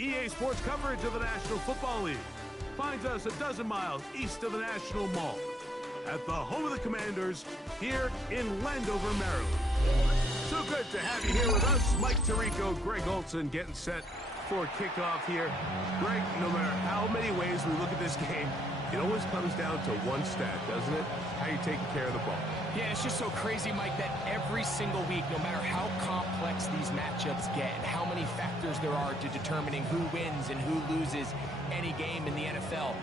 EA Sports coverage of the National Football League finds us a dozen miles east of the National Mall at the home of the Commanders here in Landover, Maryland. So good to have you here with us. Mike Tirico, Greg Olson getting set for kickoff here. Greg, no matter how many ways we look at this game, it always comes down to one stat, doesn't it? How you're taking care of the ball. Yeah, it's just so crazy, Mike, that every single week, no matter how complex these matchups get and how many factors there are to determining who wins and who loses any game in the NFL,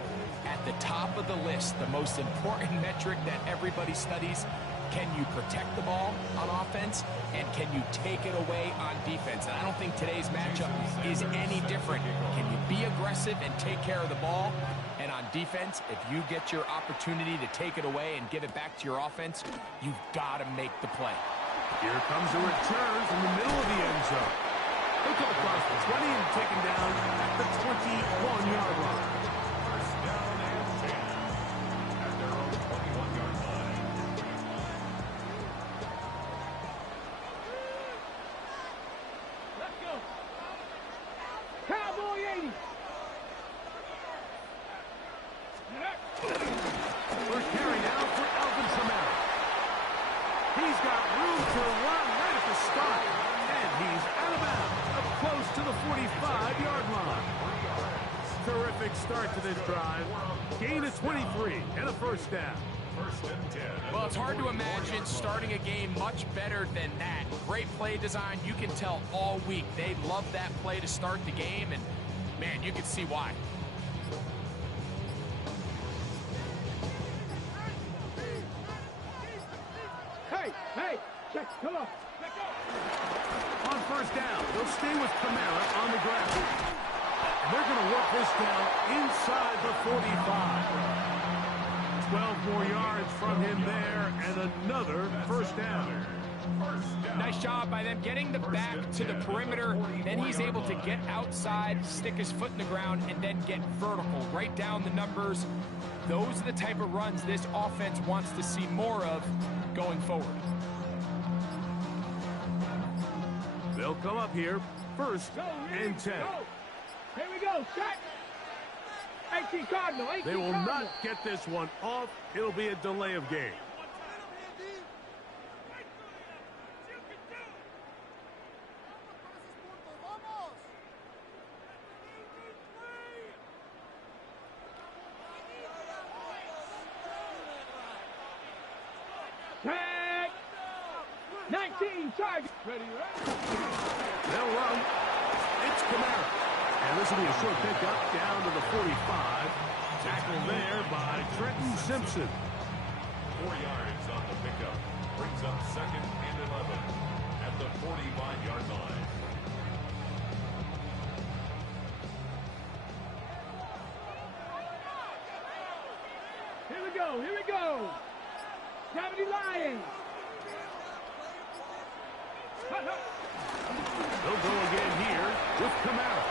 at the top of the list, the most important metric that everybody studies, can you protect the ball on offense and can you take it away on defense? And I don't think today's matchup is any different. Can you be aggressive and take care of the ball? And on defense, if you get your opportunity to take it away and give it back to your offense, you've got to make the play. Here comes a return from the middle of the end zone. He'll come across the 20 and taken down at the 21-yard line. First down and 10 at their own 21-yard line. Let's go. Cowboy 80. First carry now for Alvin Kamara. He's got room to run right at the start, and he's out of bounds, up close to the 45-yard line. Terrific start to this drive. Gain of 23 and a first down. First and 10. Well, it's hard to imagine starting a game much better than that. Great play design. You can tell all week they love that play to start the game, and, man, you can see why. Hey, check, come on. On first down, they'll stay with Kamara on the ground. And they're going to work this down inside the 45. 12 more yards from him there, and another first down. Nice job by them getting the back to the perimeter. Then he's able to get outside, stick his foot in the ground, and then get vertical. Right down the numbers. Those are the type of runs this offense wants to see more of going forward. They'll come up here, first and 10. Here we go, set. 18 Cardinal, 18 They will Cardinal. not get this one off. It'll be a delay of game. Tag. 19 target. Ready, right? They'll run. It's Kamara. And this will be a short pickup down to the 45. Tackled there by Trenton Simpson. 4 yards on the pickup. Brings up second and 11 at the 45-yard line. Here we go, here we go. Gravity Lions. They'll go again here with Kamara.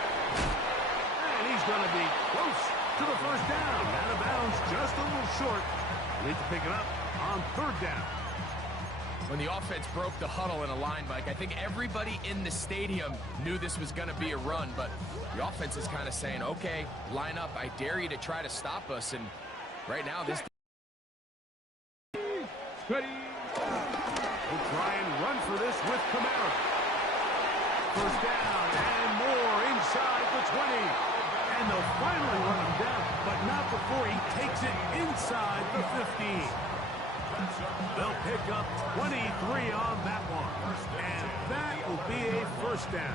And he's going to be close to the first down. Out of bounds, just a little short. Need to pick it up on third down. When the offense broke the huddle in a line, Mike, I think everybody in the stadium knew this was going to be a run, but the offense is kind of saying, okay, line up, I dare you to try to stop us, and right now this... Ready. We'll try and run for this with Kamara. First down and more inside the 20. And they'll finally run him down, but not before he takes it inside the 15. They'll pick up 23 on that one. And that will be a first down.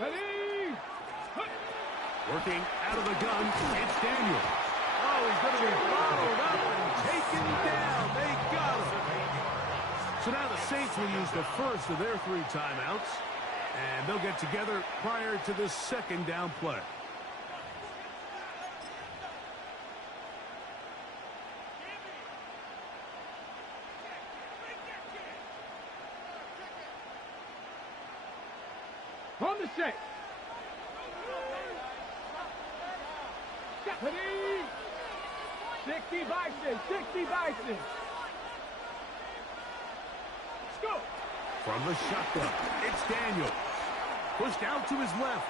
Ready. Working out of the gun, it's Daniel. Oh, he's going to be followed up and taken down. They got him. So now the Saints will use the first of their 3 timeouts, and they'll get together prior to the second down play. On the set. Ready. 60 Bison, 60 Bison. From the shotgun, it's Daniels. Pushed out to his left.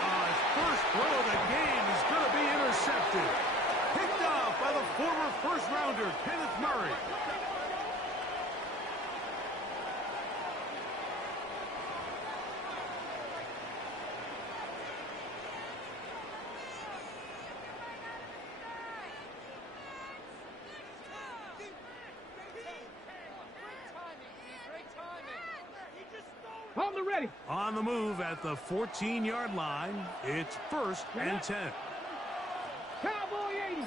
His first throw of the game is going to be intercepted. Picked off by the former first-rounder, Kenneth Murray. On the ready. On the move at the 14-yard line. It's 1st and 10. Cowboy 80.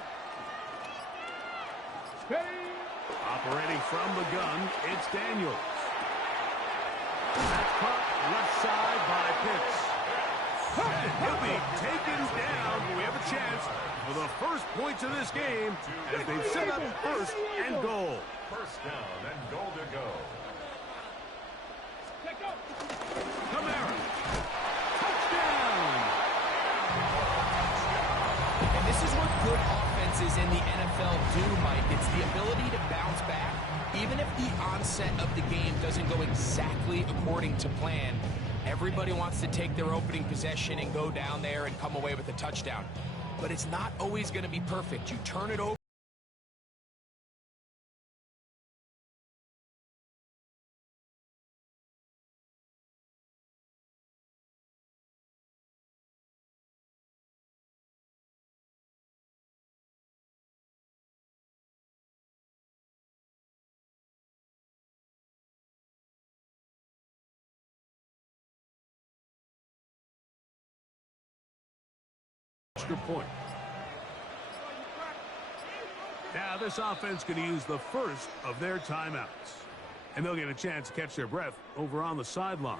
Steady. Operating from the gun, it's Daniels. That's caught left side by Pitts. And he'll be taken down. We have a chance for the first points of this game as they set up 1st and goal. First down and goal to go. Kamara. Touchdown. And this is what good offenses in the NFL do, Mike. It's the ability to bounce back. Even if the onset of the game doesn't go exactly according to plan, everybody wants to take their opening possession and go down there and come away with a touchdown. But it's not always going to be perfect. You turn it over. Extra point. Now this offense going to use the first of their timeouts. And they'll get a chance to catch their breath over on the sideline.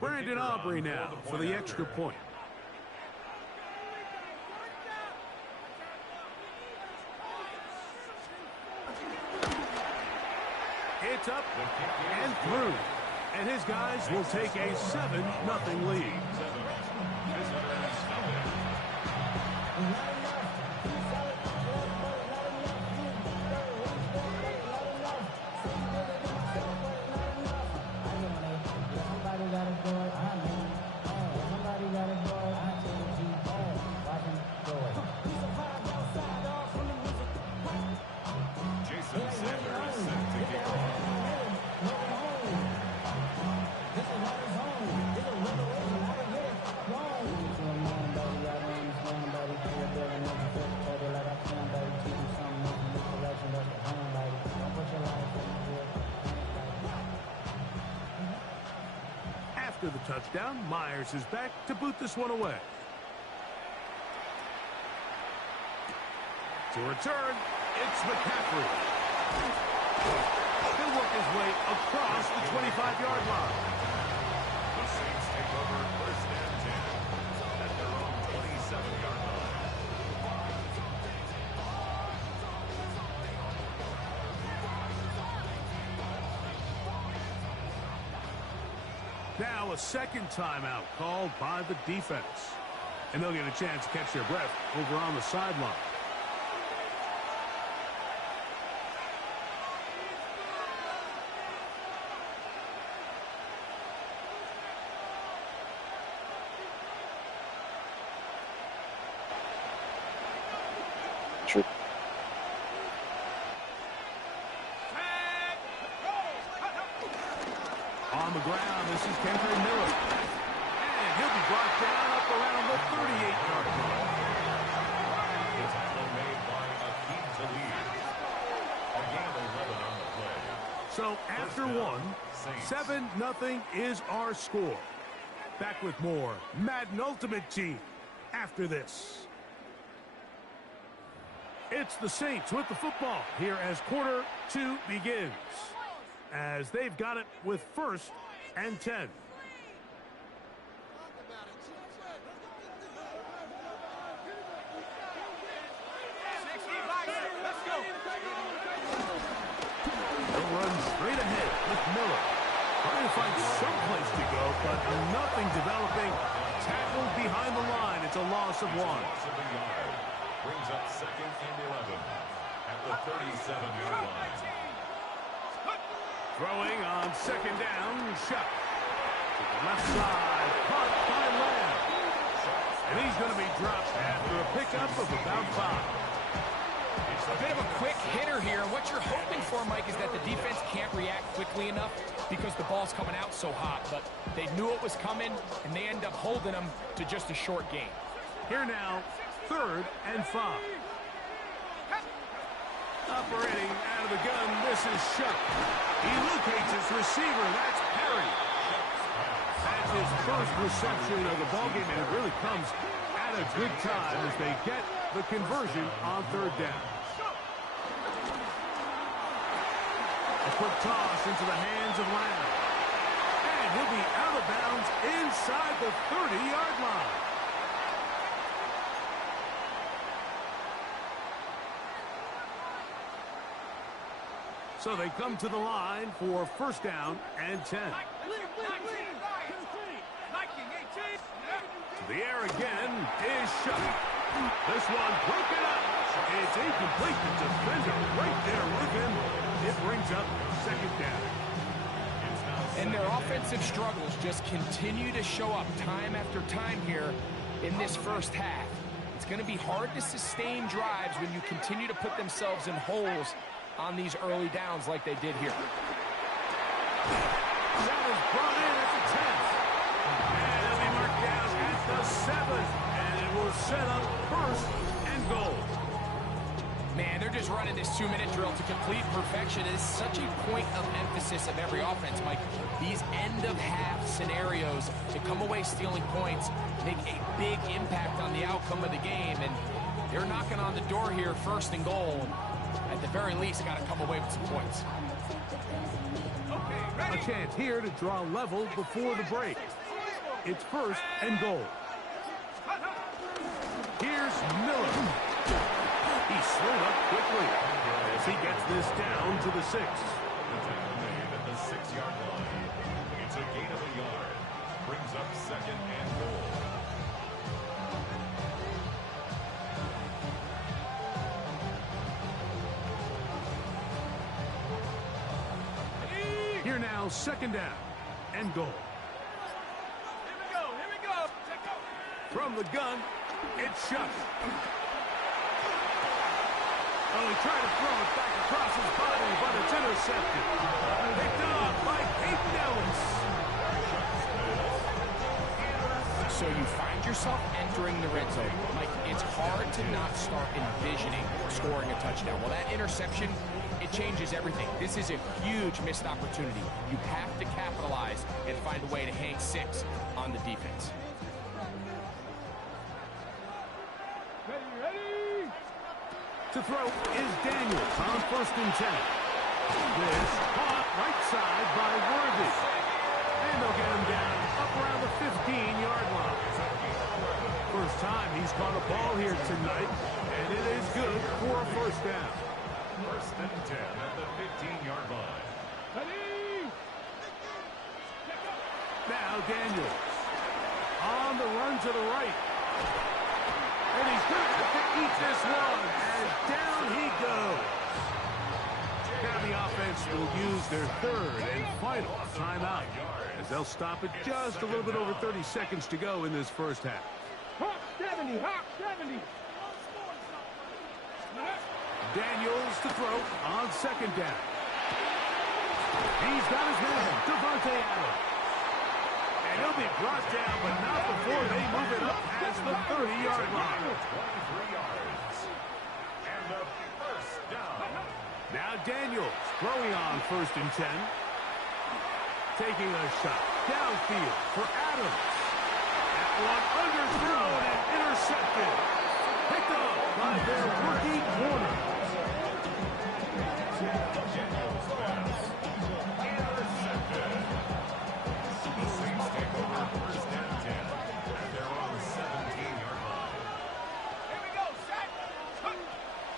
Brandon Aubrey now for the extra point. It's up and through. And his guys will take a 7-0 lead. After the touchdown, Myers is back to boot this one away. To return, it's McCaffrey. He'll work his way across the 25-yard line. The Saints take over 1st and 10 at their own 27-yard line. Now a second timeout called by the defense. And they'll get a chance to catch their breath over on the sideline. On the ground, this is Kendrick Miller. And he'll be brought down up around the 38-yard line. The tackle made by Akeem Talib. A gain of 11 on the play. So after one, 7-0 is our score. Back with more Madden Ultimate Team after this. It's the Saints with the football here as quarter 2 begins. As they've got it with 1st and 10. loss of 1. Loss of a yard. Brings up second and 11 at the 37-yard line. Throwing on second down, Shuck. To the left side, caught by Lamb. And he's going to be dropped after a pickup of about 5. A bit of a quick hitter here. What you're hoping for, Mike, is that the defense can't react quickly enough because the ball's coming out so hot. But they knew it was coming, and they end up holding them to just a short gain. Here now, 3rd and 5. Operating out of the gun, this is Shuck. He locates his receiver. That's Perry. That's his first reception of the ballgame, and it really comes at a good time as they get the conversion on 3rd down. A quick toss into the hands of Lamb. And he'll be out of bounds inside the 30-yard line. So they come to the line for 1st down and 10. To the air again is Shuck. This one broken up. It's incomplete. The defender right there with him. It brings up 2nd down. And their offensive struggles just continue to show up time after time here in this first half. It's going to be hard to sustain drives when you continue to put themselves in holes on these early downs like they did here. That is brought in at the 10th. And it'll be marked down at the 7th. And it will set up 1st and goal. Man, they're just running this 2-minute drill to complete perfection. It is such a point of emphasis of every offense, Mike. These end-of-half scenarios to come away stealing points make a big impact on the outcome of the game. And they're knocking on the door here, 1st and goal. At the very least, got to come away with some points. A chance here to draw level before the break. It's 1st and goal. Here's Miller. He slowed up quickly as he gets this down to the 6. The tackle made at the 6-yard line. It's a gain of a yard. Brings up 2nd and goal. Here now, 2nd down and goal. Here we go. From the gun, it's Shuck. Oh, he tried to throw it back across his body, but it's intercepted. Picked off by Peyton Ellis. So you find yourself entering the red zone. Mike, it's hard to not start envisioning scoring a touchdown. Well, that interception, it changes everything. This is a huge missed opportunity. You have to capitalize and find a way to hang 6 on the defense. Ready. To throw is Daniels on 1st and 10. This caught right side by Worthy. And they'll get him down up around the 15-yard line. First time he's caught a ball here tonight, and it is good for a 1st down. 1st and 10 at the 15-yard line. Ready. Now Daniels on the run to the right. And he's going to have to eat this one as down he goes. Now the offense will use their 3rd and final timeout as they'll stop it just a little bit over 30 seconds to go in this first half. Hawk 70. Daniels to throw on 2nd down. He's got his man, Devontae Adams. And he'll be brought down, but not before they move it up past the 30-yard line. 23 yards. And a 1st down. Now Daniels throwing on 1st and 10. Taking a shot downfield for Adams. That one underthrown and intercepted. Picked up by their rookie corner.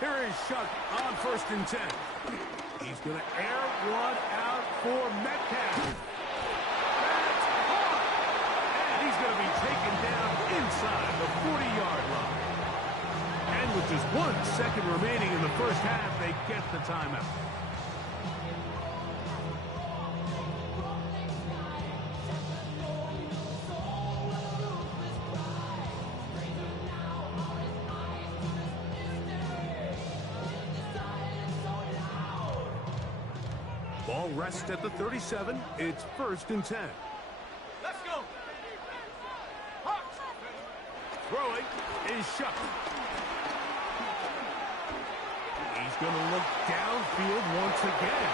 Here is Shuck on 1st and 10. He's going to air one out for Metcalf. That's caught! And he's going to be taken down inside the 40-yard line. And with just 1 second remaining in the first half, they get the timeout. Ball rests at the 37. It's 1st and 10. Let's go. Throwing is Shuck. He's going to look downfield once again.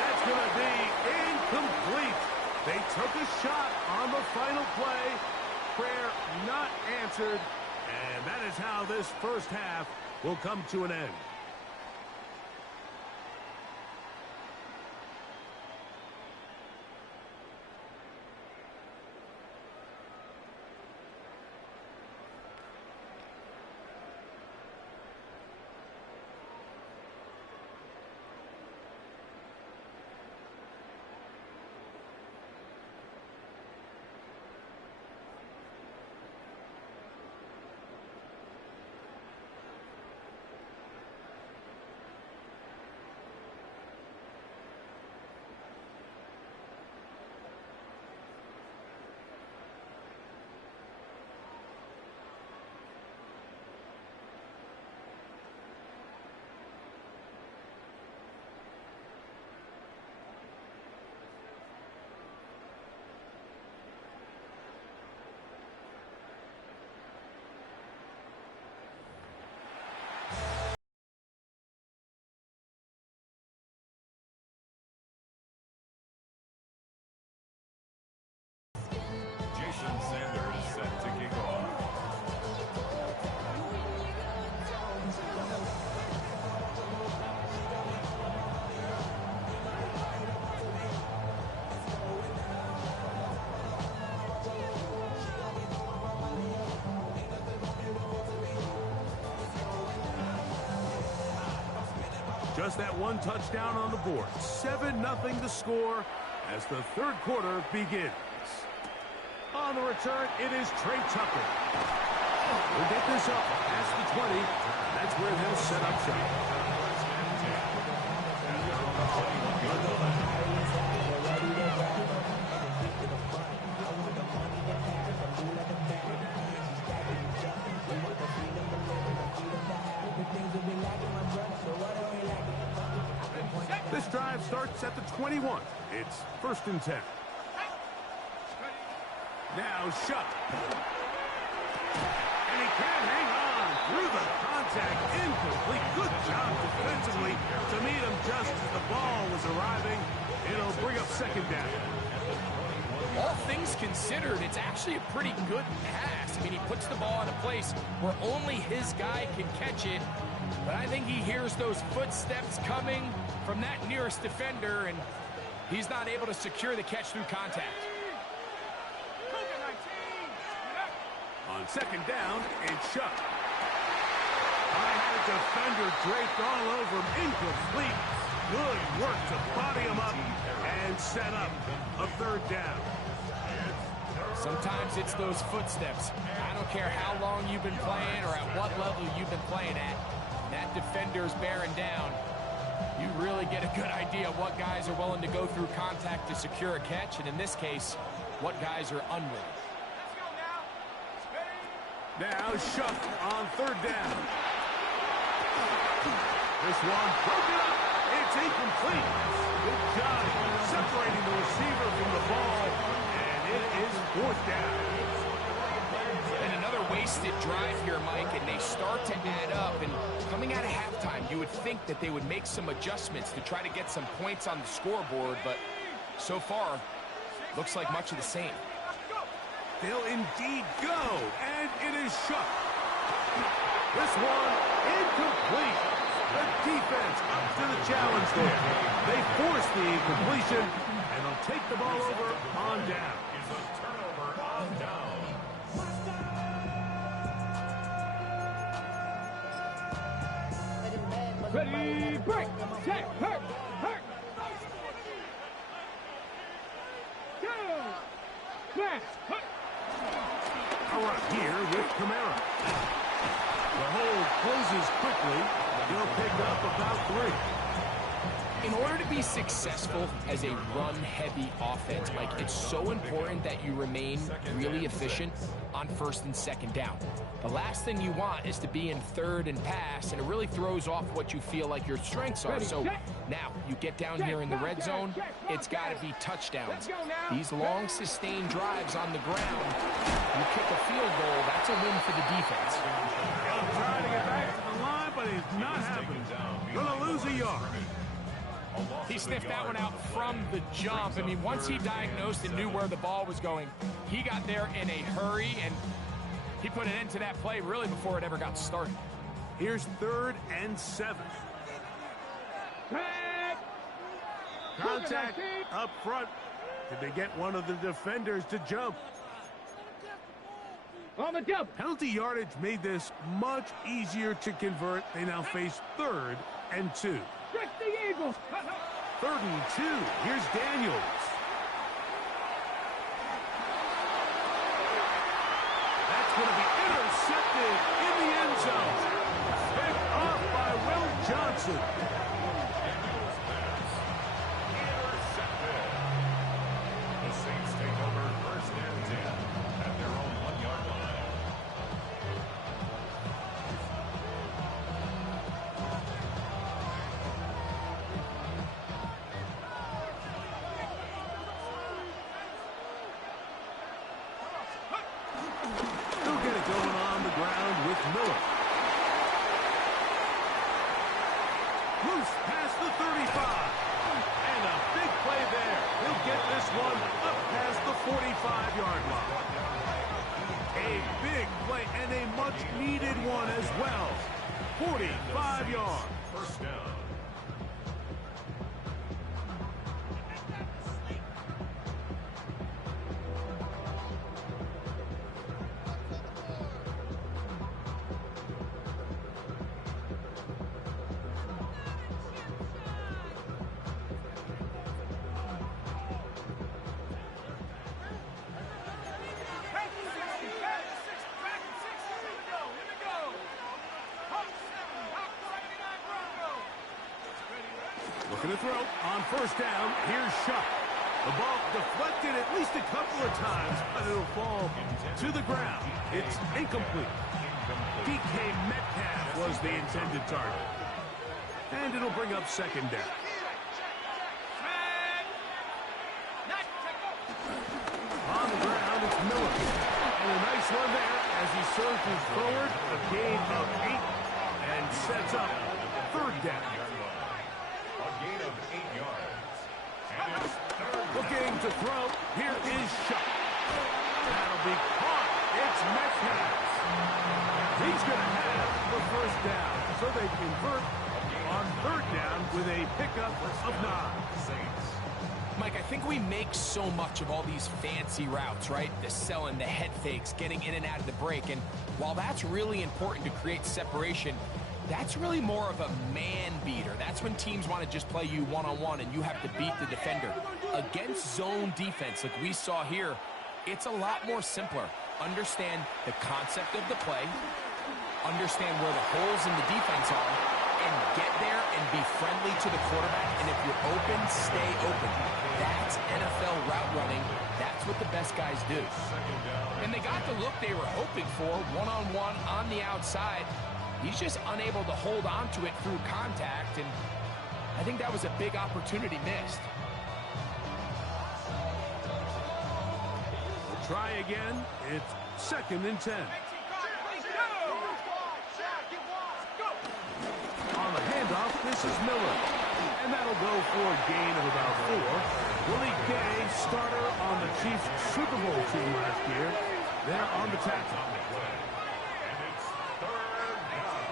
That's going to be incomplete. They took a shot on the final play. Prayer not answered. And that is how this first half will come to an end. Sanders set to kick off. Just that one touchdown on the board. 7-0 the score as the third quarter begins. On the return, it is Trey Tucker. We'll get this up past the 20. That's where they'll set up shop. This drive starts at the 21. It's 1st and 10. Now Shuck. And he can't hang on through the contact. Incomplete. Good job defensively to meet him just as the ball was arriving. It'll bring up 2nd down. All things considered, it's actually a pretty good pass. I mean, he puts the ball in a place where only his guy can catch it. But I think he hears those footsteps coming from that nearest defender, and he's not able to secure the catch through contact. On 2nd down, it's Shuck. I had a defender draped all over him. Incomplete. Good work to body him up and set up a 3rd down. Sometimes it's those footsteps. I don't care how long you've been playing or at what level you've been playing at. That defender's bearing down. You really get a good idea of what guys are willing to go through contact to secure a catch, and in this case, what guys are unwilling. Now Shuck on 3rd down. This one broken up. It's incomplete. Good job separating the receiver from the ball, and it is 4th down. And another wasted drive here, Mike, and they start to add up. And coming out of halftime, you would think that they would make some adjustments to try to get some points on the scoreboard, but so far, looks like much of the same. They'll indeed go, and it is Shuck. This one incomplete. The defense up to the challenge there. They force the incompletion, and they'll take the ball over on down. Is a turnover on down. Ready, break, check, hurt. Go! Smash, hurt. A front here with Kamara. The hold closes quickly. He'll pick up about 3. In order to be successful as a run-heavy offense, Mike, it's so important that you remain really efficient on 1st and 2nd down. The last thing you want is to be in 3rd and pass, and it really throws off what you feel like your strengths are. So now you get down here in the red zone, it's got to be touchdowns. These long, sustained drives on the ground, you kick a field goal, that's a win for the defense. He'll try to get back to the line, but he's not happening. Gonna lose a yard. He sniffed that one out from the jump. I mean, once he diagnosed and knew where the ball was going, he got there in a hurry, and he put an end to that play really before it ever got started. Here's 3rd and 7. Contact up front. Did they get one of the defenders to jump? On the jump. Penalty yardage made this much easier to convert. They now face 3rd and 2. Trick the Eagles. 3rd and 2. Here's Daniels. That's going to be intercepted in the end zone. Picked off by Will Johnson. Intercepted. The Saints take over 1st and 10 at their own 1-yard line. He'll get it going on the ground with Miller. Loose past the 35. And a big play there. He'll get this one up past the 45-yard line. A big play and a much-needed one as well. 45 yards. 1st down. Looking to throw on 1st down. Here's Shuck. The ball deflected at least a couple of times, but it'll fall to the ground. It's incomplete. DK Metcalf was the intended target. And it'll bring up 2nd down. On the ground, it's Miller. And a nice one there as he surges forward. A gain of 8 and sets up 3rd down. A gain of 8 yards. And it's 3rd down. Looking to throw. Here is Shuck. That'll be caught. It's Metcalf. He's going to have the 1st down. So they convert on 3rd down with a pickup of 9. Saints. Mike, I think we make so much of all these fancy routes, right? The selling, the head fakes, getting in and out of the break. And while that's really important to create separation, that's really more of a man beater. That's when teams want to just play you one-on-one and you have to beat the defender. Against zone defense, like we saw here, it's a lot more simpler. Understand the concept of the play, understand where the holes in the defense are, and get there and be friendly to the quarterback. And if you're open, stay open. That's NFL route running. That's what the best guys do. And they got the look they were hoping for, one-on-one on the outside. He's just unable to hold on to it through contact, and I think that was a big opportunity missed. We'll try again. It's 2nd and 10. On the handoff, this is Miller. And that'll go for a gain of about 4. Willie Gay, starter on the Chiefs Super Bowl team last year. They're on the tackle. And it's 3rd down.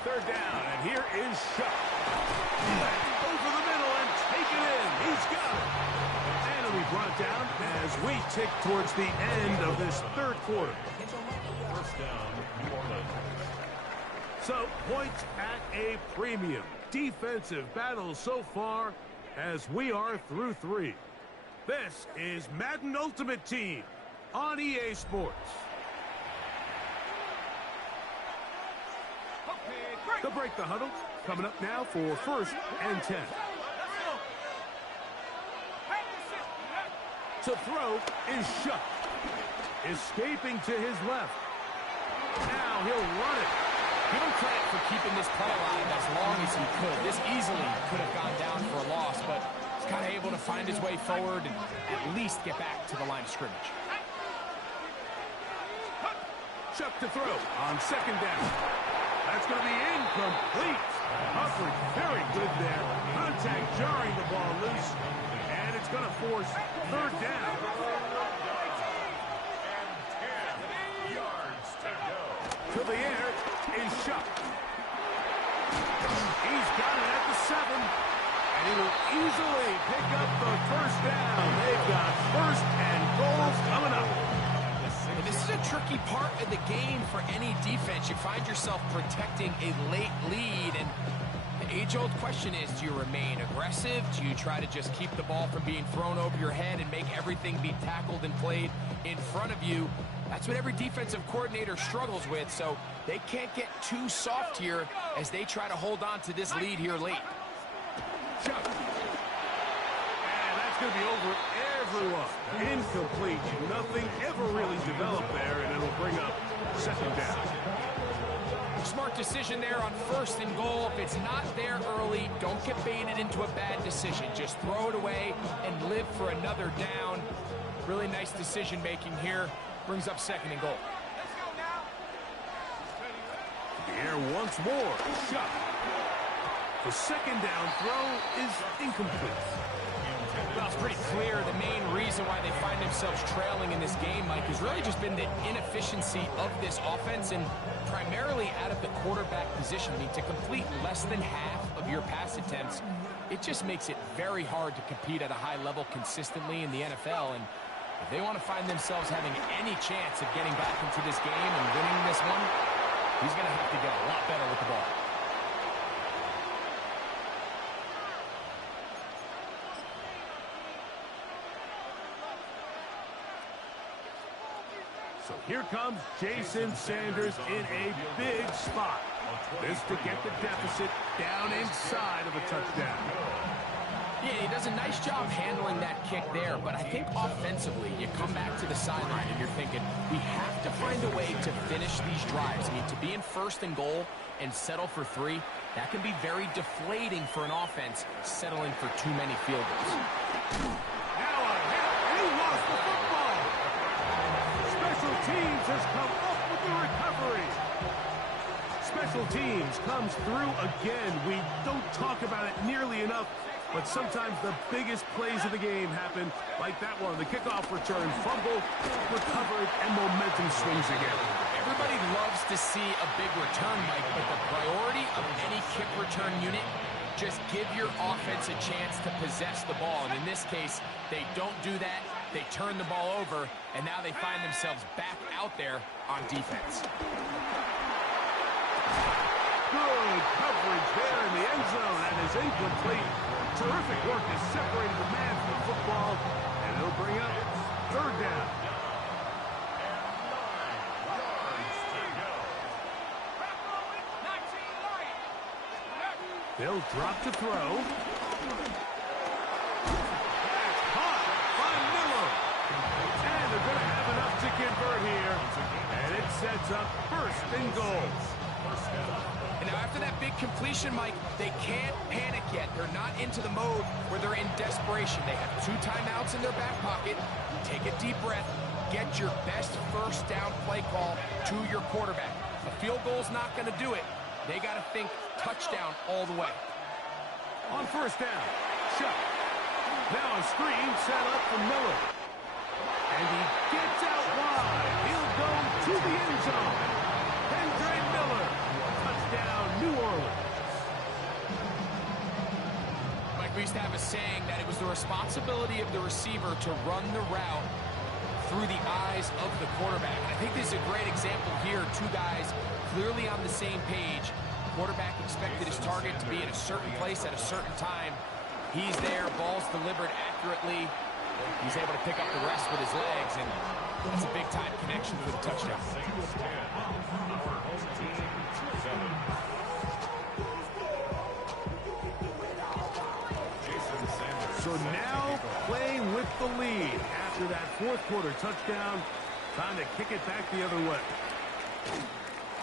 3rd down, and here is Shuck. Over the middle and take it in. He's got it. And it'll be brought down as we tick towards the end of this 3rd quarter. 1st down, New Orleans. So, points at a premium. Defensive battle so far as we are through 3. This is Madden Ultimate Team on EA Sports. To break the huddle, coming up now for 1st and 10. To throw is Shuck. Escaping to his left. Now he'll run it. Give him credit for keeping this play alive as long as he could. This easily could have gone down for a loss, but he's kind of able to find his way forward and at least get back to the line of scrimmage. Shuck to throw on 2nd down. That's going to be incomplete. Coverage very good there. Contact jarring the ball loose. And it's going to force 3rd down. And 10 yards to go. To the air is Shuck. He's got it at the 7. And he will easily pick up the 1st down. They've got 1st and goals coming up. And this is a tricky part of the game for any defense. You find yourself protecting a late lead, and the age-old question is, do you remain aggressive? Do you try to just keep the ball from being thrown over your head and make everything be tackled and played in front of you? That's what every defensive coordinator struggles with, so they can't get too soft here as they try to hold on to this lead here late. Chuck. And that's going to be over everyone. Incomplete. Nothing ever really developed there, and it'll bring up 2nd down. Smart decision there on 1st and goal. If it's not there early, don't get baited into a bad decision. Just throw it away and live for another down. Really nice decision making here. Brings up 2nd and goal. The air once more. Shot. The 2nd down throw is incomplete. Well, it's pretty clear the main reason why they find themselves trailing in this game, Mike, has really just been the inefficiency of this offense and primarily out of the quarterback position. I mean, to complete less than half of your pass attempts, it just makes it very hard to compete at a high level consistently in the NFL. And if they want to find themselves having any chance of getting back into this game and winning this one, he's going to have to get a lot better with the ball. So here comes Jason Sanders in a big spot. This to get the deficit down inside of a touchdown. Yeah, he does a nice job handling that kick there, but I think offensively, you come back to the sideline and you're thinking, we have to find a way to finish these drives. I mean, to be in 1st and goal and settle for 3, that can be very deflating for an offense settling for too many field goals. Now a hit, and he lost the football. Special teams has come up with the recovery. Special teams comes through again. We don't talk about it nearly enough, but sometimes the biggest plays of the game happen like that one. The kickoff return, fumble, recovered, and momentum swings again. Everybody loves to see a big return, Mike, but the priority of any kick return unit, just give your offense a chance to possess the ball. And in this case, they don't do that. They turn the ball over, and now they find themselves back out there on defense. Good coverage there in the end zone, and is incomplete. Terrific work to separate the man from the football, and it'll bring up 3rd down. They'll drop to throw. That's caught by Miller. And they're going to have enough to convert here, and it sets up 1st and goal. And now after that big completion, Mike, they can't panic yet. They're not into the mode where they're in desperation. They have 2 timeouts in their back pocket. Take a deep breath. Get your best 1st down play call to your quarterback. A field goal's not going to do it. They got to think touchdown all the way. On 1st down, Shuck. Now a screen set up for Miller. And he gets out wide. He'll go to the end zone. Andre Miller. Touchdown, New Orleans. Mike, we used to have a saying that it was the responsibility of the receiver to run the route through the eyes of the quarterback. And I think this is a great example here. 2 guys clearly on the same page. Quarterback expected his target to be in a certain place at a certain time. He's there, ball's delivered accurately. He's able to pick up the rest with his legs, and that's a big-time connection for the touchdown. Saints 10, our home team 7. Jason Sanders. So now playing with the lead after that fourth quarter touchdown. Time to kick it back the other way.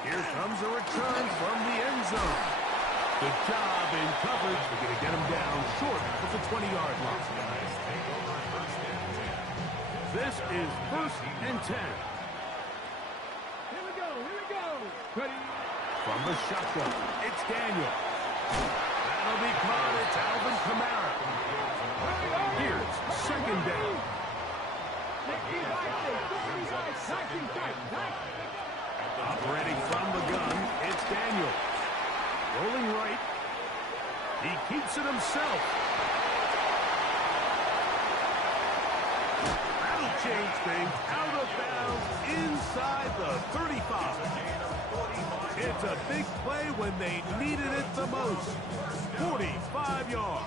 Here comes a return from the end zone. Good job in coverage. They're going to get him down short of the 20-yard line. This is 1st and 10. Here we go. Here we go. Ready. From the shotgun, it's Daniel. That'll be caught. It's Alvin Kamara. Here's 2nd down. Operating from the gun, it's Daniel. Rolling right. He keeps it himself. That'll change things. Out of bounds inside the 35. It's a big play when they needed it the most. 45 yards.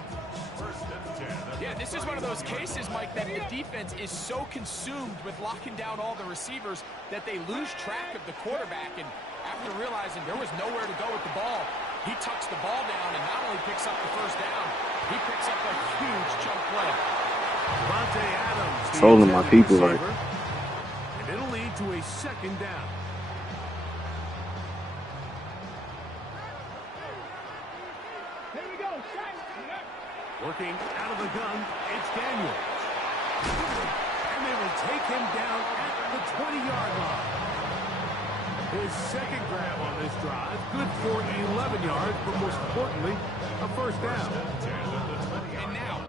Yeah, this is one of those cases, Mike, that the defense is so consumed with locking down all the receivers that they lose track of the quarterback. And after realizing there was nowhere to go with the ball, he tucks the ball down and not only picks up the first down, he picks up a huge chunk play. Devontae Adams, Told him my people receiver, right. and it'll lead to a 2nd down. Here we go. Working out of the gun, it's Daniel. And they will take him down at the 20-yard line. His 2nd grab on this drive, good for 11 yards, but most importantly, a 1st down. And now,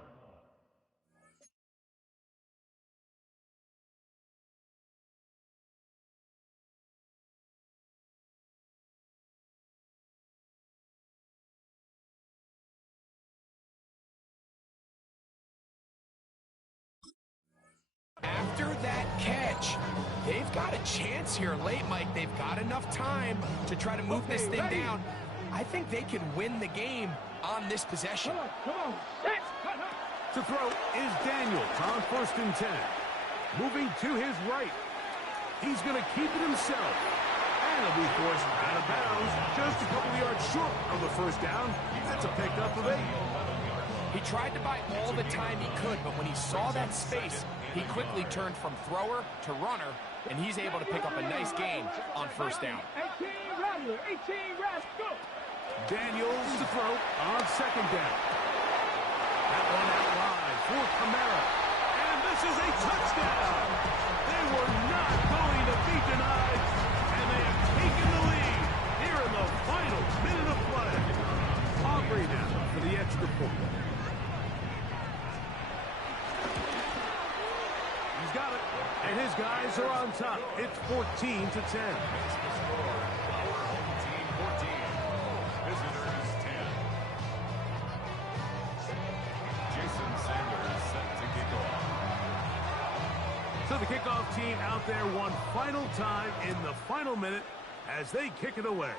after that catch, they've got a chance here late, Mike. They've got enough time to try to move this thing down. I think they can win the game on this possession. Come on. To throw is Daniels on 1st and 10. Moving to his right. He's going to keep it himself. And he'll be forced out of bounds just a couple yards short of the 1st down. That's a pickup of 8. He tried to buy all the time he could, but when he saw that space, he quickly turned from thrower to runner, and he's able to pick up a nice gain on 1st down. 18 Rattler. 18 Rattler. Go. Daniels to throw on 2nd down. That one out wide for Kamara. And this is a touchdown. They were not going to be denied, and they have taken the lead here in the final minute of play. Aubrey now for the extra point. He's got it, and his guys are on top. It's 14-10. So the kickoff team out there one final time in the final minute as they kick it away.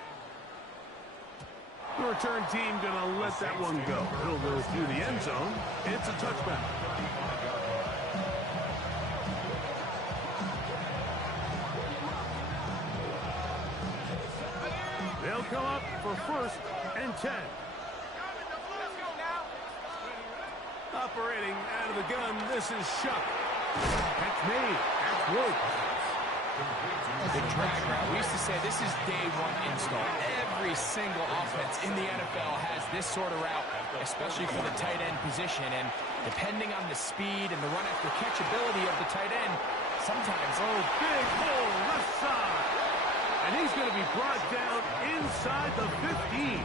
The return team going to let that one go. It'll go through the end zone. It's a touchback. They'll come up for 1st and 10. Operating out of the gun, this is Shuck. That's made. That's Wood. Big drag route. We used to say this is day one install. Every single offense in the NFL has this sort of route, especially for the tight end position. And depending on the speed and the run after catch ability of the tight end, sometimes, Big hole left side. And he's going to be brought down inside the 15.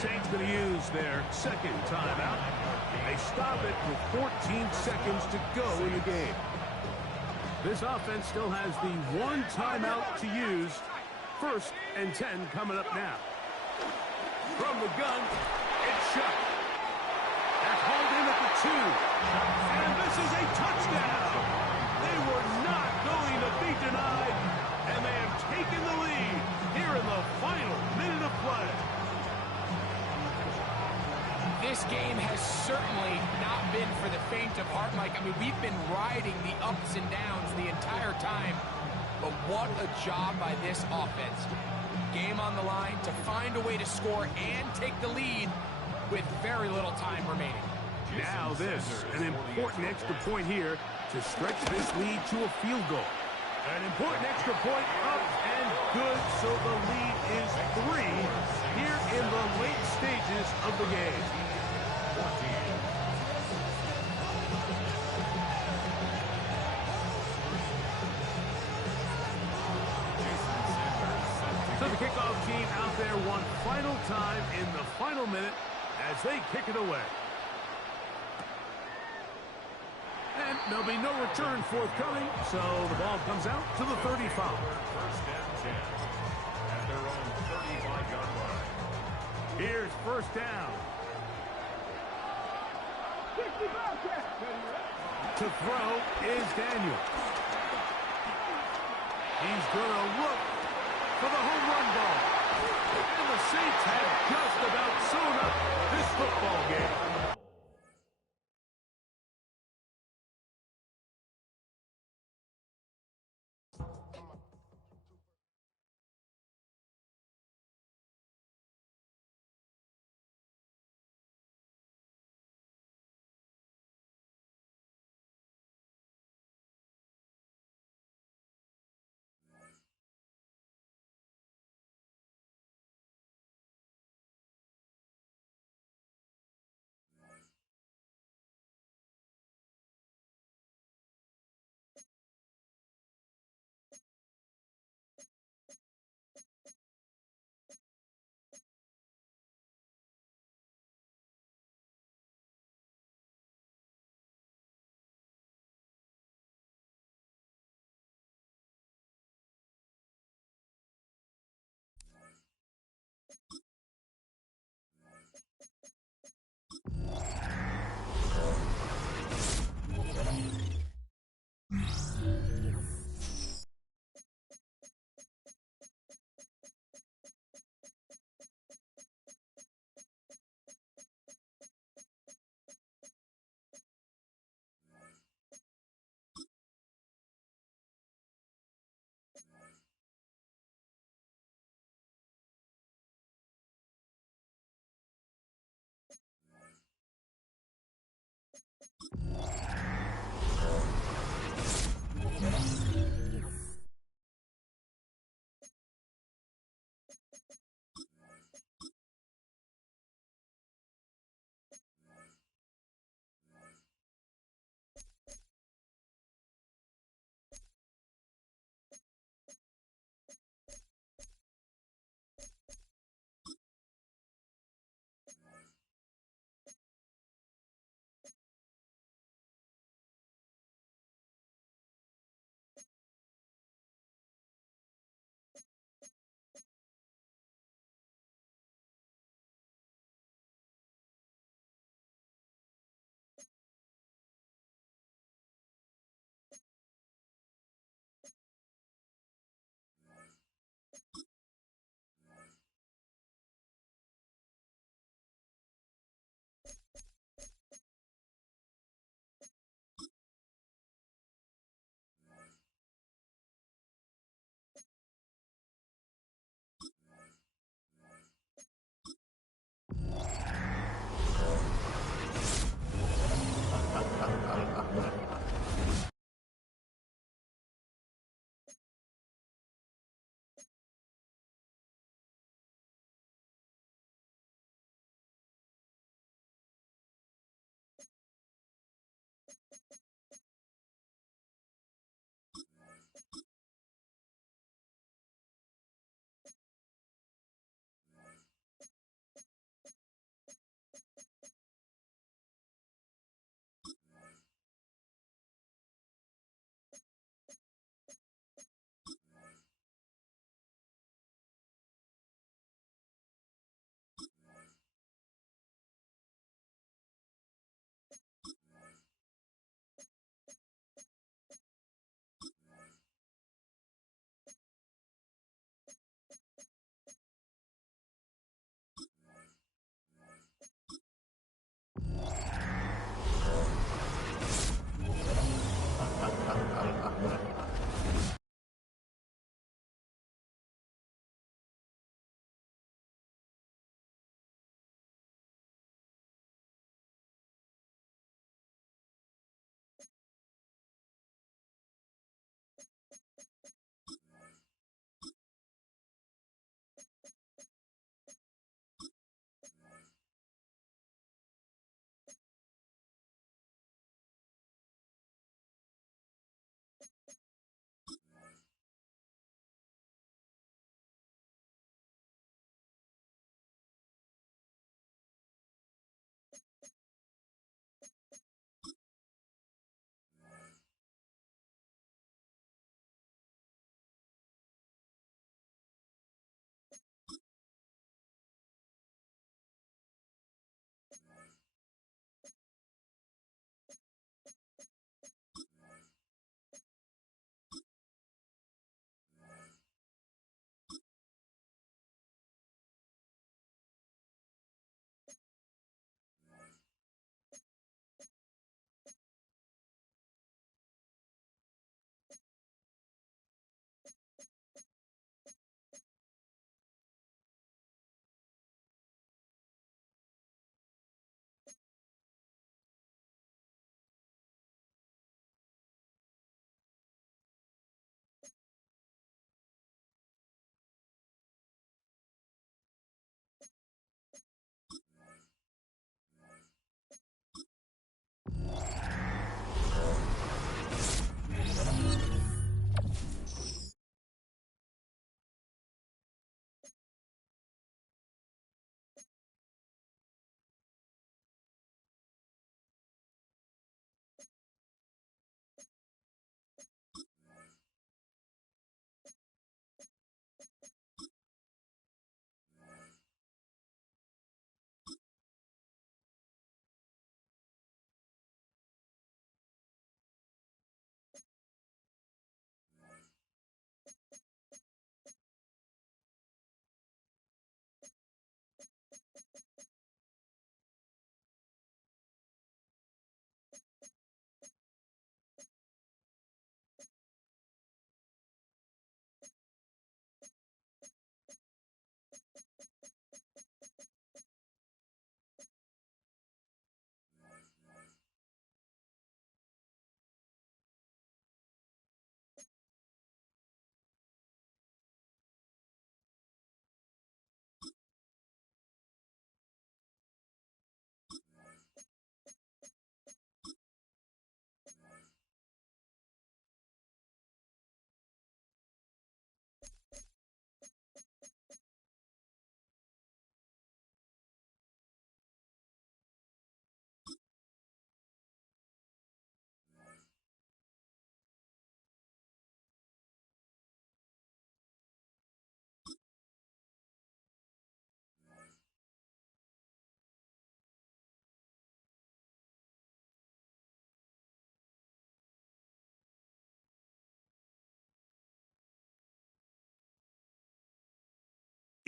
Saints going to use their 2nd timeout. They stop it with 14 seconds to go in the game. This offense still has the 1 timeout to use. 1st and 10 coming up now. From the gun, it's Shuck. That's hauled in at the 2. And this is a touchdown. They were not going to be denied, and they have taken the lead here in the final minute of play. this game has certainly not been for the faint of heart, Mike. I mean, we've been riding the ups and downs the entire time, but what a job by this offense. Game on the line to find a way to score and take the lead with very little time remaining. Now this, an important extra point here to stretch this lead to a field goal. An important extra point up and good, so the lead is 3 here in the late stages of the game. 14. So the kickoff team out there one final time in the final minute as they kick it away. And there'll be no return forthcoming, so the ball comes out to the 35. First and 10 at their own 35-yard line. Here's first down. To throw is Daniel. He's going to look for the home run ball. And the Saints have just about sewn up this football game.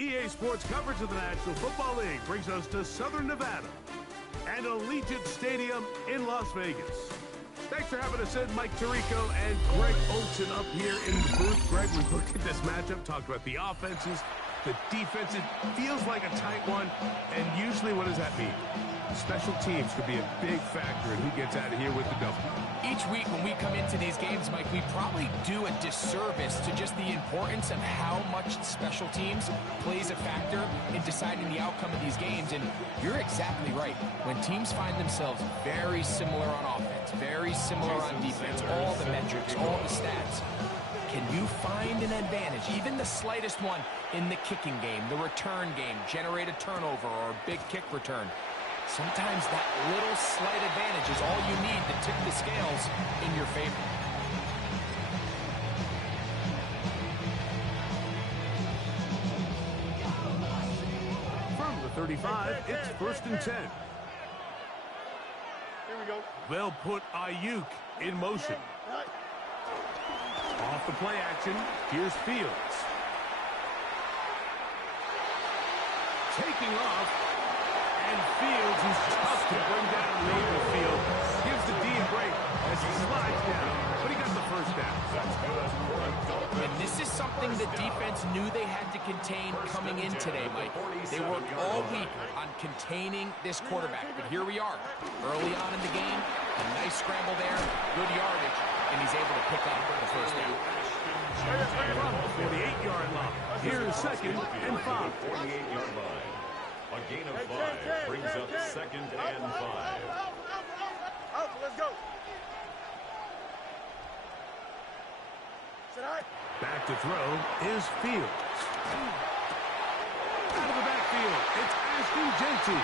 EA Sports coverage of the National Football League brings us to Southern Nevada and Allegiant Stadium in Las Vegas. Thanks for having us in, Mike Tirico and Greg Olson up here in the booth. Greg, we've looked at this matchup, talked about the offenses, the defenses. Feels like a tight one, and usually what does that mean? Special teams could be a big factor in who gets out of here with the W. Each week when we come into these games, Mike, we probably do a disservice to just the importance of how much special teams plays a factor in deciding the outcome of these games. And you're exactly right. When teams find themselves very similar on offense, very similar on defense, all the metrics, all the stats, can you find an advantage, even the slightest one, in the kicking game, the return game, generate a turnover or a big kick return? Sometimes that little slight advantage is all you need to tip the scales in your favor. From the 35, it's 1st and 10. Here we go. They'll put Ayuk in motion. Off the play action, here's Fields. Taking off. And Fields, who's tough to bring down in the open field, gives the D a break as he slides down, but he got the first down. And this is something the defense knew they had to contain coming in today, Mike. They worked all week on containing this quarterback, but here we are, early on in the game, a nice scramble there, good yardage, and he's able to pick up the first down. From the 48-yard line, here's 2nd and 5. 48-yard line. A gain of 5 brings up 2nd and 5. Out, let's go. Back to throw is Fields. Out of the backfield, it's Ashton Genty.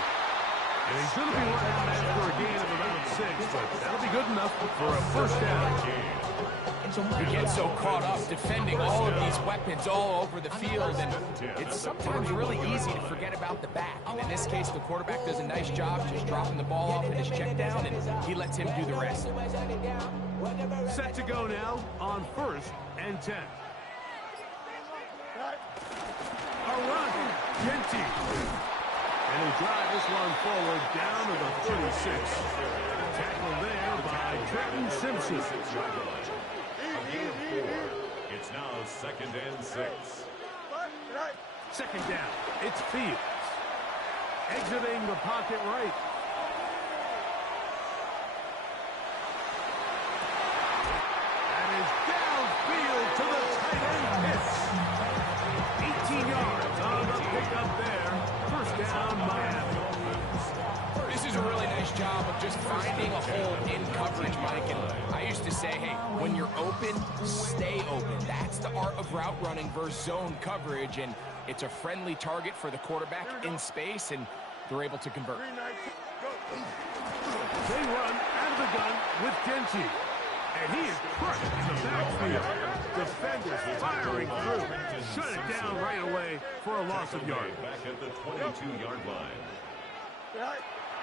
And he's going to be run out after a gain of about 6, but that'll be good enough for a first down. We get so caught up defending all of these weapons all over the field, and it's sometimes really easy to forget about the back. And in this case, the quarterback does a nice job just dropping the ball off at his check down, and he lets him do the rest. Set to go now on 1st and 10. A run, Genty. And he'll drive this one forward down to the 36. Tackled there by Trenton Simpson. It's now 2nd and 6. 2nd down, it's Fields. Exiting the pocket right. And is downfield to the tight end hits. 18 yards on the pickup there. First down, Miami. This is a really nice job of just finding a hole in coverage, Mike. And I used to say, hey, when you're open, stay open. That's the art of route running versus zone coverage, and it's a friendly target for the quarterback in space, and they're able to convert. They run out of the gun with Genty, and he is crushed in the backfield. Defenders firing through. Shut it down right away for a loss of yard. Back at the 22-yard line.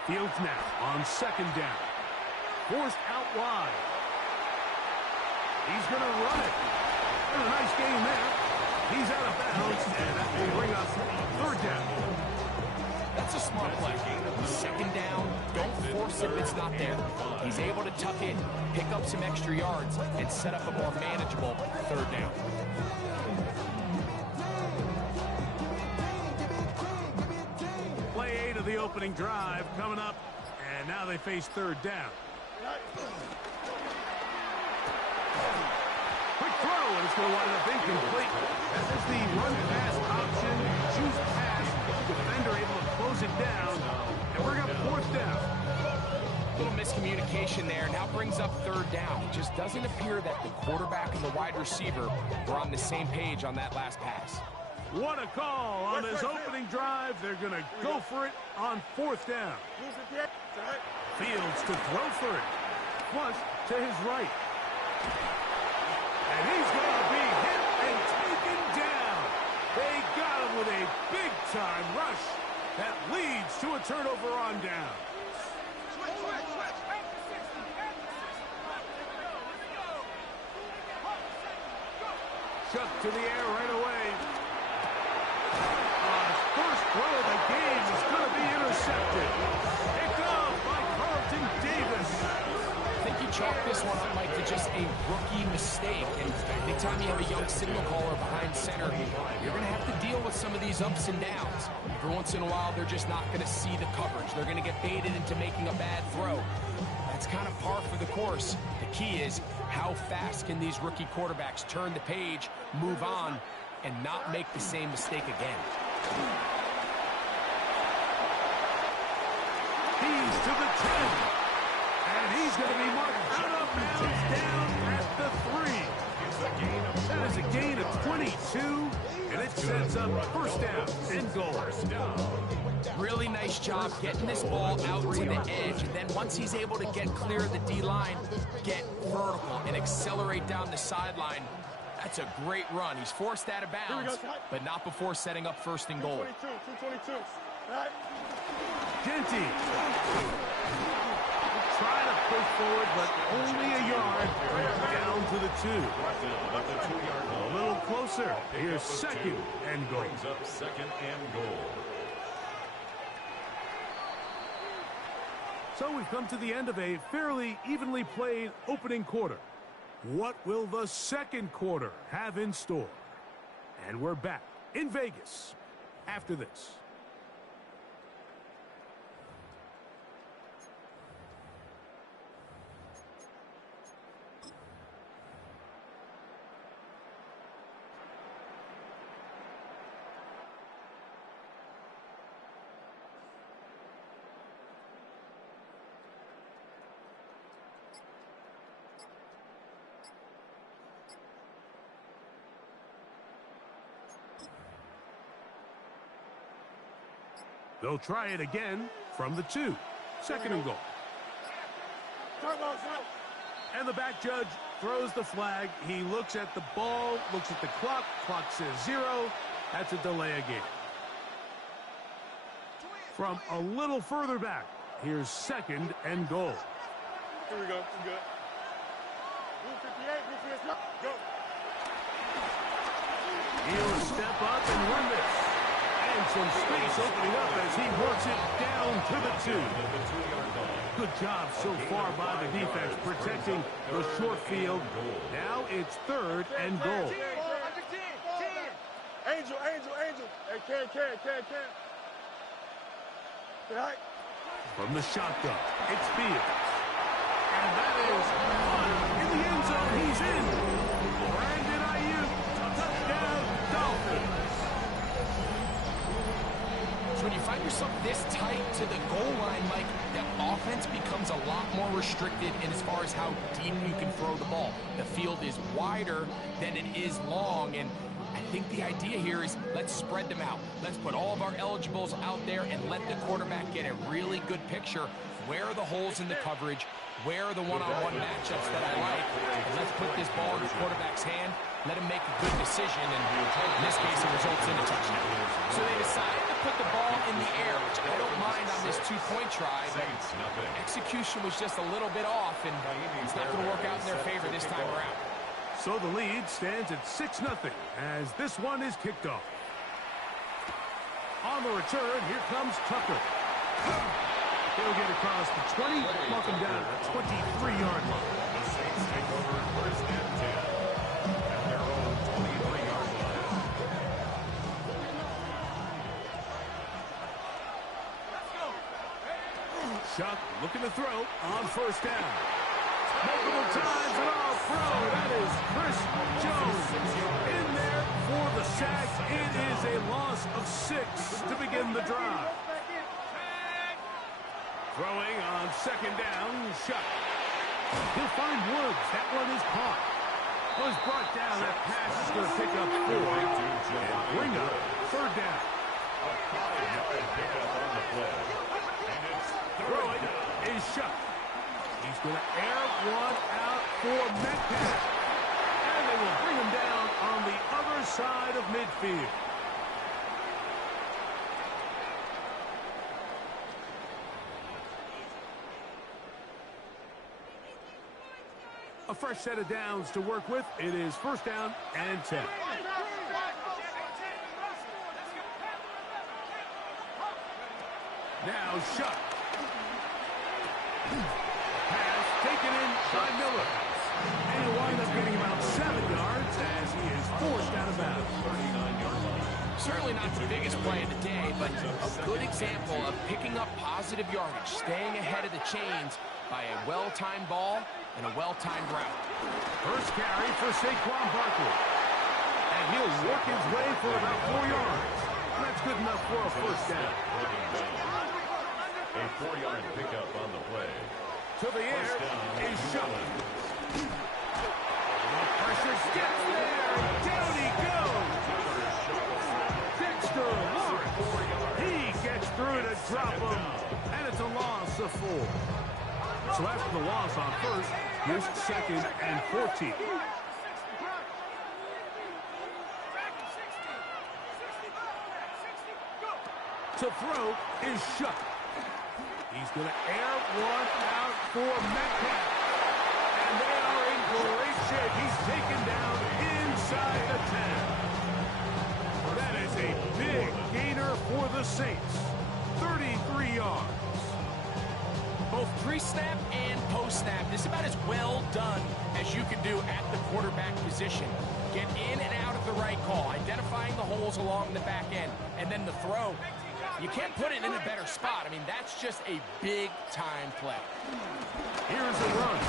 Fields now on 2nd down. Forced out wide. He's going to run it. And a nice game there. He's out of bounds, and that will bring us 3rd down. That's a smart play. 2nd down, don't force it if it's not there. He's able to tuck in, pick up some extra yards, and set up a more manageable 3rd down. Play 8 of the opening drive coming up, and now they face 3rd down. Quick throw, and it's going to wind up incomplete. That is the run-pass option. Choose pass. Defender able to close it down, and bring up 4th down. Little miscommunication there. Now brings up 3rd down. It just doesn't appear that the quarterback and the wide receiver were on the same page on that last pass. What a call on this opening drive. They're going to go for it on 4th down. Fields to throw for it. Flush to his right. And he's going to be hit and taken down. They got him with a big-time rush that leads to a turnover on down. Chuck to the air right away. A intercepted. Picked off by Carlton Davis. I think you chalk this one up, Mike, to just a rookie mistake. And anytime you have a young signal caller behind center, you're going to have to deal with some of these ups and downs. Every once in a while, they're just not going to see the coverage. They're going to get baited into making a bad throw. That's kind of par for the course. The key is how fast can these rookie quarterbacks turn the page, move on, and not make the same mistake again. He's to the 10. And he's going to be marked out of bounds down at the 3. That is a gain of 22, and it sets up first down and goal. Really nice job getting this ball out to the edge, and then once he's able to get clear of the D-line, get vertical and accelerate down the sideline. That's a great run. He's forced out of bounds, but not before setting up first and goal. 222. Genty. Trying to push forward, but only a yard. Down to the 2. A little closer. Here's second and goal. Brings up second and goal. So we've come to the end of a fairly evenly played opening quarter. What will the second quarter have in store? And we're back in Vegas after this. They'll try it again from the 2. Second and goal. And the back judge throws the flag. He looks at the ball, looks at the clock. Clock says 0. That's a delay of game. From a little further back, here's second and goal. Here we go. We're good. Blue 58, go. He'll step up and run this. And some space opening up as he works it down to the 2. Good job so far by the defense protecting the short field. Now it's third and goal. Angel. Hey, can. From the shotgun, it's Fields. And that is in the end zone. He's in. Brandon Ayuk, touchdown, Dolphins. So when you find yourself this tight to the goal line, Mike, that offense becomes a lot more restricted in as far as how deep you can throw the ball. The field is wider than it is long, and I think the idea here is let's spread them out. Let's put all of our eligibles out there and let the quarterback get a really good picture. Where are the holes in the coverage? Where are the one-on-one matchups that I like? And let's put this ball in the quarterback's hand, let him make a good decision, and in this case, it results in a touchdown. So they decided to put the ball in the air, which I don't mind on this two-point try, but execution was just a little bit off, and it's not going to work out in their favor this time around. So the lead stands at 6-0 as this one is kicked off. On the return, here comes Tucker. He'll get across the 20, mark him down at the 23-yard line. The Saints take over first and 10 at their own 23-yard line. Chuck looking to throw on first down. Multiple times and all throw. That is Chris Jones in there for the sack. It is a loss of 6 to begin the drive. Throwing on second down, Chuck. He'll find Woods. That one is caught. Was brought down. That pass is going to pick up 4 and bring up third down. Throwing is Chuck. He's going to air one out for Metcalf. And they will bring him down on the other side of midfield. A fresh set of downs to work with. It is first down and 10. Now shut. Pass taken in by Miller. And he'll wind up getting about 7 yards as he is forced out of bounds. 39-yard line. Certainly not the biggest play of the day, but a good example of picking up positive yardage, staying ahead of the chains by a well-timed ball and a well-timed route. First carry for Saquon Barkley. And he'll work his way for about 4 yards. That's good enough for a first down. A 4-yard pickup on the play. To the air is Shelton. The pressure gets there. Down he goes. Dexter Lawrence. He gets through to drop him. And it's a loss of 4. So after the loss on first, here's 2nd and 14. To throw is shut. He's going to air one out for Metcalf. And they are in great shape. He's taken down inside the 10. That is a big gainer for the Saints. 33 yards. Both pre-snap and post-snap, this is about as well done as you can do at the quarterback position. Get in and out of the right call, identifying the holes along the back end, and then the throw. You can't put it in a better spot. I mean, that's just a big-time play. Here's a run.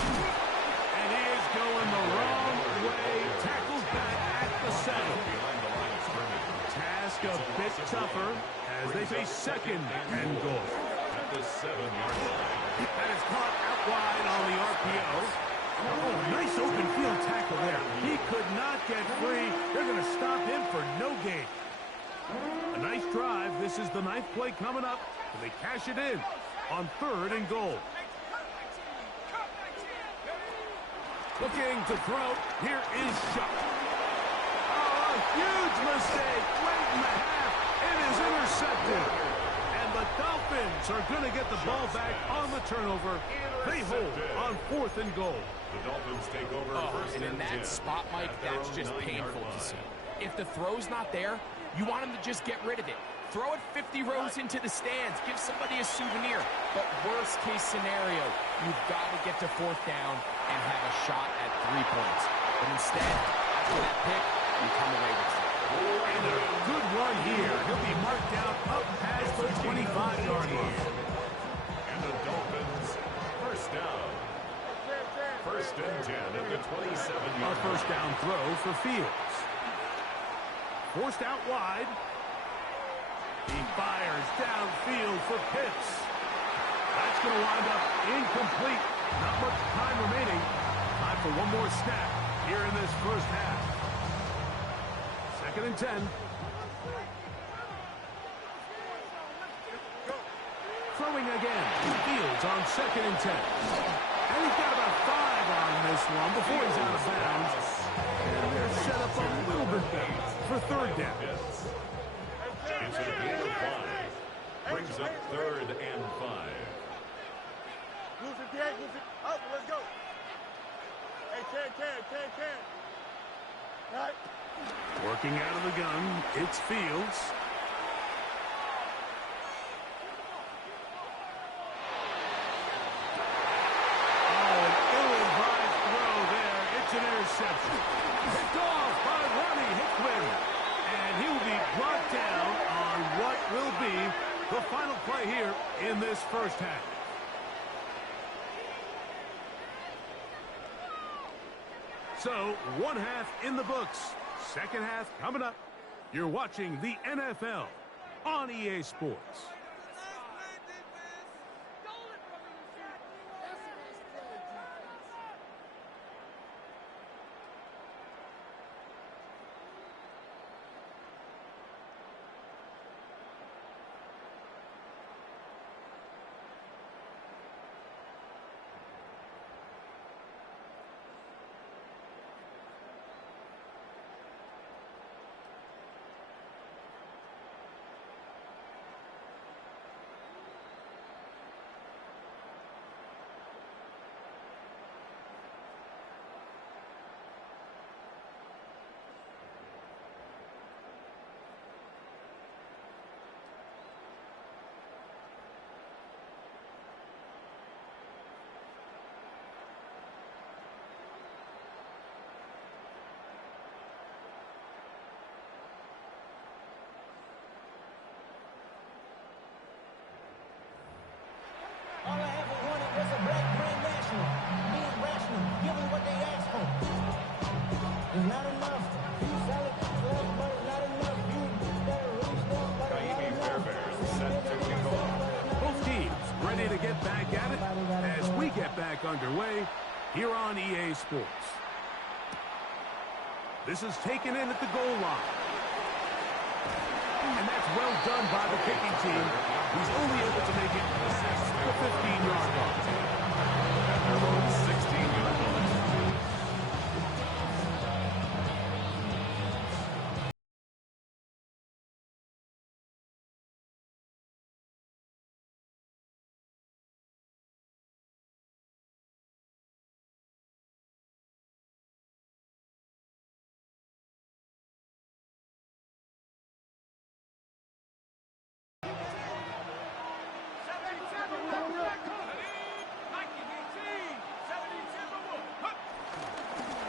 And he is going the wrong way. Tackled back at the 7. Task a bit tougher as they face 2nd and goal. At the 7-yard line. That is caught out wide on the RPO. Oh, nice open field tackle there. He could not get free. They're going to stop him for no gain. A nice drive. This is the 9th play coming up. And they cash it in on 3rd and goal. Looking to throw. Here is Shuck. Oh, a huge mistake late in the half. It is intercepted. And the Dolphins are going to get the ball back on the turnover. They hold on 4th and goal. The Dolphins take over first and in that 10. spot, Mike, that's just painful to see. If the throw's not there, you want him to just get rid of it. Throw it 50 rows into the stands. Give somebody a souvenir. But worst case scenario, you've got to get to 4th down and have a shot at 3 points. But instead, after that pick, you come away with 3. And a good run here. He'll be marked down up past the 25-yard line. And the Dolphins first down. 1st and 10 at the 27-yard line. A first down throw for Fields. Forced out wide. He fires downfield for Pitts. That's going to wind up incomplete. Not much time remaining. Time for one more snap here in this first half. 2nd and 10. Throwing again. Fields on 2nd and 10. And he's got about 5 on this one before he's out of bounds. And they're set up a little bit better for 3rd down. It's a gain of 5. Brings up 3rd and 5. Lose it, Ted. Lose it. Up, let's go. Hey, Ted. All right. Working out of the gun, it's Fields. Oh, an ill-advised throw there. It's an interception. Picked off by Ronnie Hickman. And he will be brought down on what will be the final play here in this first half. So, 1 half in the books. 2nd half coming up. You're watching the NFL on EA Sports. underway here on EA Sports. This is taken in at the goal line. And that's well done by the kicking team. He's only able to make it past the 15-yard line. At their own 16-yard line.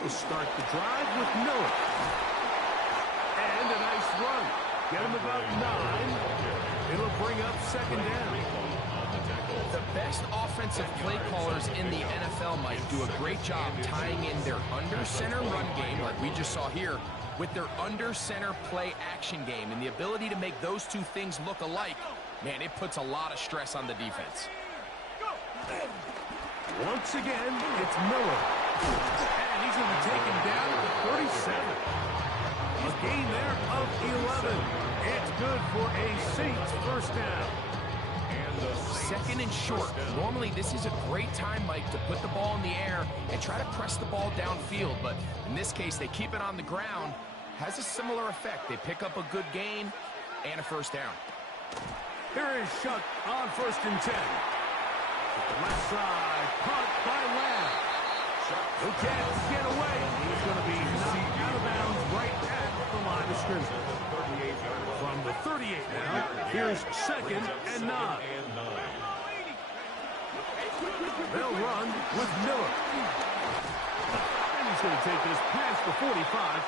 We'll start the drive with Miller. And a nice run. Get him about 9. It'll bring up second down. The best offensive play callers in the NFL might do a great job tying in their under-center run game, like we just saw here, with their under-center play action game. And the ability to make those two things look alike, man, it puts a lot of stress on the defense. Once again, it's Miller. And he's going to be taken down at the 37. A gain there of 11. It's good for a Saints first down. Second and short. Normally, this is a great time, Mike, to put the ball in the air and try to press the ball downfield. But in this case, they keep it on the ground. Has a similar effect. They pick up a good gain and a first down. Here is Shuck on first and 10. Left side, punt by Lamb. Who can't get away. He's going to be knocked out of bounds right at the line of scrimmage. From the 38 now, here's second and 9. They'll run with Miller. And he's going to take this past the 45.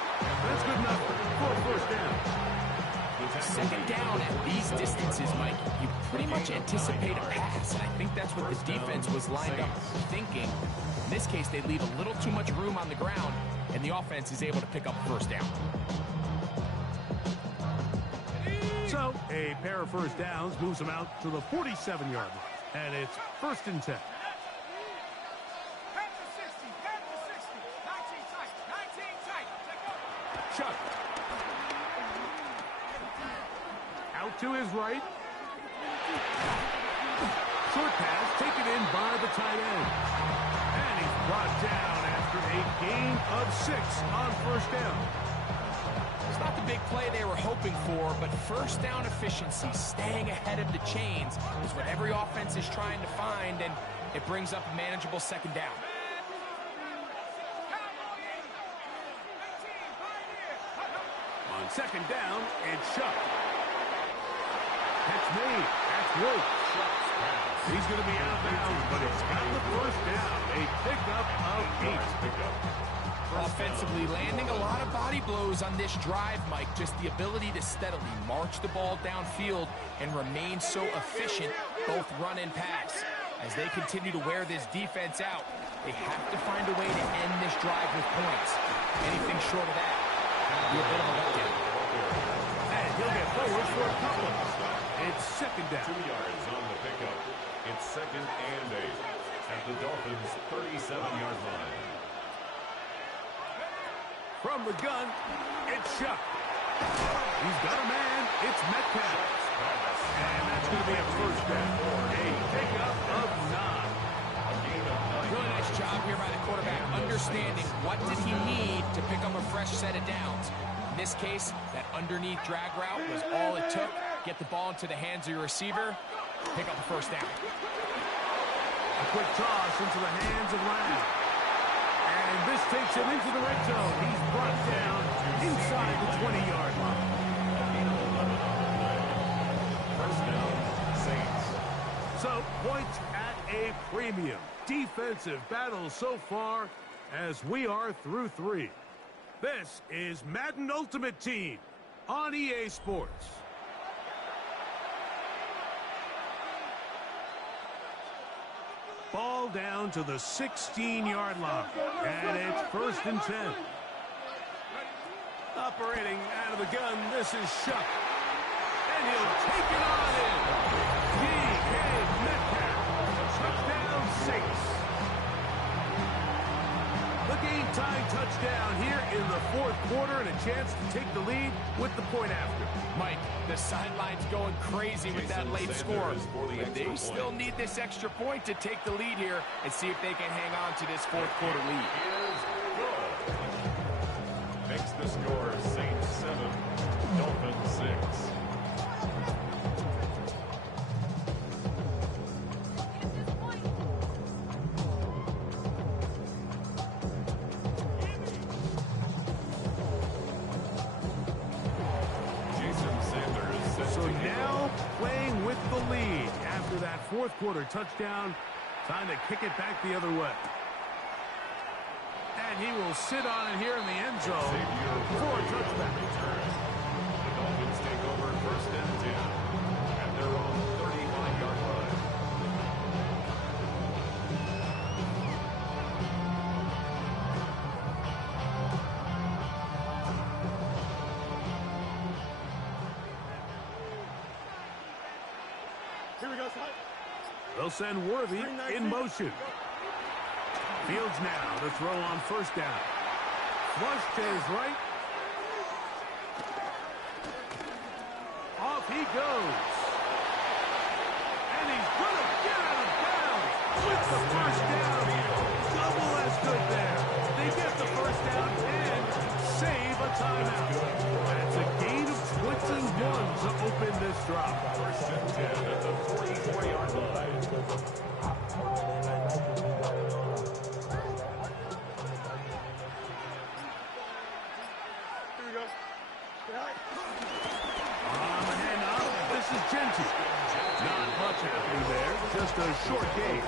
That's good enough for a first down. Second down at these distances, Mike, you pretty much anticipate a pass, and I think that's what the defense was lined up thinking. In this case, they leave a little too much room on the ground, and the offense is able to pick up first down. So, a pair of first downs moves them out to the 47-yard line, and it's first and 10. Chuck. Out to his right. Short pass taken in by the tight end. And he's brought down after a gain of 6 on first down. It's not the big play they were hoping for, but first down efficiency, staying ahead of the chains, is what every offense is trying to find, and it brings up a manageable second down. On second down, it's Shuck. That's made. That's Wolf. He's going to be out of bounds, but he's got the first down. A pickup of 8. Offensively, landing a lot of body blows on this drive, Mike. Just the ability to steadily march the ball downfield and remain so efficient, both run and pass. As they continue to wear this defense out, they have to find a way to end this drive with points. Anything short of that will be a bit of a letdown. And he'll get forward for a couple. It's second down. 2 yards on the pickup. It's second and 8 at the Dolphins' 37-yard line. From the gun, it's Shuck. He's got a man. It's Metcalf. And that's going to be a first down. A pickup of 9. Really nice job here by the quarterback, understanding what did he need to pick up a fresh set of downs. In this case, that underneath drag route was all it took. Get the ball into the hands of your receiver, pick up a first down. A quick toss into the hands of Lamb. And this takes him into the red zone. He's brought down inside the 20-yard line. First down, Saints. So, points at a premium. Defensive battle so far as we are through 3. This is Madden Ultimate Team on EA Sports. Ball down to the 16-yard line, and it's first and 10. Operating out of the gun, this is Shuck. And he'll take it on in. D.K. Metcalf. Touchdown, Saints. The game-tying touchdown here in the fourth quarter and a chance to take the lead with the point after. Mike, the sideline's going crazy with that late score. But they still need this extra point to take the lead here and see if they can hang on to this fourth quarter lead. Makes the score Saints 7, Dolphins 6. Fourth quarter touchdown. Time to kick it back the other way. And he will sit on it here in the end zone for a touchback. The Dolphins take over first and 10 at their own 35-yard line. Here we go, son. They'll send Worthy in motion. Fields now to throw on first down. Flush to his right. Off he goes. And he's going to get out of bounds with the first down. Double as good there. They get the first down and save a timeout. That's a gain of 21 to open this drop. First and 10 at the 44-yard line. Here we go. On the handoff, this is Genty. Not much happening there, just a short gain.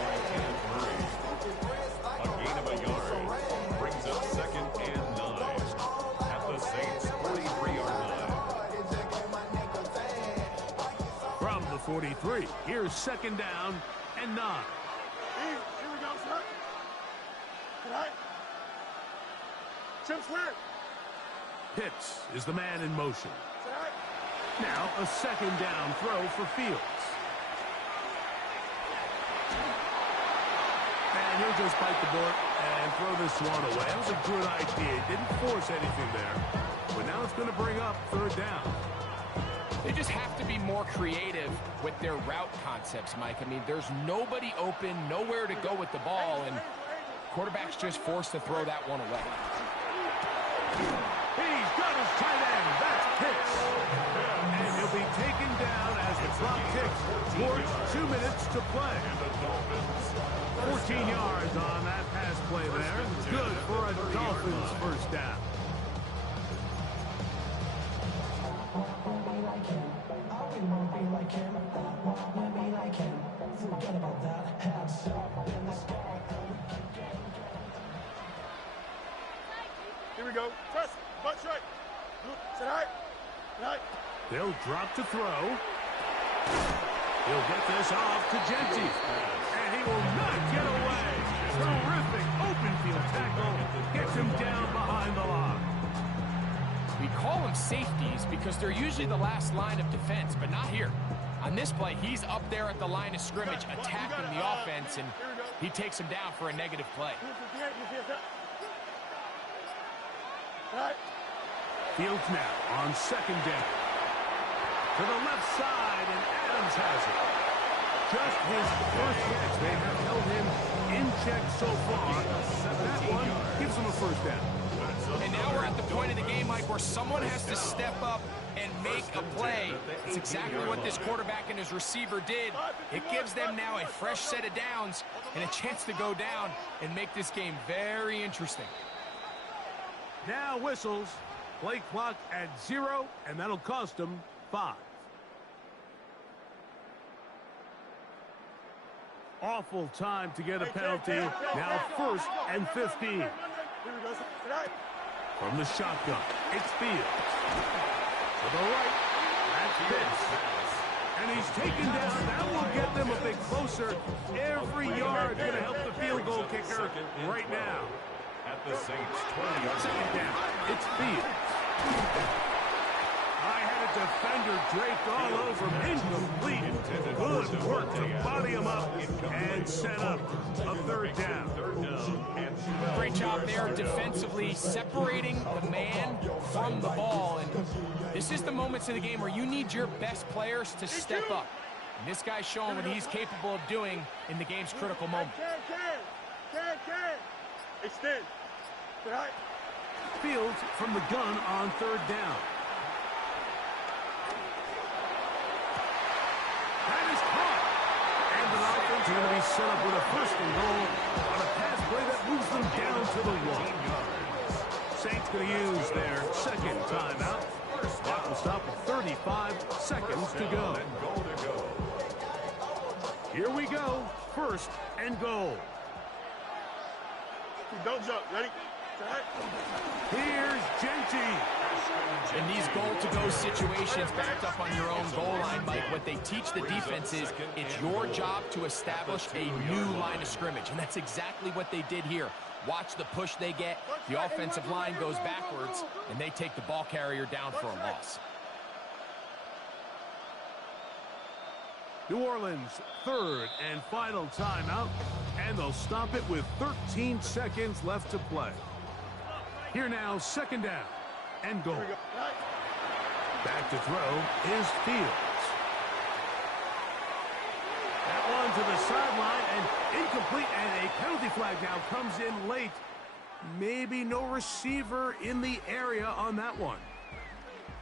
A gain of a yard brings up second and 9 at the Saints' 43-yard line. From the 43, here's second down and 9. Here we go, son. Tonight. Chip square. Pitts is the man in motion. Tonight. Now a second down throw for Fields. And he'll just bite the bullet and throw this one away. That was a good idea. Didn't force anything there. But now it's going to bring up third down. They just have to be more creative with their route concepts, Mike. I mean, there's nobody open, nowhere to go with the ball, and quarterback's just forced to throw that one away. He's got his tight end. That's Pitts. And he'll be taken down as the clock ticks towards 2 minutes to play. 14 yards on that pass play there. Good for a Dolphins first down. Here we go. Press. Butt straight. Tonight. Tonight. They'll drop to throw. He'll get this off to Genty. And he will not get away. Terrific open field tackle. Gets him down behind the line. We call them safeties because they're usually the last line of defense, but not here. On this play, he's up there at the line of scrimmage attacking the offense, and he takes him down for a negative play. Fields now on second down. To the left side, and Adams has it. Just his first catch. They have held him in check so far. That one gives him a first down. And now we're at the point of the game, Mike, where someone has to step up and make a play. It's exactly what this quarterback and his receiver did. It gives them now a fresh set of downs and a chance to go down and make this game very interesting. Now whistles. Play clock at 0, and that'll cost them 5. Awful time to get a penalty. Now 1st and 15. From the shotgun, it's Fields. To the right, that's Pitts. And he's taken down. That will get them a bit closer. Every yard going to help the field goal kicker right now. At the Saints' 20-yard Second line. down, it's Fields. I had a defender draped all over from incomplete. Good work to body him up and set up a third down. Great job there defensively, separating the man from the ball. And this is the moments of the game where you need your best players to step up. And this guy's showing what he's capable of doing in the game's critical moment. Can. Extend. Right. Fields from the gun on third down. That is caught. And the offense is going to be set up with a first and goal on a pass play that moves them down to the 1. Saints going to use their second timeout. Clock will stop with 35 seconds to go. Here we go. First and goal. Don't jump. Ready? Here's Genty. In these goal-to-go situations, backed up on your own goal line, Mike, what they teach the defense is it's your job to establish a new line of scrimmage, and that's exactly what they did here. Watch the push they get. The offensive line goes backwards, and they take the ball carrier down for a loss. New Orleans' third and final timeout, and they'll stop it with 13 seconds left to play. Here now, second down and goal. Back to throw is Fields. That one to the sideline and incomplete, and a penalty flag now comes in late. Maybe no receiver in the area on that one.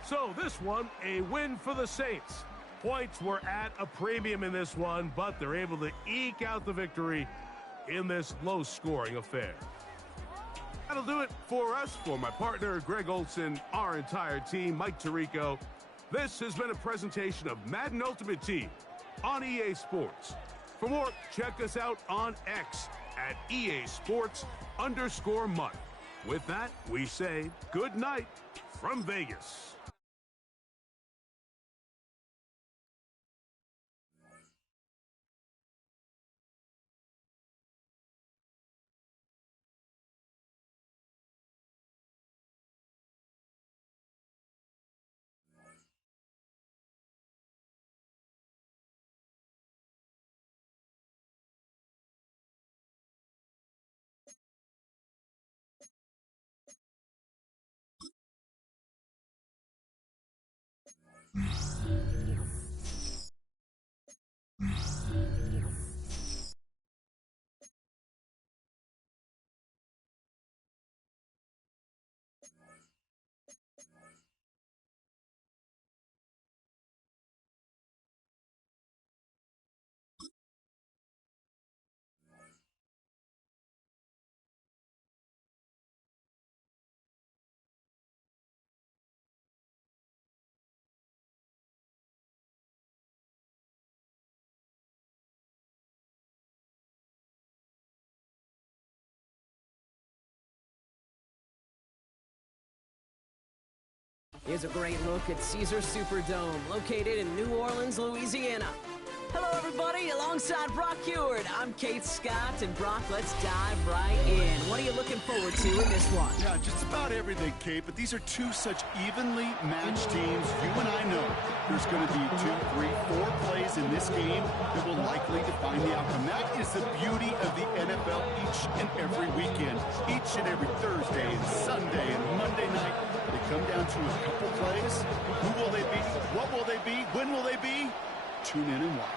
So this one, a win for the Saints. Points were at a premium in this one, but they're able to eke out the victory in this low-scoring affair. That'll do it for us. For my partner, Greg Olson, our entire team, Mike Tirico, this has been a presentation of Madden Ultimate Team on EA Sports. For more, check us out on X at EA Sports_Mike. With that, we say good night from Vegas. Here's a great look at Caesars Superdome, located in New Orleans, Louisiana. Hello, everybody. Alongside Brock Heward, I'm Kate Scott, and Brock, let's dive right in. What are you looking forward to in this one? Yeah, just about everything, Kate, but these are two such evenly matched teams. You and I know there's going to be 2, 3, 4 plays in this game that will likely define the outcome. That is the beauty of the NFL each and every weekend, each and every Thursday and Sunday and Monday night. They come down to a couple plays. Who will they be? What will they be? When will they be? Tune in and watch.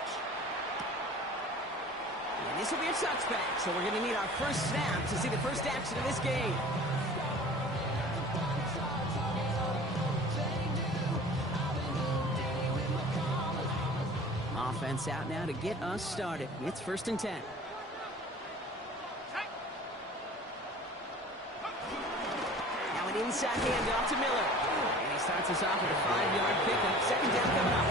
And this will be a touchback, so we're going to need our first snap to see the first action of this game. Offense out now to get us started. It's 1st and 10. Now an inside handoff to Miller. And he starts us off with a 5-yard pickup. Second down coming up.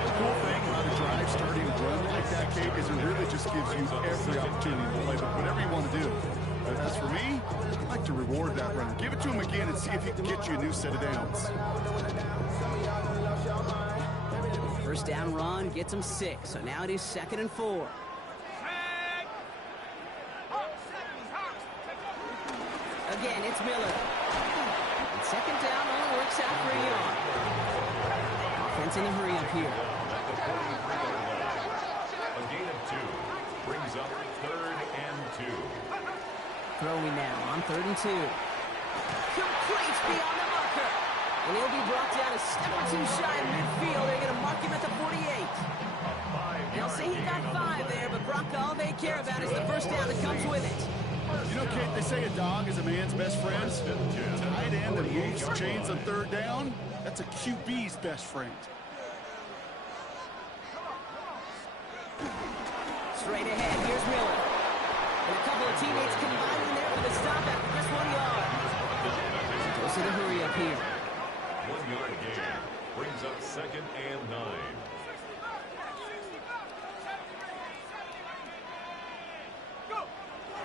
The cool thing about a drive starting to run like that, Kate, is it really just gives you every opportunity to play whatever you want to do. But as for me, I'd like to reward that run. Give it to him again and see if he can get you a new set of downs. First down run gets him 6, so now it is 2nd and 4. Again, it's Miller. And second down only works out for a yard. offense in the hurry-up here. At the 43-yard line. A gain of 2 brings up 3rd and 2. Throwing now on 3rd and 2. Complete beyond the marker. And he'll be brought down a step or 2 shy of midfield. They're going to mark him at the 48. They'll say he got 5 there, but Brock, all they care about is the first down that comes with it. You know, Kate, they say a dog is a man's best friend. Tight end that moves chains on 3rd down, that's a QB's best friend. Straight ahead, here's Miller. And a couple of teammates combining there for the stop after just 1 yard. Goes to the hurry up here. 1 yard gain brings up 2nd and 9.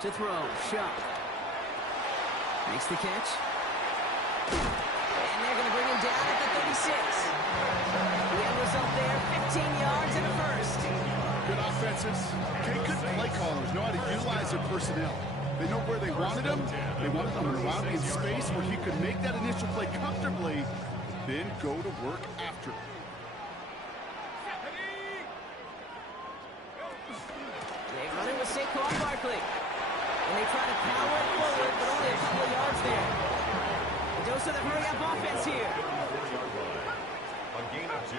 To throw, Shuck. Makes the catch. And they're going to bring him down at the 36. The end result there, 15 yards and a first. Good offenses. Okay, good play callers know how to utilize their personnel. They know where they wanted him. They wanted him around in space where he could make that initial play comfortably, then go to work after. They run it with Saquon Barkley. And they try to power it forward, but only a couple of yards there. It goes to the hurry-up offense here. 4-yard line. A gain of 2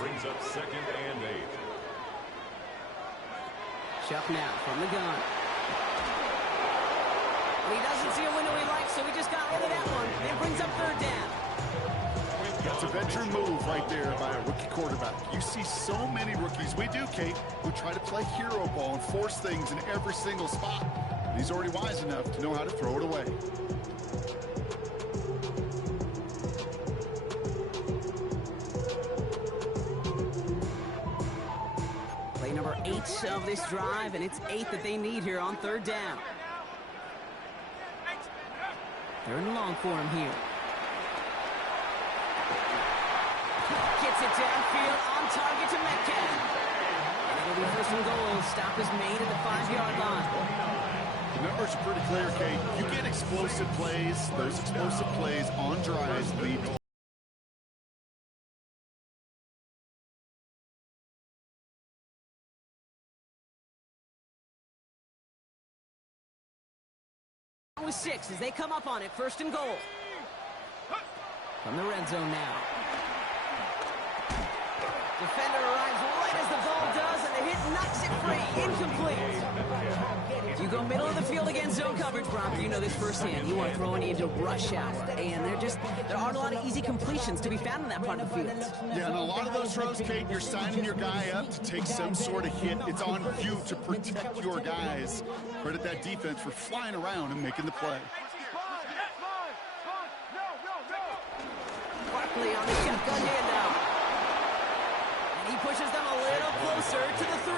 brings up 2nd and 8. Chuck now from the gun. And he doesn't see a window he likes, so he just got rid of that one. It brings up 3rd down. That's a veteran move right there by a rookie quarterback. You see so many rookies, we do, Kate, who try to play hero ball and force things in every single spot. He's already wise enough to know how to throw it away. Play number 8 of this drive, and it's 8 that they need here on 3rd down. 3rd and long for him here. Gets it downfield on target to Metcalf. And it'll be 1st and goal. Stop is made at the 5-yard line. The numbers are pretty clear, Kate. You get explosive plays. Those explosive plays on drives lead to with 6 as they come up on it, 1st and goal. From the red zone now. Defender arrives right as the ball does, and the hit knocks it free. Incomplete. You go middle of the field against zone coverage, Brock. You know this firsthand. You are throwing into rush hour, and there aren't a lot of easy completions to be found in that part of the field. Yeah, and a lot of those throws, Kate, you're signing your guy up to take some sort of hit. It's on you to protect your guys. Credit that defense for flying around and making the play. Barkley on the shotgun handout. And he pushes them a little closer to the 3.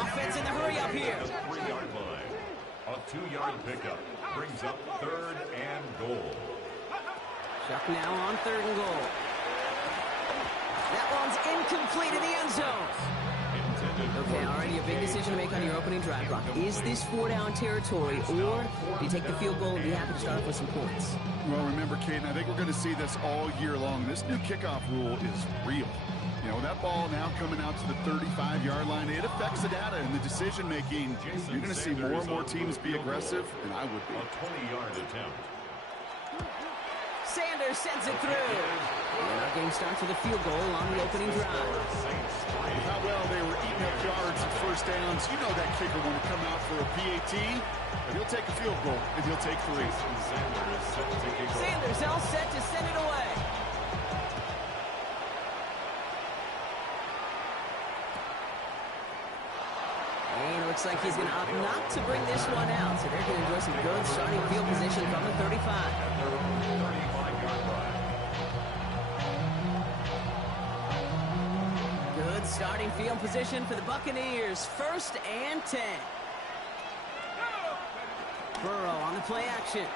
Offense in the hurry up here. 3-yard line. A 2-yard pickup brings up 3rd and goal. Chuck now on 3rd and goal. That one's incomplete in the end zone. Okay, already a big decision to make on your opening drive, Brock. Is this 4-down territory, or do you take the field goal and be happy to start off with some points? Well, remember, Kate, and I think we're going to see this all year long. This new kickoff rule is real. You know, that ball now coming out to the 35-yard line, it affects the data and the decision-making. You're going to see more and more teams be aggressive, and I would be. A 20-yard attempt. Sanders sends it through. And our game starts with a field goal on the opening drive. How well they were eating up yards and 1st downs. You know that kicker when to come out for a PAT, but he'll take a field goal, and he'll take 3. Sanders all set to send it away. And it looks like he's going to opt not to bring this one out, so they're going to enjoy some good starting field position from the 35. Good starting field position for the Buccaneers. 1st and 10. Burrow on the play action.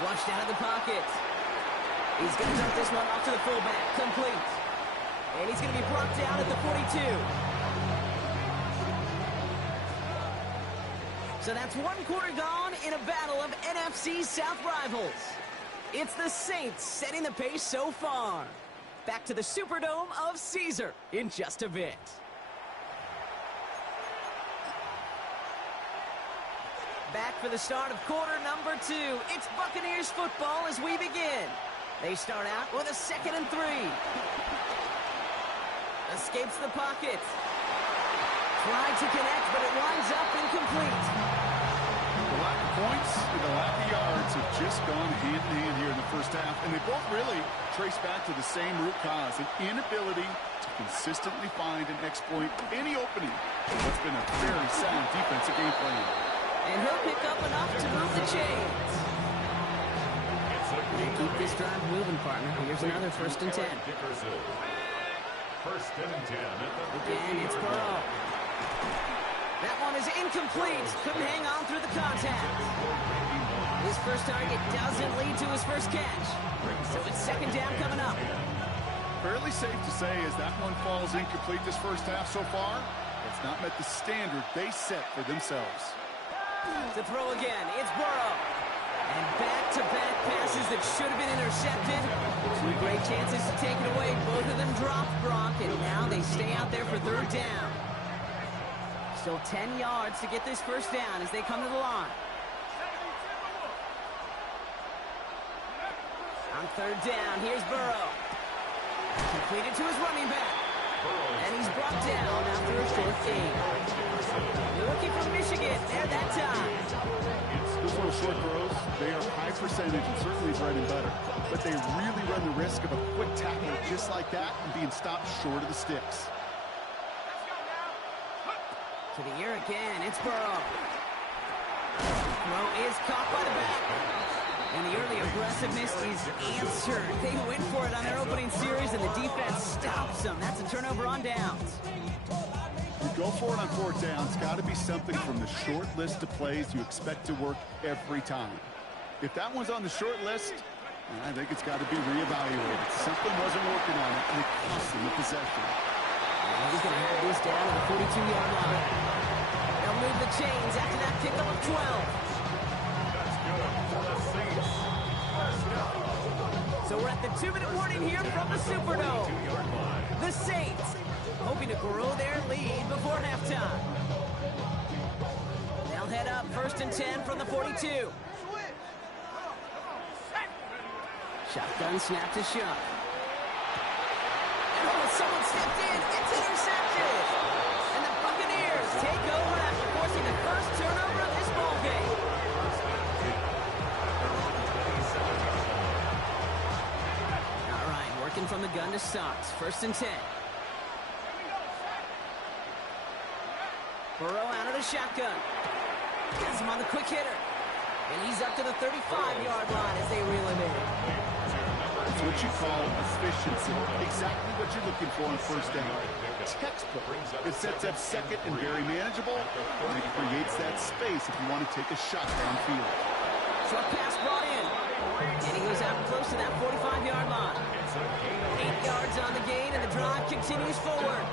Flushed out of the pocket. He's going to dump this one off to the fullback. Complete. And he's going to be brought down at the 42. So that's 1 quarter gone in a battle of NFC South rivals. It's the Saints setting the pace so far. Back to the Superdome of Caesar in just a bit. Back for the start of quarter number 2. It's Buccaneers football as we begin. They start out with a 2nd and 3. Escapes the pocket. Tried to connect, but it winds up incomplete. The lack of points and the lack of yards have just gone hand in hand here in the first half, and they both really trace back to the same root cause, an inability to consistently find and exploit any opening. That's been a very sound defensive game plan. And he'll pick up enough to move the chains. And keep this drive moving, partner. Here's another 1st and 10. First and 10. Again, it's Burrow. That one is incomplete. Couldn't hang on through the contact. His first target doesn't lead to his first catch. So it's 2nd down coming up. Fairly safe to say as that one falls incomplete this first half so far, it's not met the standard they set for themselves. To throw again, it's Burrow. And back-to-back passes that should have been intercepted. 2 great chances to take it away. Both of them dropped, Brock, and now they stay out there for 3rd down. Still 10 yards to get this first down as they come to the line. On 3rd down, here's Burrow. Completed to his running back. And he's brought down after a short gain. The rookie from Michigan, there that time. Those little short throws, they are high percentage and certainly bread and butter. But they really run the risk of a quick tackle just like that and being stopped short of the sticks. To the air again, it's Burrow. Throw is caught by the back. And the early aggressiveness is answered. They went for it on their opening series, and the defense stops them. That's a turnover on downs. You go for it on 4th down. It's got to be something from the short list of plays you expect to work every time. If that one's on the short list, I think it's got to be reevaluated. Something wasn't working on it, and it cost them the possession. And he's going to have this down to the 42-yard line. They'll move the chains after that pickup of 12. So we're at the 2-minute warning here from the Superdome. The Saints hoping to grow their lead before halftime. They'll head up 1st and 10 from the 42. Shotgun snap to Shuck. And oh, someone stepped in. It's intercepted. And the Buccaneers take over after forcing the first turnover of this ballgame. All right, working from the gun to start. 1st and 10. Burrow out of the shotgun. Gets him on the quick hitter. And he's up to the 35-yard line as they reel him in. It's what you call efficiency. Exactly what you're looking for on 1st down. Textbook. It sets up 2nd and very manageable, and it creates that space if you want to take a shot downfield. Short pass brought in. And he goes out close to that 45-yard line. 8 yards on the gain, and the drive continues forward.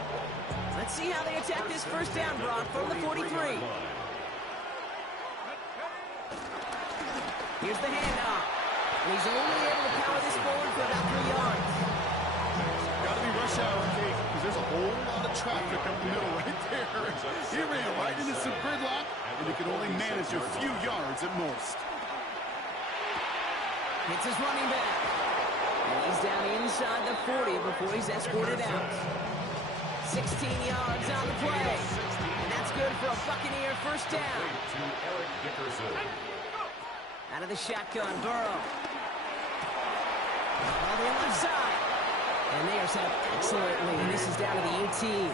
Let's see how they attack this first down, Brock, from the 43. Here's the handoff. And he's only able to power this forward for about 3 yards. Got to be rush hour, Kate, because there's a whole lot of traffic up the middle right there. He ran right into some gridlock, and he could only manage a few yards at most. Hits his running back. And he's down inside the 40 before he's escorted out. 16 yards on the play. And that's good for a Buccaneer first down. Out of the shotgun, Burrow. All the left side. And they are set up excellently. And this is down to the 18.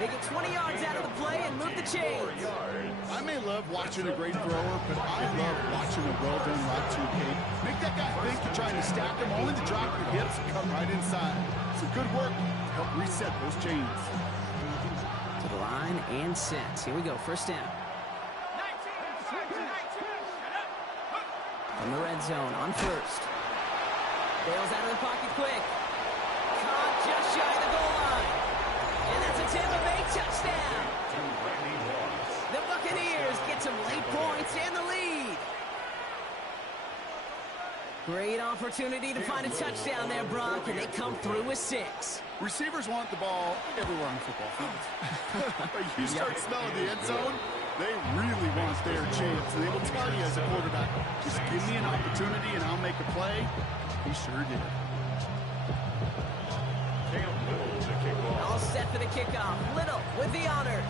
They get 20 yards out of the play and move the chains. I may love watching a great thrower, but I love watching a well-done route to Kate. Make that guy think you're trying to stack him, only to drop your hips and come right inside. Some good work to help reset those chains. To the line and set. Here we go, first down. From the red zone on 1st. Bails out of the pocket quick. Caught just shy of the goal line. And that's a Tampa Bay touchdown. The Buccaneers get some late points and the lead. Great opportunity to find a touchdown there, Brock, and they come through with 6. Receivers want the ball everywhere on the football field. But you start smelling the end zone, they really want their chance. And they will tell you as a quarterback, just give me an opportunity and I'll make a play. He sure did. All set for the kickoff. Little with the honors.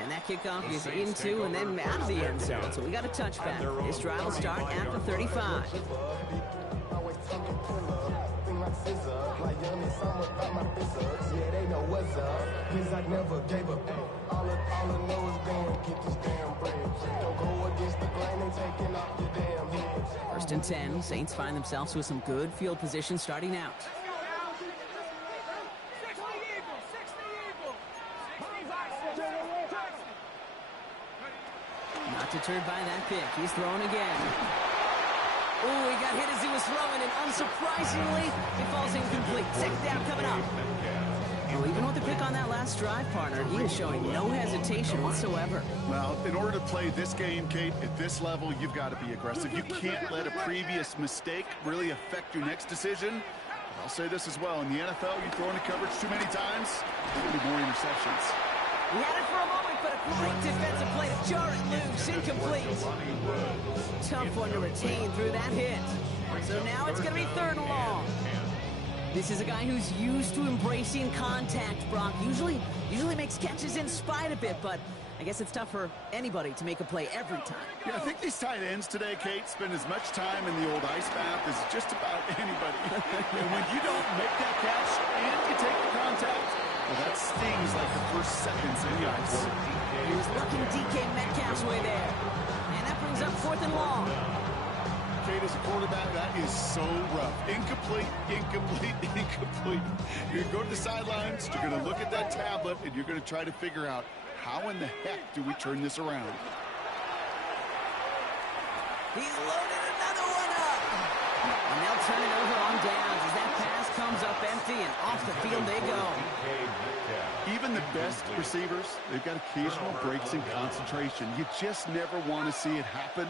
And that kickoff is into and then out of the end zone. So we got a touchback. This drive will start after 35. First and 10. Saints find themselves with some good field position starting out. Not deterred by that pick. He's throwing again. Ooh, he got hit as he was throwing, and unsurprisingly, he falls incomplete. Second down coming up. Well, even with the pick on that last drive, partner, he is showing no hesitation whatsoever. Well, in order to play this game, Kate, at this level, you've got to be aggressive. You can't let a previous mistake really affect your next decision. I'll say this as well. In the NFL, you throw into coverage too many times, there's going to be more interceptions. He had it for a moment, but a great defensive play to jar it loose. Incomplete. Tough one to retain through that hit. So now it's going to be 3rd and long. This is a guy who's used to embracing contact, Brock. Usually makes catches in spite of it, but I guess it's tough for anybody to make a play every time. Yeah, I think these tight ends today, Kate, spend as much time in the old ice bath as just about anybody. And when you don't make that catch and you take the contact, well, that stings like the first seconds in the ice. He was looking DK Metcalf's way there. And that brings up 4th and long. Kate, as a quarterback, that is so rough. Incomplete, incomplete, incomplete. You're going to go to the sidelines, you're going to look at that tablet, and you're going to try to figure out how in the heck do we turn this around? He's loaded another one up. And they'll turn it over on downs as that pass comes up empty and off the field they go. Even the best receivers, they've got occasional breaks in concentration. You just never want to see it happen.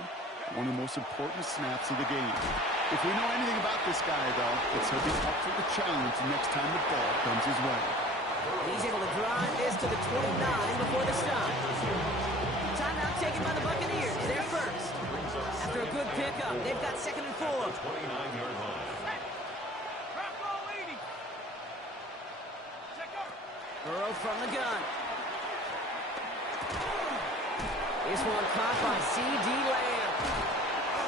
One of the most important snaps of the game. If we know anything about this guy, though, it's he'll be up for the challenge next time the ball comes his way. He's able to drive this to the 29 before the stop. Timeout taken by the Buccaneers. They're first. After a good pickup, they've got 2nd and 4. 29-yard line. Burrow from the gun. This one caught by C.D. Lamb.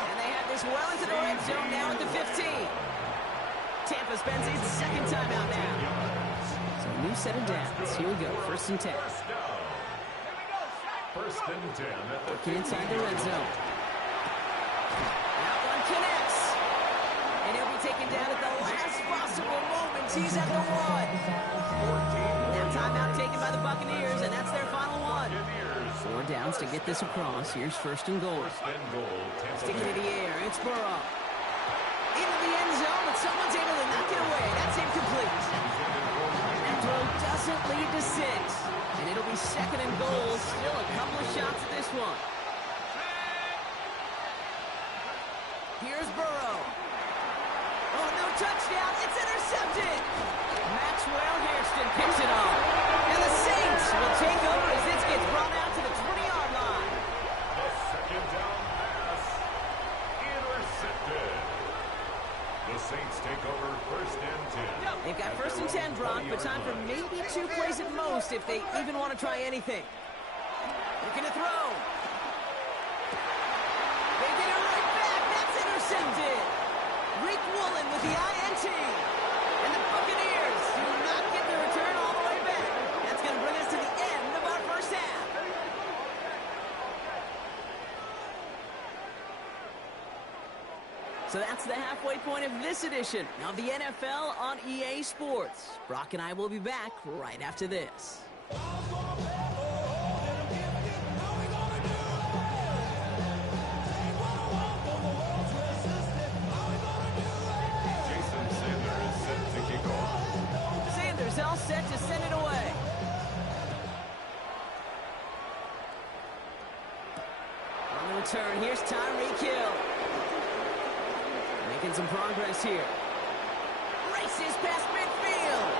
And they have this well into the red zone now at the 15. Tampa spends its 2nd timeout now. So a new set of downs. Here we go. 1st and 10. First and 10 at the Working inside the red zone. That one connects. And he'll be taken down at the last possible moment. He's at the 1. Now timeout taken by the Buccaneers, and that's their final one. 4 downs to get this across. Here's 1st and goal. Sticking to the air. It's Burrow. Into the end zone, but someone's able to knock it away. That's incomplete. That throw doesn't lead to 6. And it'll be 2nd and goal. Still a couple of shots at this one. Here's Burrow. Oh, no touchdown. It's intercepted. Maxwell Hairston picks it off. And the Saints will take over as this gets brought out to the 20-yard line. The second down pass. Intercepted. The Saints take over 1st and 10. They've got 1st and 10, Brock, but time for maybe 2 plays at most if they even want to try anything. Looking to throw. They get it right back. That's intercepted. Rick Woolen with the INT. And the Buccaneers do not get the return all the way back. That's going to bring us to the end of our 1st half. So that's the halfway point of this edition of the NFL on EA Sports. Brock and I will be back right after this. Sanders all set to send it away. return. Here's Tyreek Hill. Making some progress here. Races past midfield.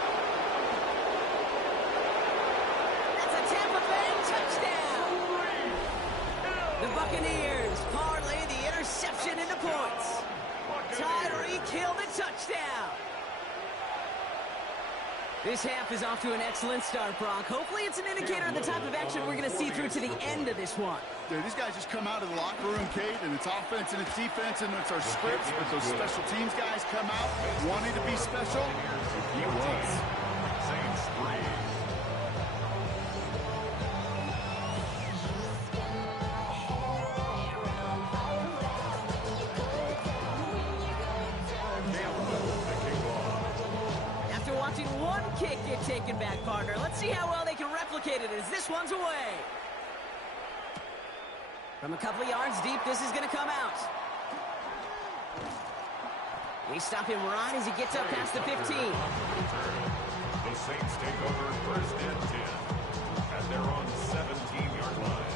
That's a Tampa Bay touchdown. The Buccaneers parlay the interception into points. Tyreek Hill the touchdown. This half is off to an excellent start, Brock. Hopefully it's an indicator of the type of action we're going to see through to the end of this one. Dude, these guys just come out of the locker room, Kate, and it's offense and it's defense and it's our scripts, but those special teams guys come out wanting to be special. He was. Saints 3. After watching one kick get taken back, partner, let's see how well they can replicate it as this one's away. From a couple of yards deep, this is going to come out. They stop him right as he gets up past the 15. The Saints take over first and 10 at their own 17-yard line.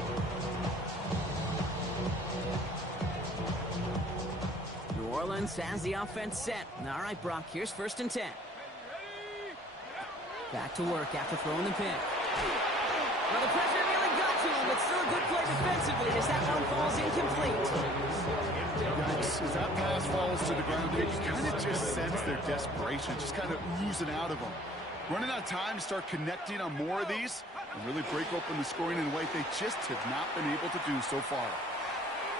New Orleans has the offense set. All right, Brock, here's first and 10. Back to work after throwing the pick. Well, the pressure nearly got to him, but still a good play defensively as that one falls incomplete. Yikes, as that pass falls to the ground, you kind of just sense their desperation, just kind of oozing out of them. Running out of time to start connecting on more of these and really break open the scoring in a way they just have not been able to do so far.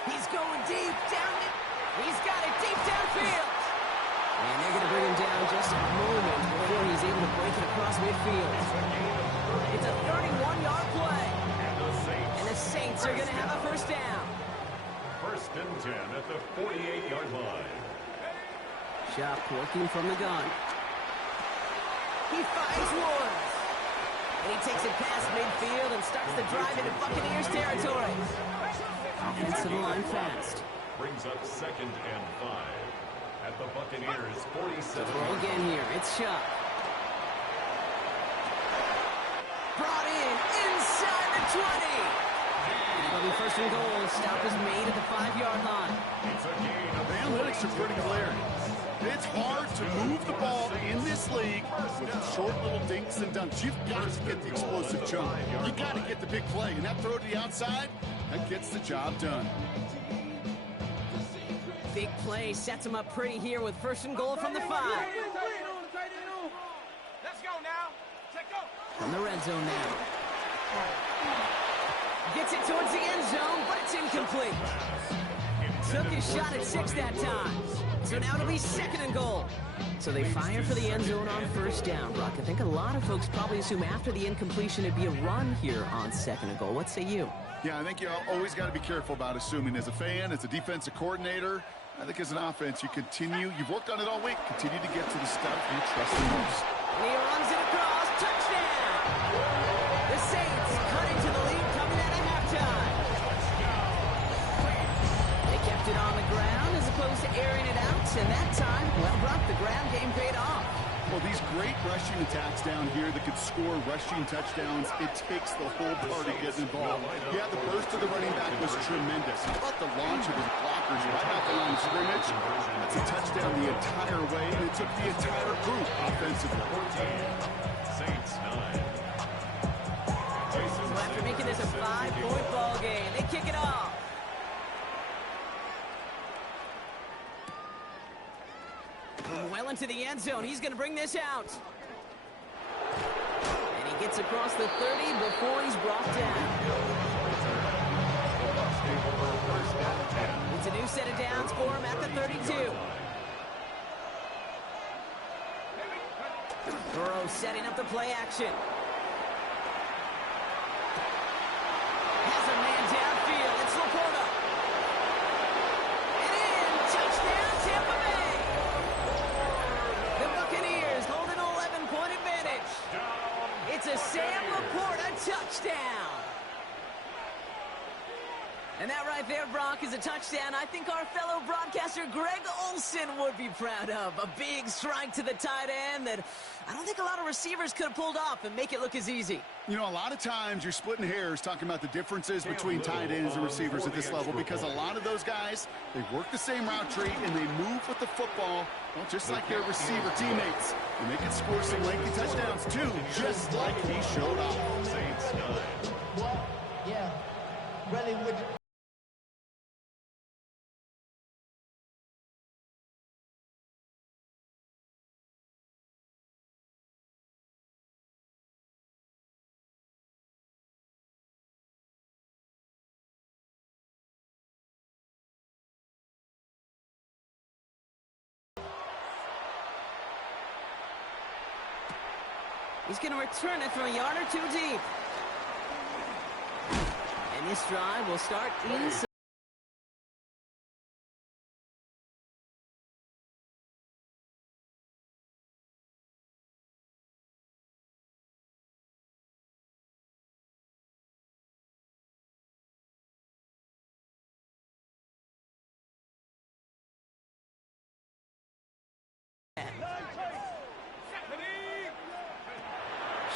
He's going deep down it. He's got it deep downfield. And they're going to bring him down just a moment before he's able to break it across midfield. It's a 31-yard play. And the Saints are going to have a first down. First and 10 at the 48-yard line. Sharp working from the gun. He finds Woods. And he takes it past midfield and starts the drive into Buccaneers territory. Offensive line fast. Brings up second and 5 at the Buccaneers 47. Throw again here. It's Sharp. Brought in inside the 20. It'll be first and goal. Stop is made at the 5-yard line. It's a gain of The analytics are pretty clear. It's hard to move the ball in this league with short little dinks and dunks. You've got to get the explosive jump. You've got to get the big play. And that throw to the outside, that gets the job done. Big play sets him up pretty here with first and goal from the 5. Let's go now. Check go. From the red zone now. Gets it towards the end zone, but it's incomplete. Took his shot at 6 that time. So now it'll be second and goal. So they fire for the end zone on first down, Brock. I think a lot of folks probably assume after the incompletion it'd be a run here on second and goal. What say you? Yeah, I think you always got to be careful about assuming. As a fan, as a defensive coordinator, I think as an offense, you've worked on it all week, continue to get to the stuff you trust the most. And he runs it across, touchdown! The Saints cutting to the lead coming out of halftime. They kept it on the ground as opposed to airing it out, and that time, well, Brock, the ground game paid off. Well, these great rushing attacks down here that could score rushing touchdowns, it takes the whole party getting involved. Yeah, the burst of the running back was tremendous. How about the launch of his blockers right off the line of scrimmage? That's a touchdown the entire way, and it took the entire group offensively. Saints 9. So after making this a 5-point ball game, they kick it off. Well into the end zone. He's going to bring this out. And he gets across the 30 before he's brought down. It's a new set of downs for him at the 32. Burrow setting up the play action. Has a man downfield. It's Laporta. And in. Touchdown, Tampa Bay. The Buccaneers hold an 11-point advantage. It's a Sam Laporta touchdown. And that right there, Brock, is a touchdown I think our fellow broadcaster Greg Olson would be proud of. A big strike to the tight end that I don't think a lot of receivers could have pulled off and make it look as easy. You know, a lot of times you're splitting hairs talking about the differences between tight ends and receivers at this level because a lot of those guys, they work the same route tree and they move with the football, well, just like their receiver teammates. And they can score some lengthy touchdowns too, just like he showed off. Well, yeah, really would. He's going to return it from a yard or two deep. And this drive will start inside.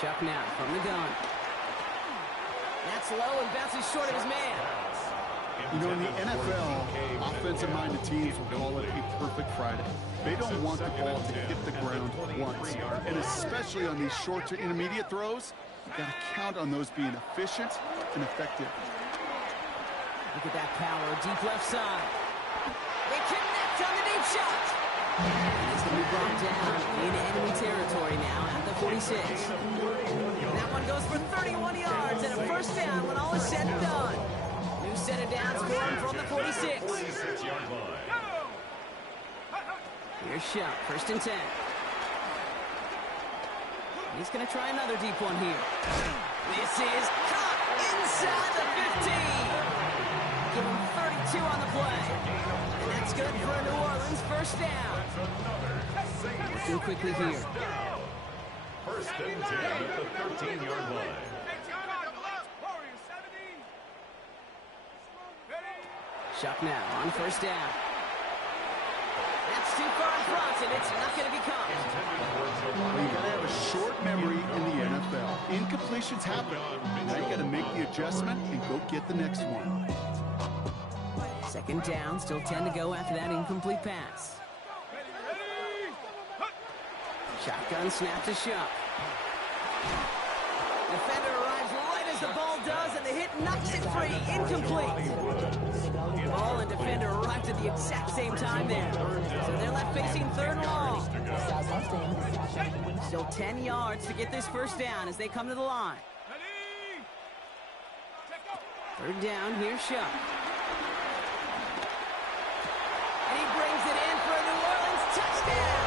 Chuck now from the gun. That's low and bounces short of his man. You know, in the NFL, offensive-minded teams will call it a perfect Friday. They don't want the ball to hit the ground once. And especially on these short to intermediate throws, you've got to count on those being efficient and effective. Look at that power, deep left side. They connect on the deep shot. He's going to be brought down in enemy territory now at the 46. And that one goes for 31 yards and a first down when all is said and done. New set of downs for him from the 46. Here's Shuck, first and 10. He's going to try another deep one here. This is caught inside the 15. Give him 32 on the play. And that's good for a New Orleans first down. Working quickly here. First and 10 at the 13-yard line. Shuck now on first down. That's too far in front, and it's not going to be caught. Well, you got to have a short memory in the NFL. Incompletions happen. Now you got to make the adjustment and go get the next one. Second down, still 10 to go after that incomplete pass. Shotgun snap to Shuck. Defender arrives right as the ball does, and the hit knocks it free. Incomplete. Ball and defender arrived at the exact same time there. So they're left facing third and long. Still 10 yards to get this first down as they come to the line. Third down, here's Shuck. And he brings it in for a New Orleans touchdown.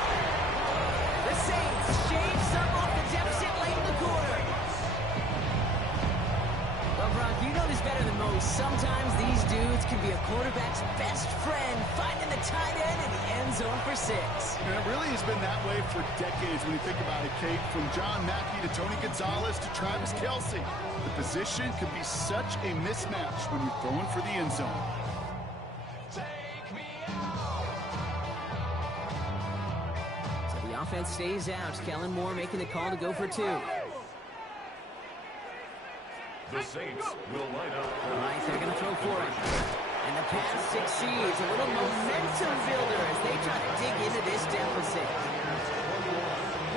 The Saints shave some off the deficit late in the quarter. Well, Brock, you know this better than most. Sometimes these dudes can be a quarterback's best friend, finding the tight end in the end zone for 6. And it really has been that way for decades when you think about it, Kate. From John Mackey to Tony Gonzalez to Travis Kelce. The position can be such a mismatch when you're throwing for the end zone. So the offense stays out. Kellen Moore making the call to go for 2. The Saints will line up. All right, they're going to throw for it. And the pass succeeds. A little momentum builder as they try to dig into this deficit.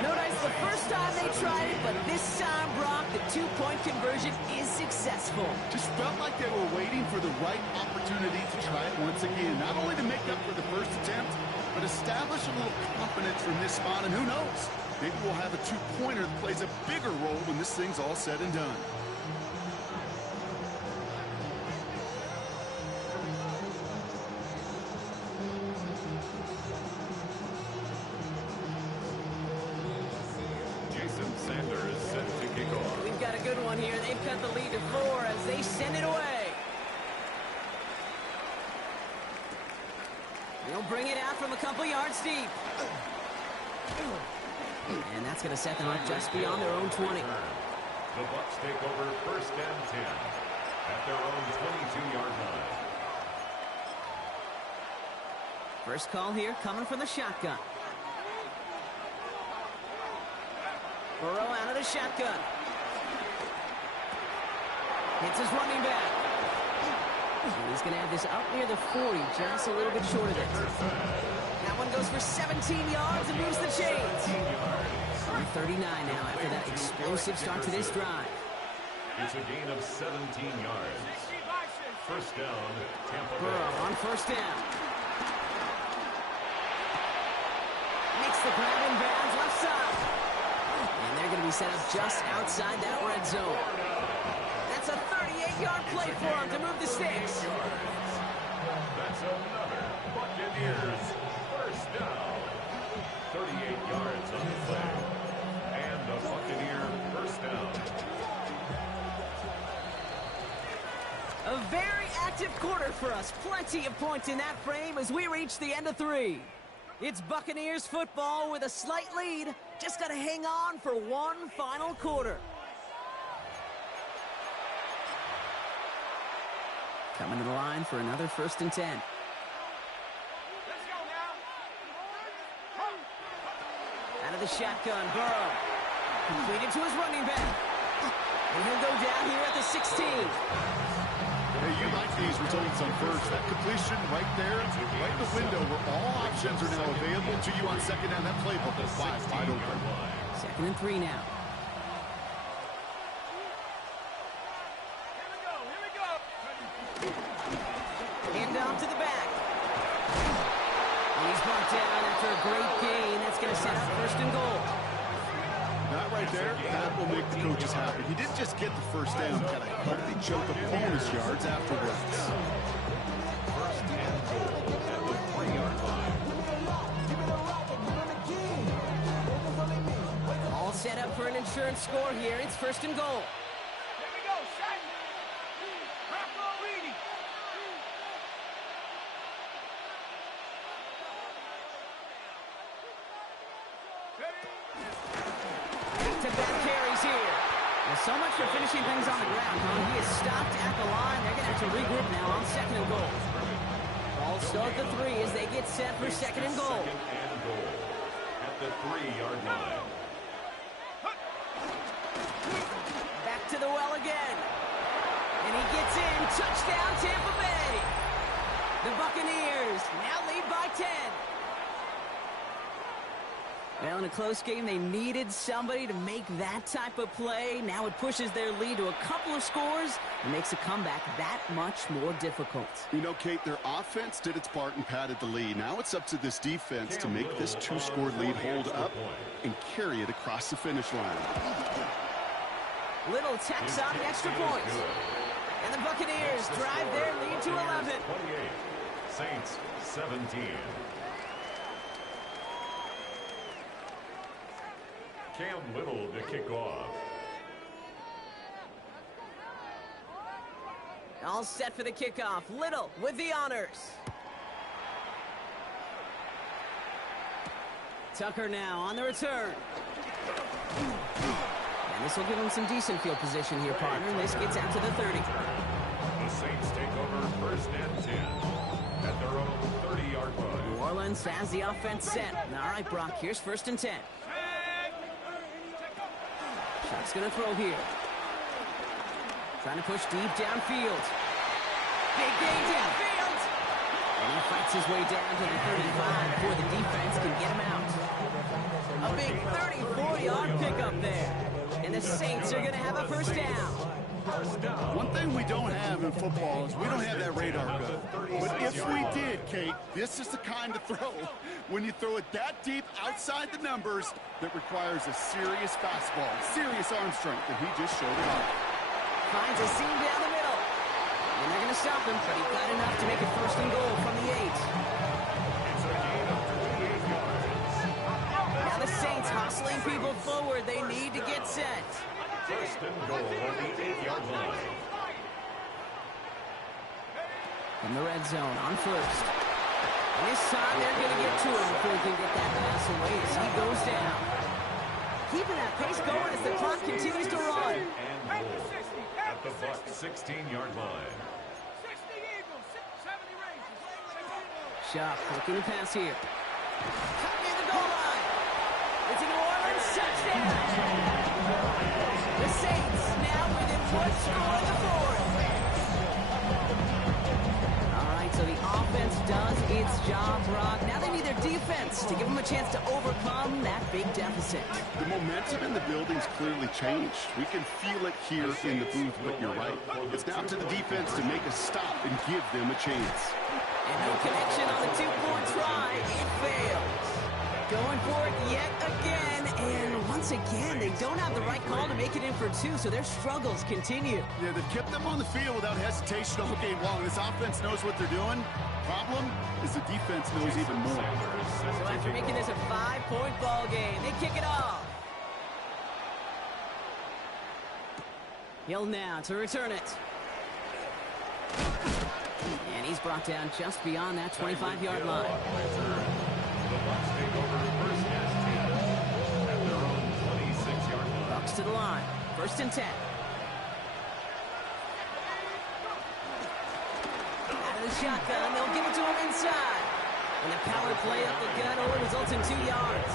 Notice the first time they tried it, but this time, Brock, the 2-point conversion is successful. Just felt like they were waiting for the right opportunity to try it once again. Not only to make up for the first attempt, but establish a little confidence from this spot. And who knows, maybe we'll have a 2-pointer that plays a bigger role when this thing's all said and done. We've got a good one here. They've cut the lead to 4 as they send it away. They'll bring it out from a couple yards deep. And that's going to set them up just beyond their own 20. The Bucs take over first and 10 at their own 22-yard line. First call here coming from the shotgun. Burrow out of the shotgun. Hits his running back. And he's going to have this up near the 40, just a little bit short of it. That one goes for 17 yards and moves the chains. 39 now after that explosive start to this drive. It's a gain of 17 yards. First down, Tampa Bay. Burrow on first down. Makes the grab in bounds left side. And they're going to be set up just outside that red zone. That's a 38-yard play for him to move the sticks. That's another Buccaneers first down. 38 yards on the play. And a Buccaneer first down. A very active quarter for us. Plenty of points in that frame as we reach the end of 3. It's Buccaneers football with a slight lead. Just got to hang on for one final quarter. Coming to the line for another 1st and 10. Let's go now. Out of the shotgun, Burrow. Completed to his running back. And he'll go down here at the 16. Hey, you like these results on first. That completion right there, right in the window where all options are now available to you on second down. That playbook is wide open. 2nd and 3 now. Here we go. Hand off to the back. He's brought down after a great gain. That's going to set up 1st and goal. That right there, that will make the coaches happy. He didn't just get the first down, got a healthy chunk of bonus yards afterwards. First and goal at the 3-yard line. All set up for an insurance score here. It's 1st and goal. Here we go. Set. Rocco Reedy. Back-to-back carries here. Well, so much for finishing things on the ground, huh? He is stopped at the line. They're going to have to regroup now on 2nd and goal. Ball still at the 3 as they get set for 2nd and goal. 2nd and goal at the 3-yard line. Back to the well again. And he gets in. Touchdown, Tampa Bay. The Buccaneers now lead by 10. Well, in a close game, they needed somebody to make that type of play. Now it pushes their lead to a couple of scores and makes a comeback that much more difficult. You know, Kate, their offense did its part and padded the lead. Now it's up to this defense to make this 2-score lead hold up and carry it across the finish line. Little tacks on extra points. And the Buccaneers drive their lead to 11. 28, Saints 17. Cam Little to kick off. All set for the kickoff. Little with the honors. Tucker now on the return. And this will give him some decent field position here, partner. And this gets out to the 30. The Saints take over 1st and 10 at their own 30-yard line. New Orleans has the offense set. All right, Brock, here's 1st and 10. Shot's going to throw here. Trying to push deep downfield. Big gain downfield. And he fights his way down to the 35 before the defense can get him out. A big 34-yard pickup there. And the Saints are going to have a 1st down. One thing we don't have in football is we don't have that radar gun. But if we did, Kate, this is the kind of throw, when you throw it that deep outside the numbers, that requires a serious fastball, serious arm strength, and he just showed it off. Finds a seam down the middle. And they're going to stop him, but he got enough to make it 1st and goal from the 8. It's a gain of 28 yards. Now the Saints hustling people forward. They need to get set. 1st and goal on the 8-yard line. From the red zone on 1st. And this time they're going to get to him before he can get that pass away as he goes down. Keeping that pace going as the clock continues to run. And goal at the Bucs 16-yard line. up. Looking to pass here. Cut near the goal line. It's a New Orleans touchdown. The Saints now within one score of the fourth. All right, so the offense does its job, Brock. Now they need their defense to give them a chance to overcome that big deficit. The momentum in the building's clearly changed. We can feel it here in the booth, but you're right. It's down to the defense to make a stop and give them a chance. And no connection on the two-point try. It fails. Going for it yet again, and once again, they don't have the right call to make it in for two, so their struggles continue. Yeah, they've kept them on the field without hesitation all game long. This offense knows what they're doing. Problem is the defense knows even more. So after making this a 5-point ball game, they kick it off. Hill now to return it. And he's brought down just beyond that 25-yard line. Bucks to the line. 1st and 10. Out of the shotgun, they'll give it to him inside. And the power play up the gut only results in 2 yards.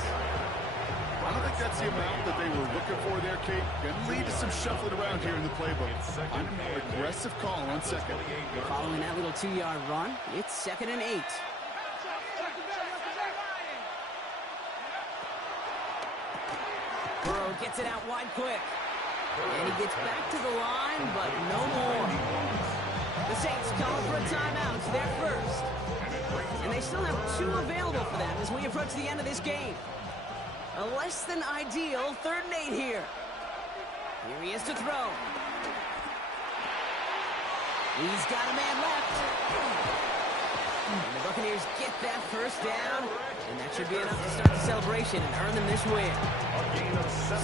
I don't think that's the amount that they were looking for there, Kate. Going to lead to some shuffling around here in the playbook. I'm a more aggressive call on second. Following that little 2-yard run, it's 2nd and 8. Burrow gets it out wide quick. And he gets back to the line, but no more. The Saints call for a timeout. It's their first. And they still have 2 available for them as we approach the end of this game. A less than ideal 3rd and 8 here. Here he is to throw. He's got a man left. And the Buccaneers get that first down. And that should be enough to start the celebration and earn them this win.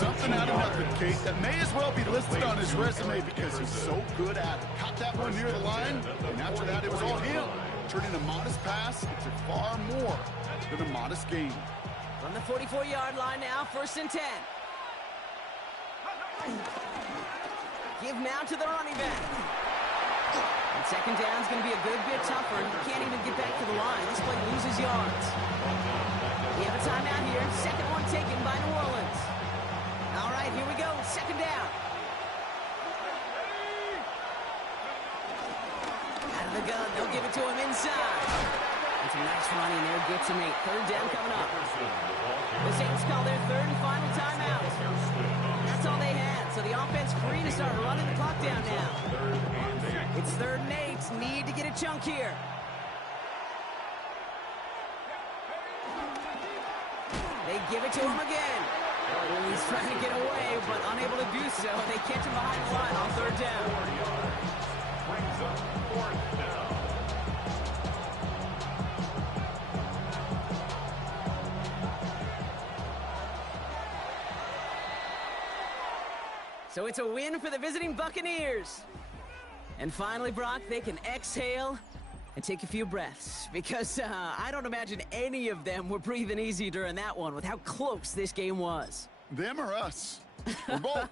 Something out of nothing, Kate. That may as well be listed on his resume because he's so good at it. Caught that one near the line, and after that it was all him. Turning a modest pass into far more than a modest game. From the 44-yard line now, 1st and 10. Give now to the running back. And 2nd down's going to be a good bit tougher. He can't even get back to the line. This play loses yards. We have a timeout here. 2nd one taken by New Orleans. All right, here we go. 2nd down. Out of the gun. They'll give it to him inside. And some nice running there. Gets him 8. 3rd down coming up. The Saints call their 3rd and final timeout. That's all they had. So the offense free to start running the clock down now. It's 3rd and 8. Need to get a chunk here. They give it to him again. He's trying to get away, but unable to do so. They catch him behind the line on 3rd down. Brings up 4th down. So it's a win for the visiting Buccaneers. And finally, Brock, they can exhale and take a few breaths. Because I don't imagine any of them were breathing easy during that one with how close this game was. Them or us? We're both.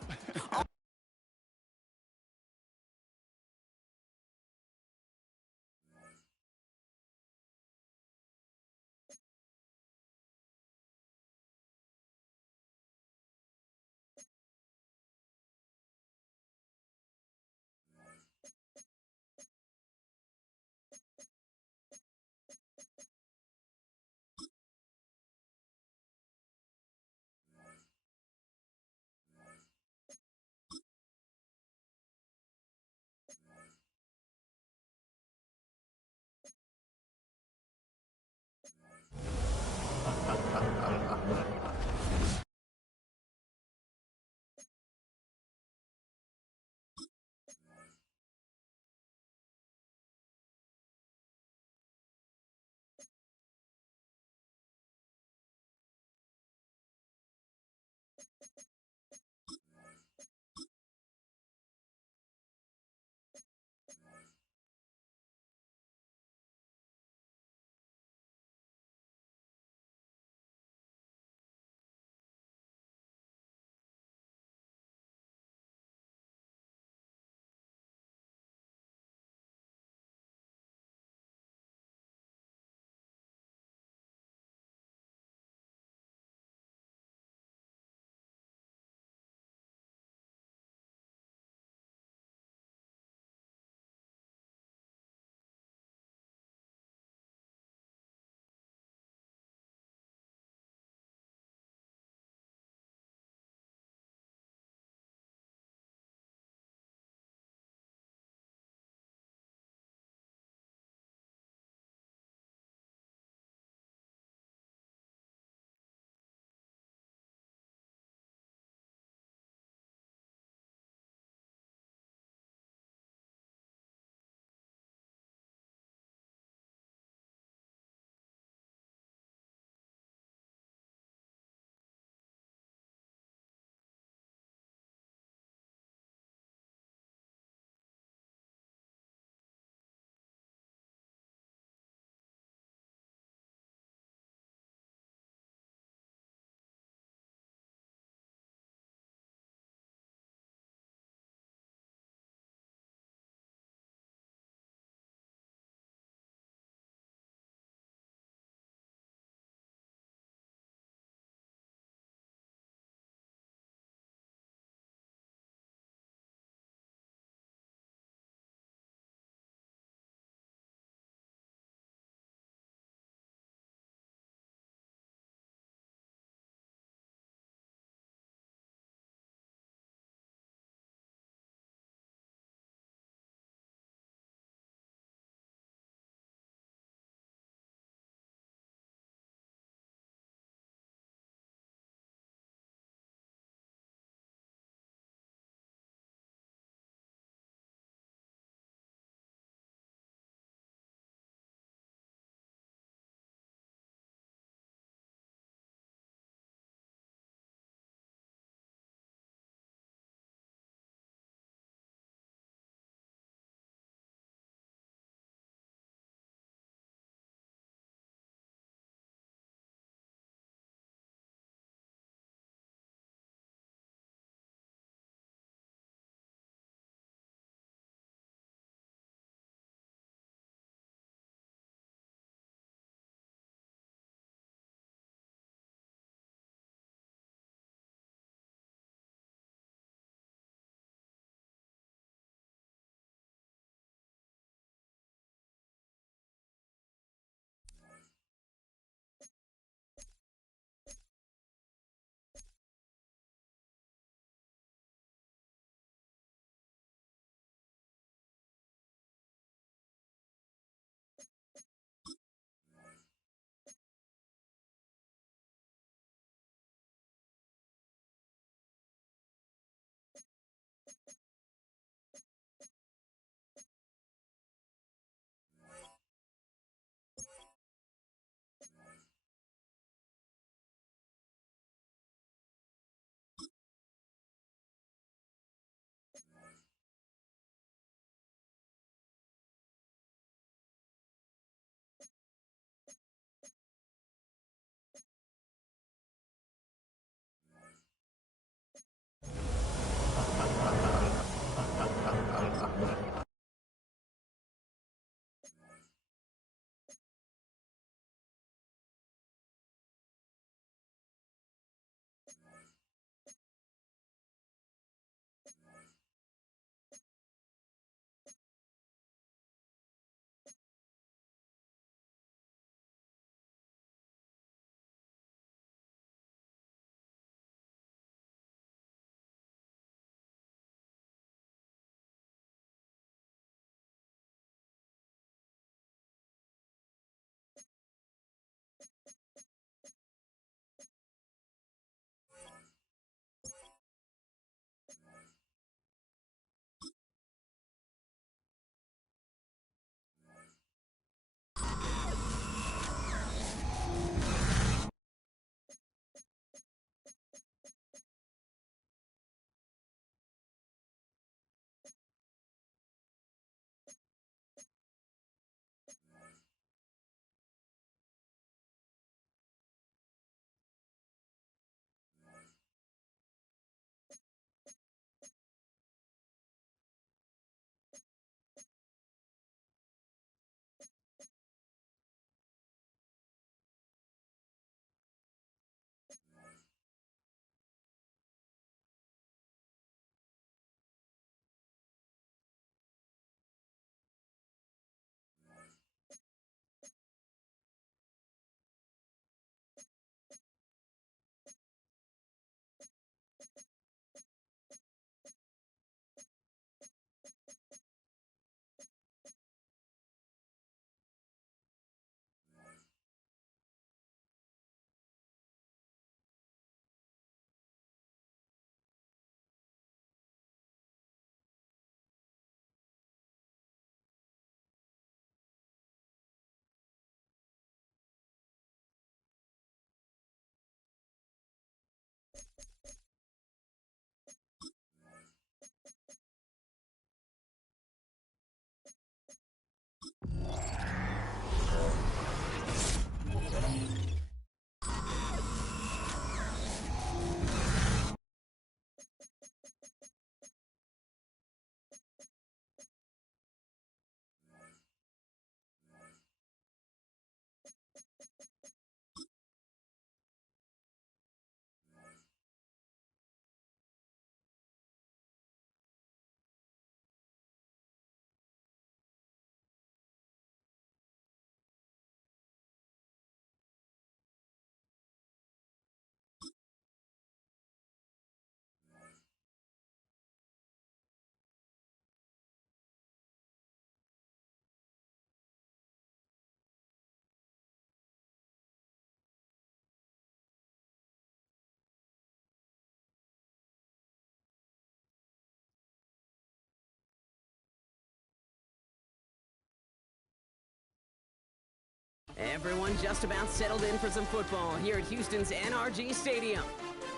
Everyone just about settled in for some football here at Houston's NRG Stadium.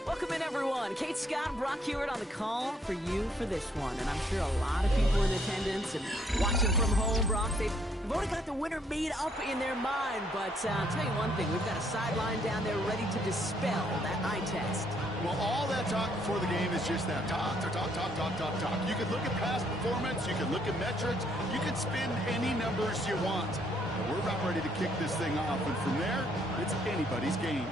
Welcome in, everyone. Kate Scott, Brock Hewitt on the call for you for this one. And I'm sure a lot of people in attendance and watching from home, Brock, they've already got the winner made up in their mind. But I'll tell you one thing, we've got a sideline down there ready to dispel that eye test. Well, all that talk before the game is just that. Talk. You can look at past performance, you can look at metrics, you can spin any numbers you want. But we're about ready to kick this thing off, and from there, it's anybody's game.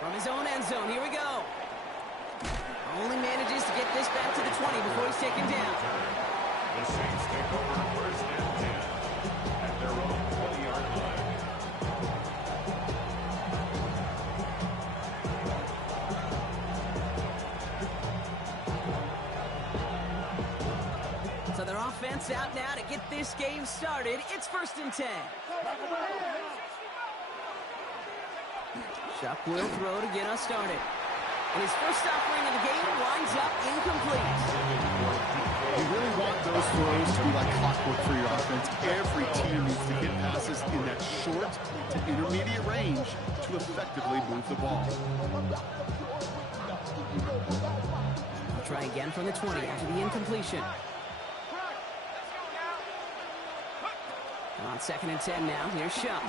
From his own end zone, here we go. Only manages to get this back to the 20 before he's taken down. The Saints take over first and 10 at their own 20-yard line. So their offense out now to get this game started. It's first and 10. Chuck will throw to get us started. And his first offering of the game winds up incomplete. You really want those throws to be like clockwork for your offense. Every team needs to get passes in that short to intermediate range to effectively move the ball. We'll try again from the 20 after the incompletion. On second and 10 now, here's Shuck.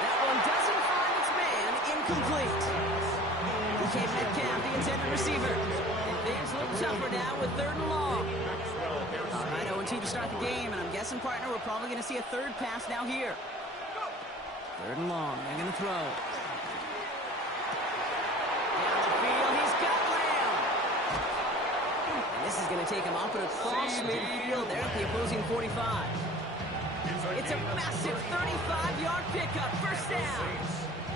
That one doesn't find its man, incomplete. DK Metcalf, the intended receiver. And things look tougher now with third and long. All right, 0-2 to start the game, and I'm guessing, partner, we're probably going to see a third pass now here. Third and long, they're going to throw. Down the field, he's got Lamb. And this is going to take him off and across midfield there at the opposing 45. It's a massive 35-yard pickup, first down.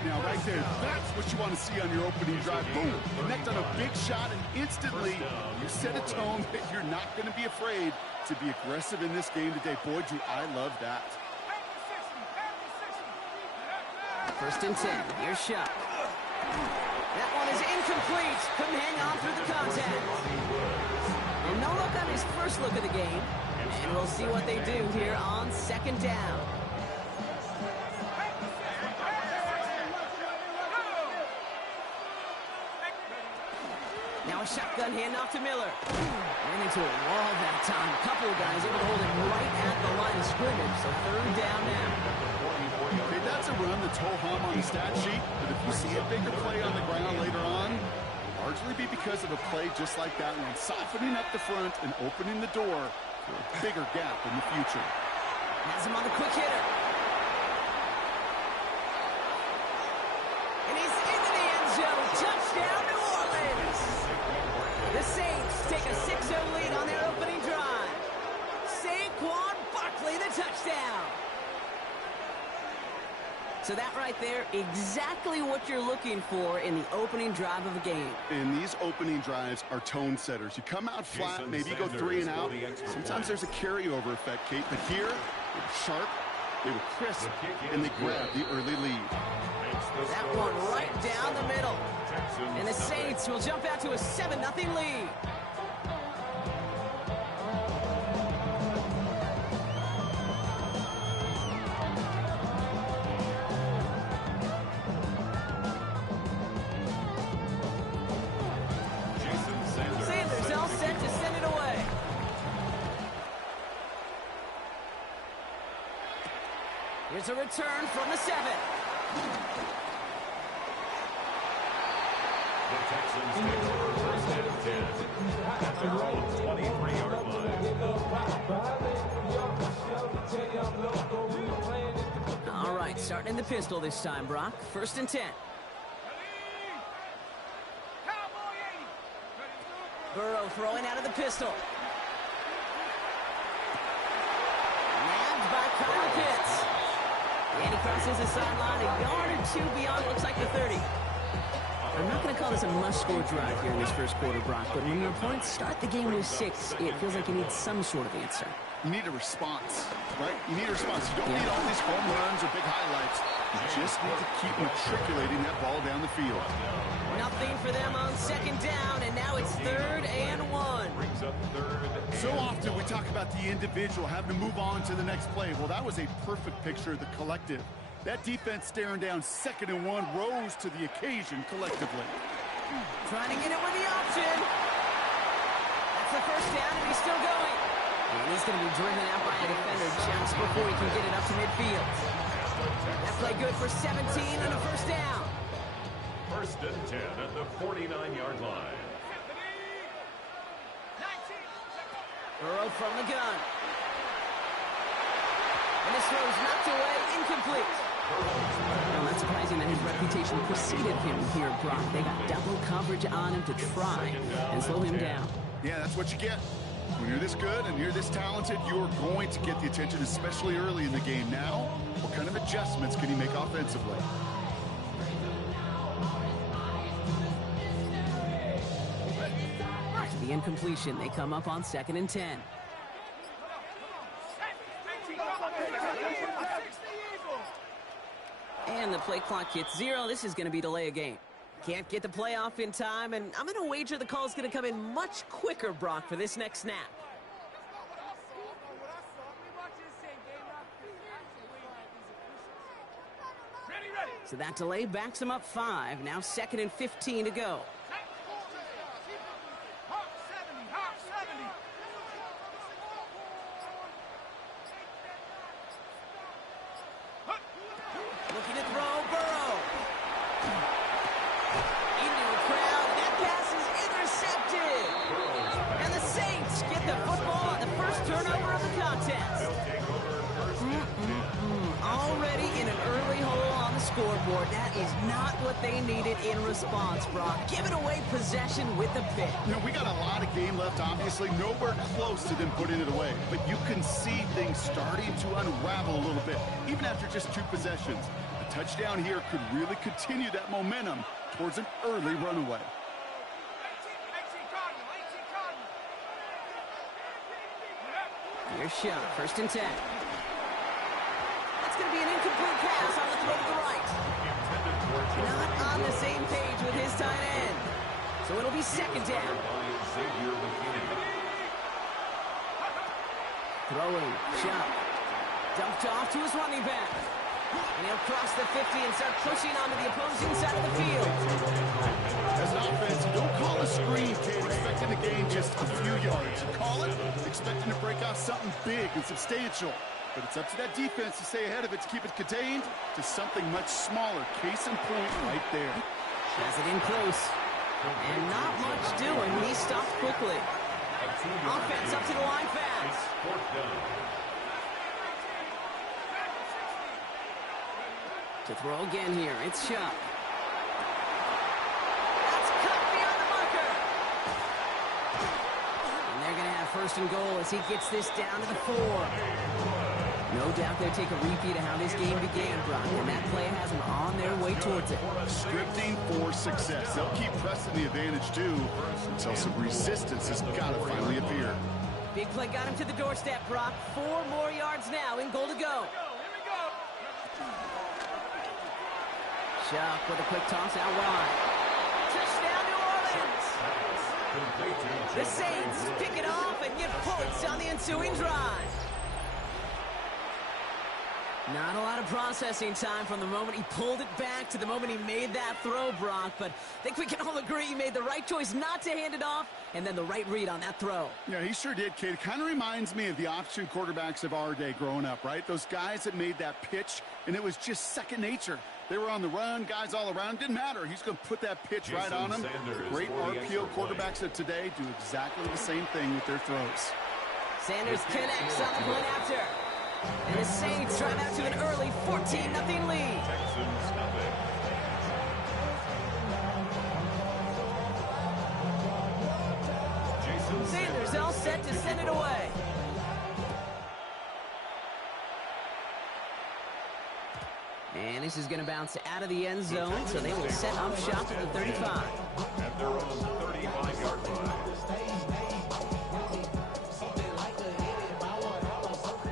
Now, right there, that's what you want to see on your opening drive. Boom, connect on a big shot, and instantly you set a tone that you're not going to be afraid to be aggressive in this game today. Boy, do I love that. First and 10, here's Shuck. That one is incomplete. Couldn't hang on through the contact. And no look on his first look of the game. And we'll see what they do here on second down. Now a shotgun handoff to Miller. Ran into a wall that time. A couple of guys able to hold it right at the line of scrimmage. So third down now. Okay, that's a run that's ho-hum on the stat sheet. But if you see a bigger play on the ground later on, largely be because of a play just like that one, softening up the front and opening the door for a bigger gap in the future. Has him on the quick hitter. And he's into the end zone. Touchdown, New Orleans. The Saints take a 6-0 lead on their opening drive. Saquon Barkley, the touchdown. So that right there, exactly what you're looking for in the opening drive of a game. And these opening drives are tone setters. You come out flat, maybe you go 3 and out. Sometimes there's a carryover effect, Kate. But here, they were sharp, they were crisp, and they grabbed the early lead. That one right down the middle. And the Saints will jump out to a 7-0 lead. Here's a return from the 7. The Texans take over first and 10 at their own 23-yard line. All right, starting in the pistol this time, Brock. First and 10. Burrow throwing out of the pistol. Nabbed by Kyle Pitts. And he crosses the sideline a yard or two beyond, looks like the 30. I'm not going to call this a must-score drive here in this first quarter, Brock, but when your opponents start the game with 6, it feels like you need some sort of answer. You need a response, right? You need a response. You don't need all these home runs or big highlights. You just need to keep matriculating that ball down the field. Nothing for them on second down, and now it's 3rd and 1. Brings up 3rd. So often we talk about the individual having to move on to the next play. Well, that was a perfect picture of the collective. That defense staring down 2nd and 1 rose to the occasion collectively. Trying to get it with the option. That's the first down, and he's still going. And he's going to be driven out by a defender just before he can get it up to midfield. That play good for 17 and a first down. 1st and 10 at the 49-yard line. Burrow from the gun. And this throw is knocked away, incomplete. Well, not surprising that his reputation preceded him here, Brock. They got double coverage on him to try and slow him down. Yeah, that's what you get. When you're this good and you're this talented, you're going to get the attention, especially early in the game. Now, what kind of adjustments can he make offensively? After the incompletion, they come up on 2nd and 10. And the play clock hits 0. This is going to be delay a game. Can't get the play off in time, and I'm going to wager the call is going to come in much quicker, Brock, for this next snap. So that delay backs him up 5. Now 2nd and 15 to go. Looking to throw, Burrow. Into a crowd. That pass is intercepted. And the Saints get the football on the first turnover of the contest. Already in an early hole on the scoreboard. That is not what they needed in response, Brock. Giving away possession with the pick. You know, we got a lot of game left, obviously. Nowhere close to them putting it away. But you can see things starting to unravel a little bit, even after just 2 possessions. A touchdown here could really continue that momentum towards an early runaway. Here's shot. 1st and 10. That's going to be an incomplete pass on the throw to the right. Not on the same page with his tight end. So it'll be 2nd down. Throwing. Shot. Dumped off to his running back. And he'll cross the 50 and start pushing onto the opposing side of the field. As an offense, you don't call a screen, kid, expecting to gain just a few yards. You call it expecting to break out something big and substantial. But it's up to that defense to stay ahead of it, to keep it contained to something much smaller. Case in point right there. Has it in close. And not much doing. He stopped quickly. Offense up to the line fast. To throw again here. It's Shuck. That's cut beyond the marker. And they're going to have 1st and goal as he gets this down to the 4. No doubt they'll take a repeat of how this game began, Brock, and that play has them on their way towards it. Scripting for success. They'll keep pressing the advantage, too, until some resistance has got to finally appear. Big play got him to the doorstep, Brock. 4 more yards now in goal to go. Shuck with a quick toss out wide. Touchdown, New Orleans! The Saints pick it off and get points on the ensuing drive. Not a lot of processing time from the moment he pulled it back to the moment he made that throw, Brock, but I think we can all agree he made the right choice not to hand it off and then the right read on that throw. Yeah, he sure did, kid. It kind of reminds me of the option quarterbacks of our day growing up, right? Those guys that made that pitch, and it was just second nature. They were on the run, guys all around. Didn't matter. He's going to put that pitch right on them. Great RPO quarterbacks of today do exactly the same thing with their throws. Sanders connects on the point after. And the Saints drive out to an early 14-0 lead. Sanders all set to send it away. And this is going to bounce out of the end zone, so they will set up shop at the 35. At their own 35-yard line.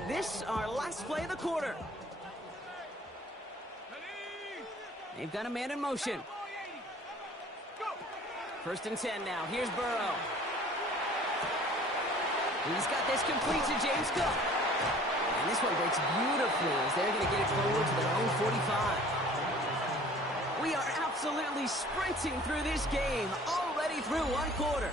This, our last play of the quarter. They've got a man in motion. 1st and 10 now. Here's Burrow. He's got this complete to James Cook. And this one breaks beautifully as they're going to get it forward to their own 45. We are absolutely sprinting through this game, already through one quarter.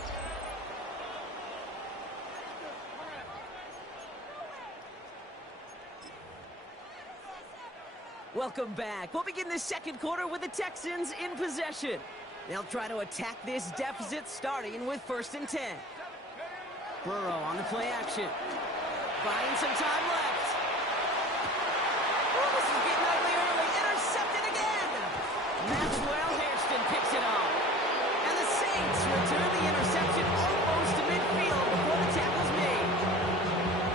Welcome back. We'll begin the second quarter with the Texans in possession. They'll try to attack this deficit starting with 1st and 10. Burrow on the play action. Buying some time left. Oh, this is getting ugly early. Intercepted again. Maxwell Hairston picks it off. And the Saints return the interception almost to midfield before the tackle's made.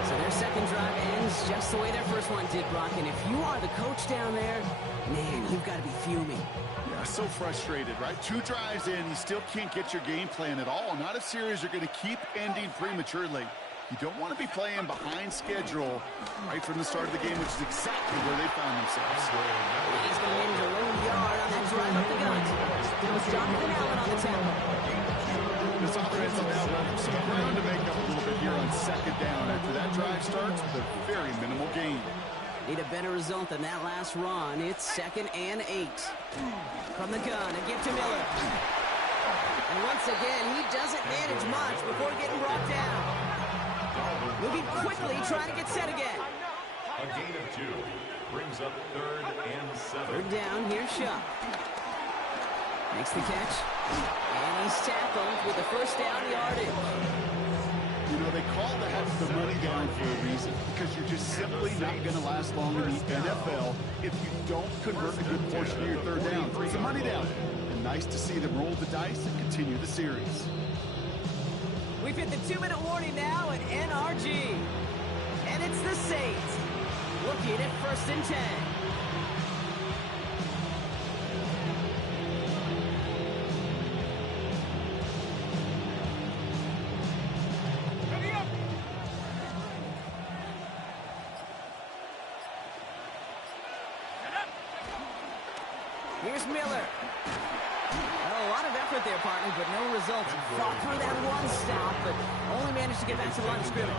So their second drive ends just the way their first one did, Brock. And if you are the coach down there, man, you've got to be fuming. Yeah, so frustrated, right? 2 drives in, you still can't get your game plan at all. Not a series you're going to keep ending prematurely. You don't want to be playing behind schedule right from the start of the game, which is exactly where they found themselves. He's going to manage a lone yard on that drive up the gut. It was Jonathan Allen on the tackle. This offense will now have some ground to make up a little bit here on 2nd down after that drive starts with a very minimal gain. Need a better result than that last run. It's 2nd and 8. From the gun, a give to Miller. And once again, he doesn't manage much before getting brought down. Moving quickly, trying to get set again. A gain of 2 brings up 3rd and 7. 3rd down, here's Shuck. Makes the catch. And he's tackled with the 1st down yardage. You know, they call that the money down for a reason, because you're just simply not going to last long in the NFL if you don't convert a good portion of your 3rd down. It's a money down. And nice to see them roll the dice and continue the series. We've hit the 2-minute warning now at NRG. And it's the Saints looking at 1st and 10. Here's Miller. Well, a lot of effort there, partner, but no results. Fought through that one stop, but only managed to get back to the line of scrimmage.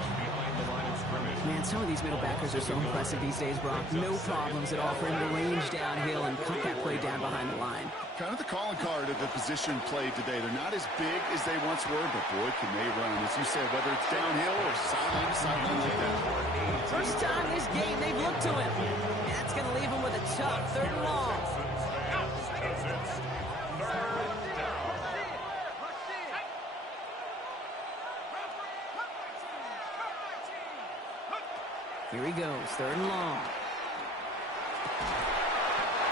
Man, some of these middle backers are so impressive these days, Brock. No problems at all for him to range downhill and cut that play down behind the line. Kind of the calling card of the position played today. They're not as big as they once were, but boy, can they run. As you said, whether it's downhill or sideline to sideline like that. First time this game they've looked to him. And that's going to leave him with a tough 3rd and long. Here he goes, 3rd and long.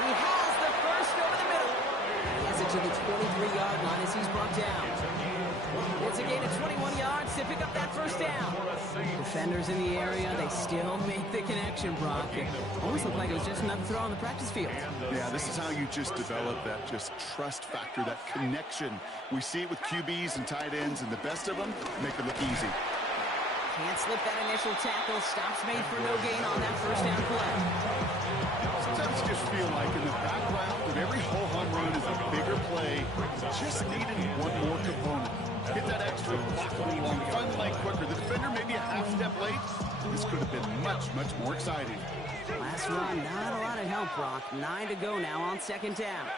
He has the 1st over the middle. He has it to the 23-yard line as he's brought down. It's a gain of 21 yards to pick up that 1st down. Defenders in the area, they still make the connection, Brock. It almost looked like it was just another throw on the practice field. Yeah, this is how you just develop that just trust factor, that connection. We see it with QBs and tight ends, and the best of them make it look easy. Can't slip that initial tackle. Stops made for no gain on that 1st down play. Sometimes you just feel like in the background of every ho-hum run is a bigger play. Just needed one more component. Hit that extra block along, find the lane quicker. The defender maybe a half step late. This could have been much, much more exciting. Last run, not a lot of help, Brock. 9 to go now on 2nd down.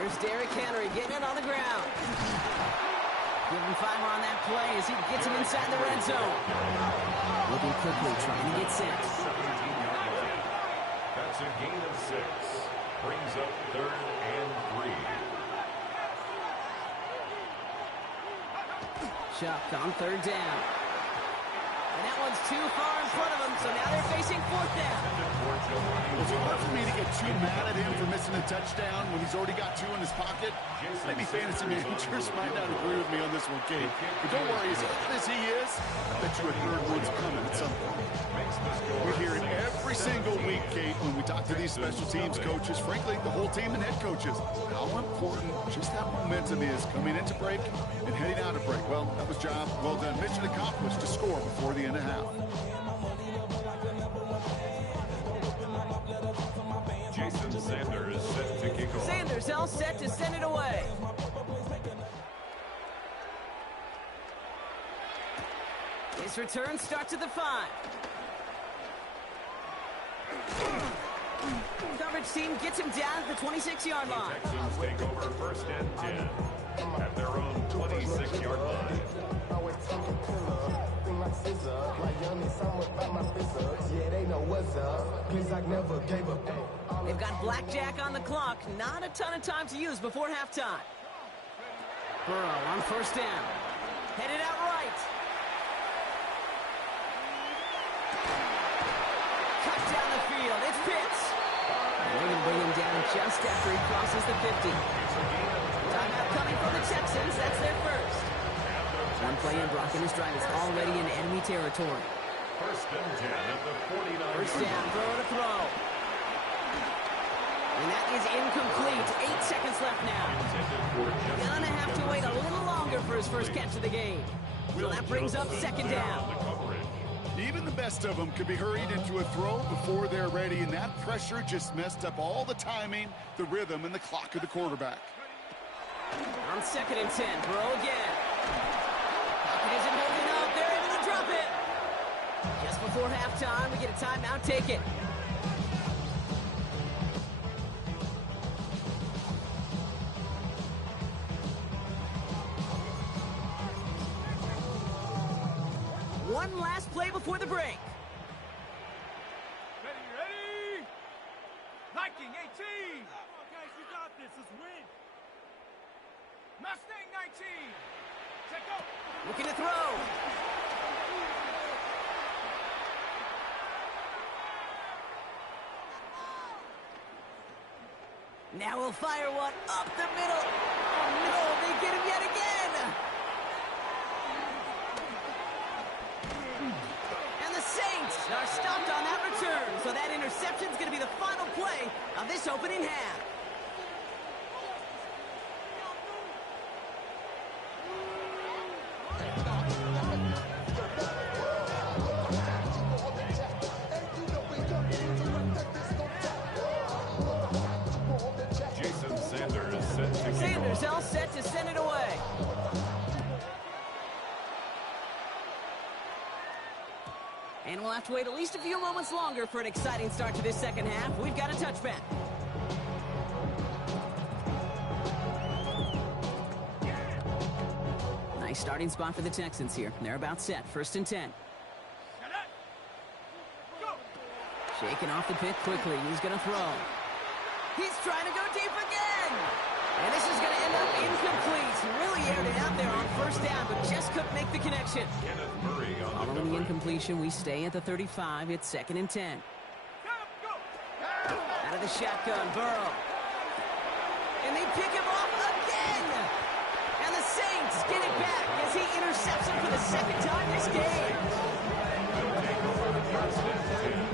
Here's Derrick Henry getting it on the ground. Give him 5 more on that play as he gets him inside the red zone. Looking quickly, trying to get set. That's a gain of 6. Brings up 3rd and 3. Chuck on 3rd down. And that one's too far in front of him, so now they're facing 4th down. It's hard for me to get too mad at him for missing a touchdown when he's already got 2 in his pocket. Maybe fantasy managers might not agree with me on this one, Kate. But don't worry, as good as he is, I bet you a 3rd one's coming at some point. We hear it every Every single week, Kate, when we talk to these special teams coaches, frankly, the whole team and head coaches, how important just that momentum is coming into break and heading out of break. Well, that was job well done. Mission accomplished to score before the end of half. Jason Sanders is set to kick off. Sanders all set to send it away. His return starts at the 5. Coverage team gets him down at the 26-yard line. Texans take over first and 10 at their own 26-yard line. They've got blackjack on the clock. Not a ton of time to use before halftime. Burrow on first down. Headed out right. Cut down the field. It's Pitts. And they're going to bring him down just after he crosses the 50. Timeout coming from the Texans. That's their first. One play in, Brock and his drive is already in enemy territory. First and 10 at the 49. First down, Burrow to throw. And that is incomplete. 8 seconds left now. Gonna have to wait a little longer for his first catch of the game. So that brings up second down. Even the best of them could be hurried into a throw before they're ready, and that pressure just messed up all the timing, the rhythm, and the clock of the quarterback. On second and 10, Burrow again. Pocket isn't holding up. They're able to drop it. Just before halftime, we get a timeout. Take it. One last play before the break. Ready? Viking 18! Come on, guys, you got this. Let's win. Mustang 19! Check out! Looking to throw. Now we'll fire one up the middle. Oh, no, they get him yet again. And the Saints are stopped on that return. So that interception's going to be the final play of this opening half. Jason Sanders is set to kick Sanders off. all set to send it away. And we'll have to wait at least a few moments longer for an exciting start to this second half. We've got a touchback. Nice starting spot for the Texans here. They're about set. First and 10. Shaking off the pick quickly. He's going to throw. He's trying to go deep again. And this is going to end up incomplete. Really aired it out there on first down, but just couldn't make the connection. Kenneth Murray on the Following the coverage. incompletion, we stay at the 35. It's second and 10. Out of the shotgun, Burrow. And they pick him off again. And the Saints get it back as he intercepts him for the second time this game. Take over first and 10.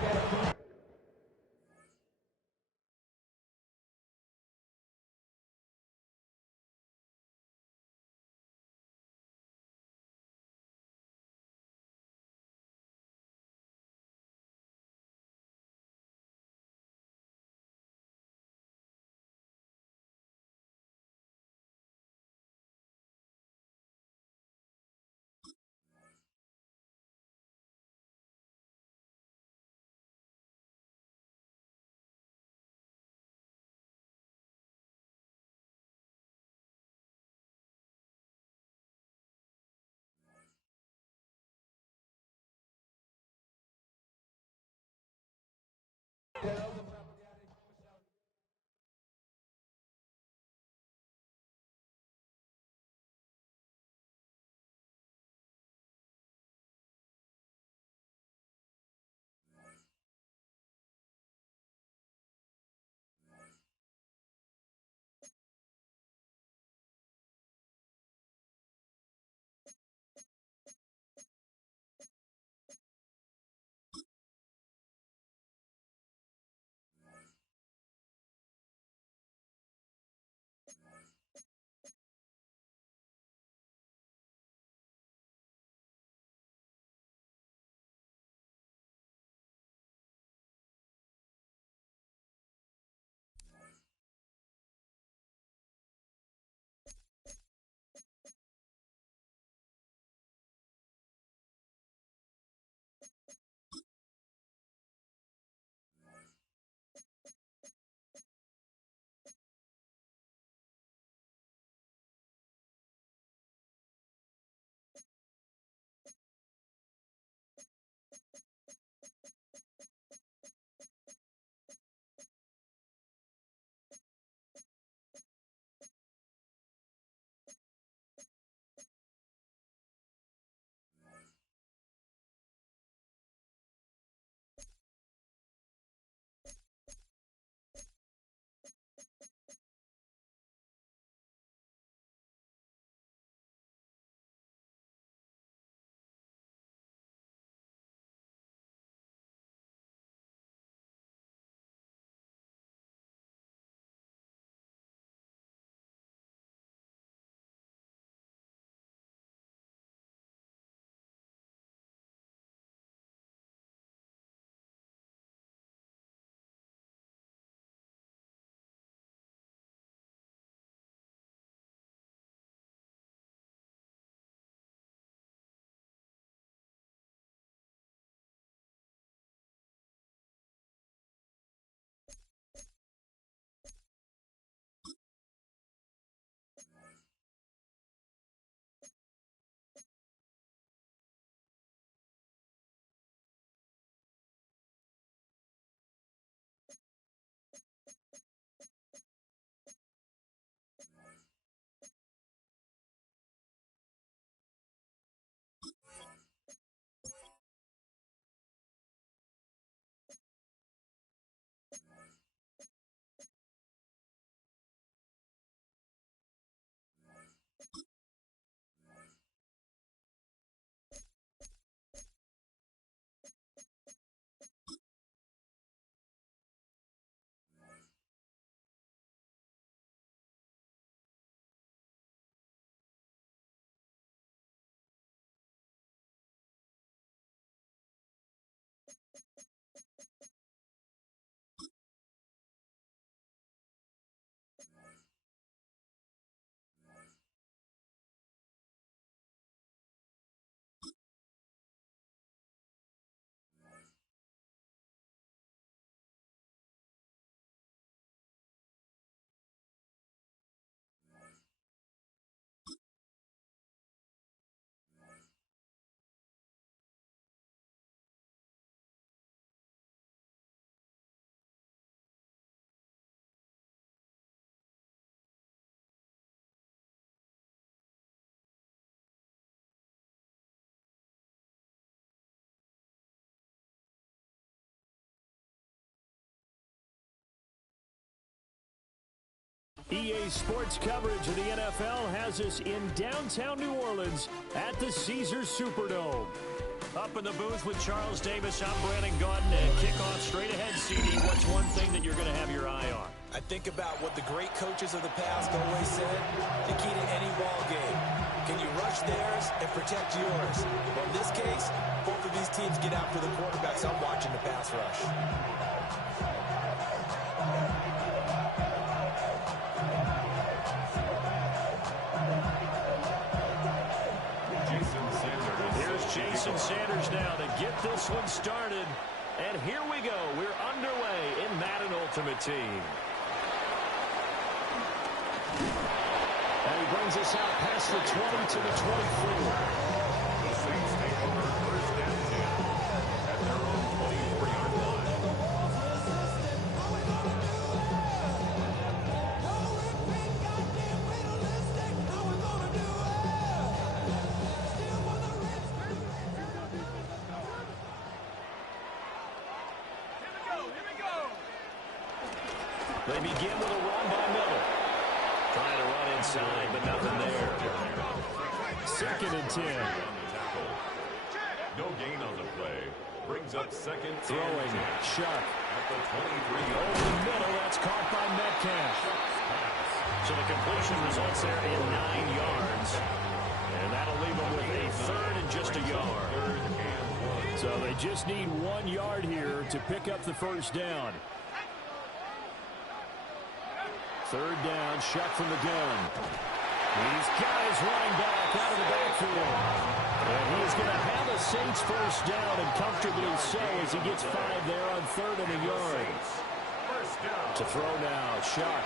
EA Sports coverage of the NFL has us in downtown New Orleans at the Caesars Superdome. Up in the booth with Charles Davis, I'm Brandon Gaudin, and kickoff straight ahead, CD. What's one thing that you're going to have your eye on? I think about what the great coaches of the past always said, the key to any ball game. Can you rush theirs and protect yours? Well, in this case, both of these teams get after the quarterbacks. I'm watching the pass rush. Jason Sanders now to get this one started. And here we go. We're underway in Madden Ultimate Team. And he brings us out past the 20 to the 24. The Saints take over first and 10 at their own 24-yard line. They begin with a run by Miller. Trying to run inside, but nothing there. 2nd and 10. No gain on the play. Brings up second. Throwing. Shuck. At the 23-yard Over the middle. That's caught by Metcalf. So the completion results there in 9 yards. And that'll leave them with a 3rd and just a yard. So they just need 1 yard here to pick up the first down. 3rd down, Shuck from the gun. He's got his running back out of the backfield. And he's going to have a Saints first down, and comfortably so as he gets 5 there on 3rd and a yard. To throw now, Shuck.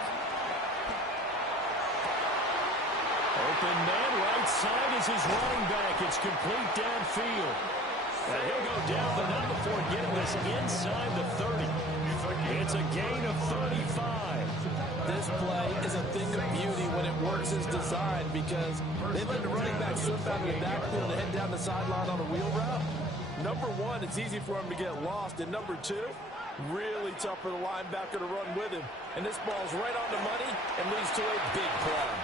Open man, right side is his running back. It's complete downfield. And he'll go down, but not before getting this inside the 30. It's a gain of 35. This play is a thing of beauty when it works as designed because they let the running back slip out of the backfield and head down the sideline on a wheel route. Number one, it's easy for him to get lost. And number two, really tough for the linebacker to run with him. And this ball's right on the money and leads to a big play.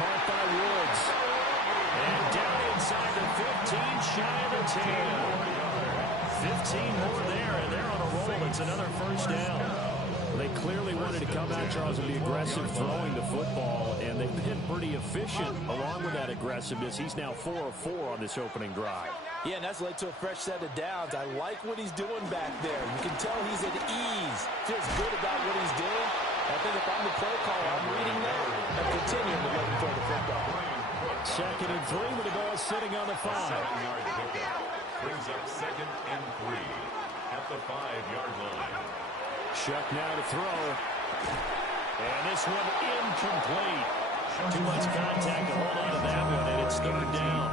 Caught by Woods. And down inside the 15, shy of the 10. 15 more there, and they're on a roll. It's another first down. They clearly wanted to come out, Charles, and be aggressive throwing the football, and they've been pretty efficient along with that aggressiveness. He's now 4 of 4 on this opening drive. Yeah, and that's led to a fresh set of downs. I like what he's doing back there. You can tell he's at ease. Feels good about what he's doing. I think if I'm the play caller, I'm reading that and continuing to let him throw the football. 2nd and 3 with the ball sitting on the 5. 7-yard pickup. Brings up 2nd and 3 at the 5-yard line. Shuck now to throw. And this one incomplete. Too much contact to hold on to that one, and it's 3rd down.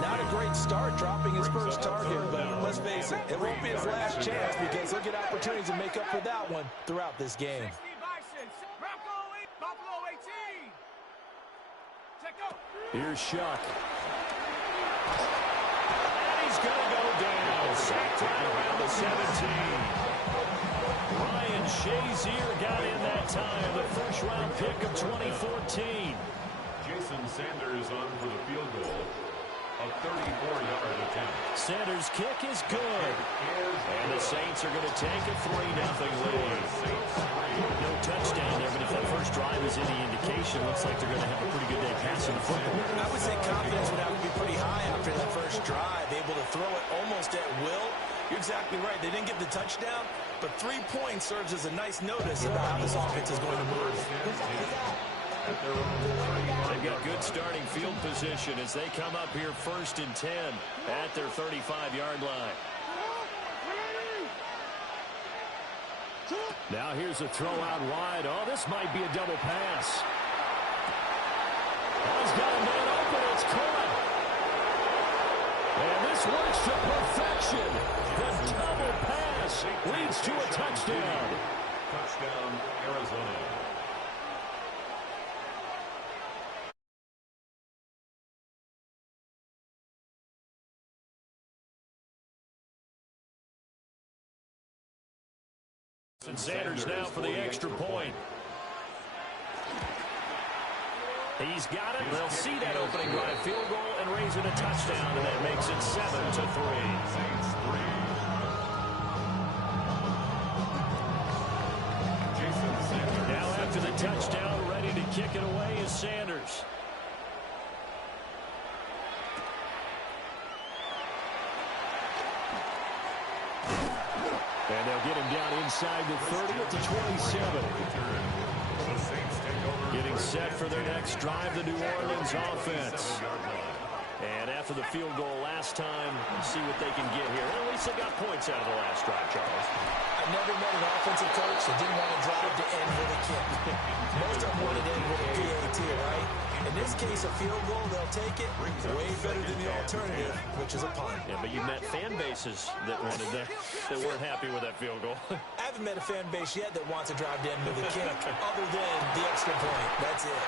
Not a great start dropping his first target, but let's face it, it won't be his last chance because he'll get opportunities to make up for that one throughout this game. Here's Shuck. And he's going to go down. Sacked right around the 17. Ryan Shazier got in that time, the first-round pick of 2014. Jason Sanders on for the field goal. A 34-yard attempt. Sanders' kick is good. And the Saints are going to take a 3-0 lead. No touchdown there, but if that first drive is any indication, looks like they're going to have a pretty good day passing the football. I would say confidence would have to be pretty high after that first drive, able to throw it almost at will. You're exactly right. They didn't get the touchdown, but 3 points serves as a nice notice about how this offense is going to move. They've got good starting field position as they come up here 1st and 10 at their 35-yard line. Now here's a throw out wide. Oh, this might be a double pass. Oh, he's got a man open. It's caught. And this works to perfection. The double pass leads to a touchdown. Touchdown, Arizona. And Sanders now for the extra point. He's got it. They'll see that opening drive field goal and raise it a touchdown, and that makes it 7-3. Now after the touchdown, ready to kick it away is Sanders. And they'll get him down inside the 30 at the 27. Getting set for their next drive, the New Orleans offense. And after the field goal last time, see what they can get here. At least they got points out of the last drive, Charles. I never met an offensive coach that didn't want to drive to end with a kick. Most of them wanted to end with a PAT, right? In this case, a field goal, they'll take it. Way better than the alternative, which is a punt. Yeah, but you met fan bases that wanted that weren't happy with that field goal. I haven't met a fan base yet that wants to drive to end with a kick, other than the extra point. That's it.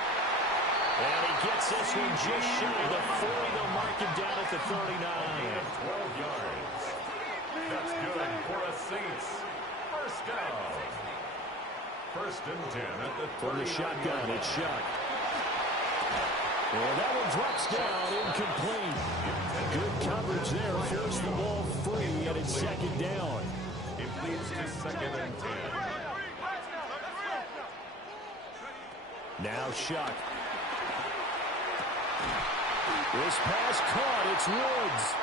And he gets this one just shy of the 40. They'll mark him down at the 39. 12 yards. That's good for a Saints. First down. First and 10 at the 39. From the shotgun, it's Shuck. And that one drops down, incomplete. Good coverage there, forced the ball free, and it's second down. It leads to second and 10. Now Shuck. This pass caught, it's Woods.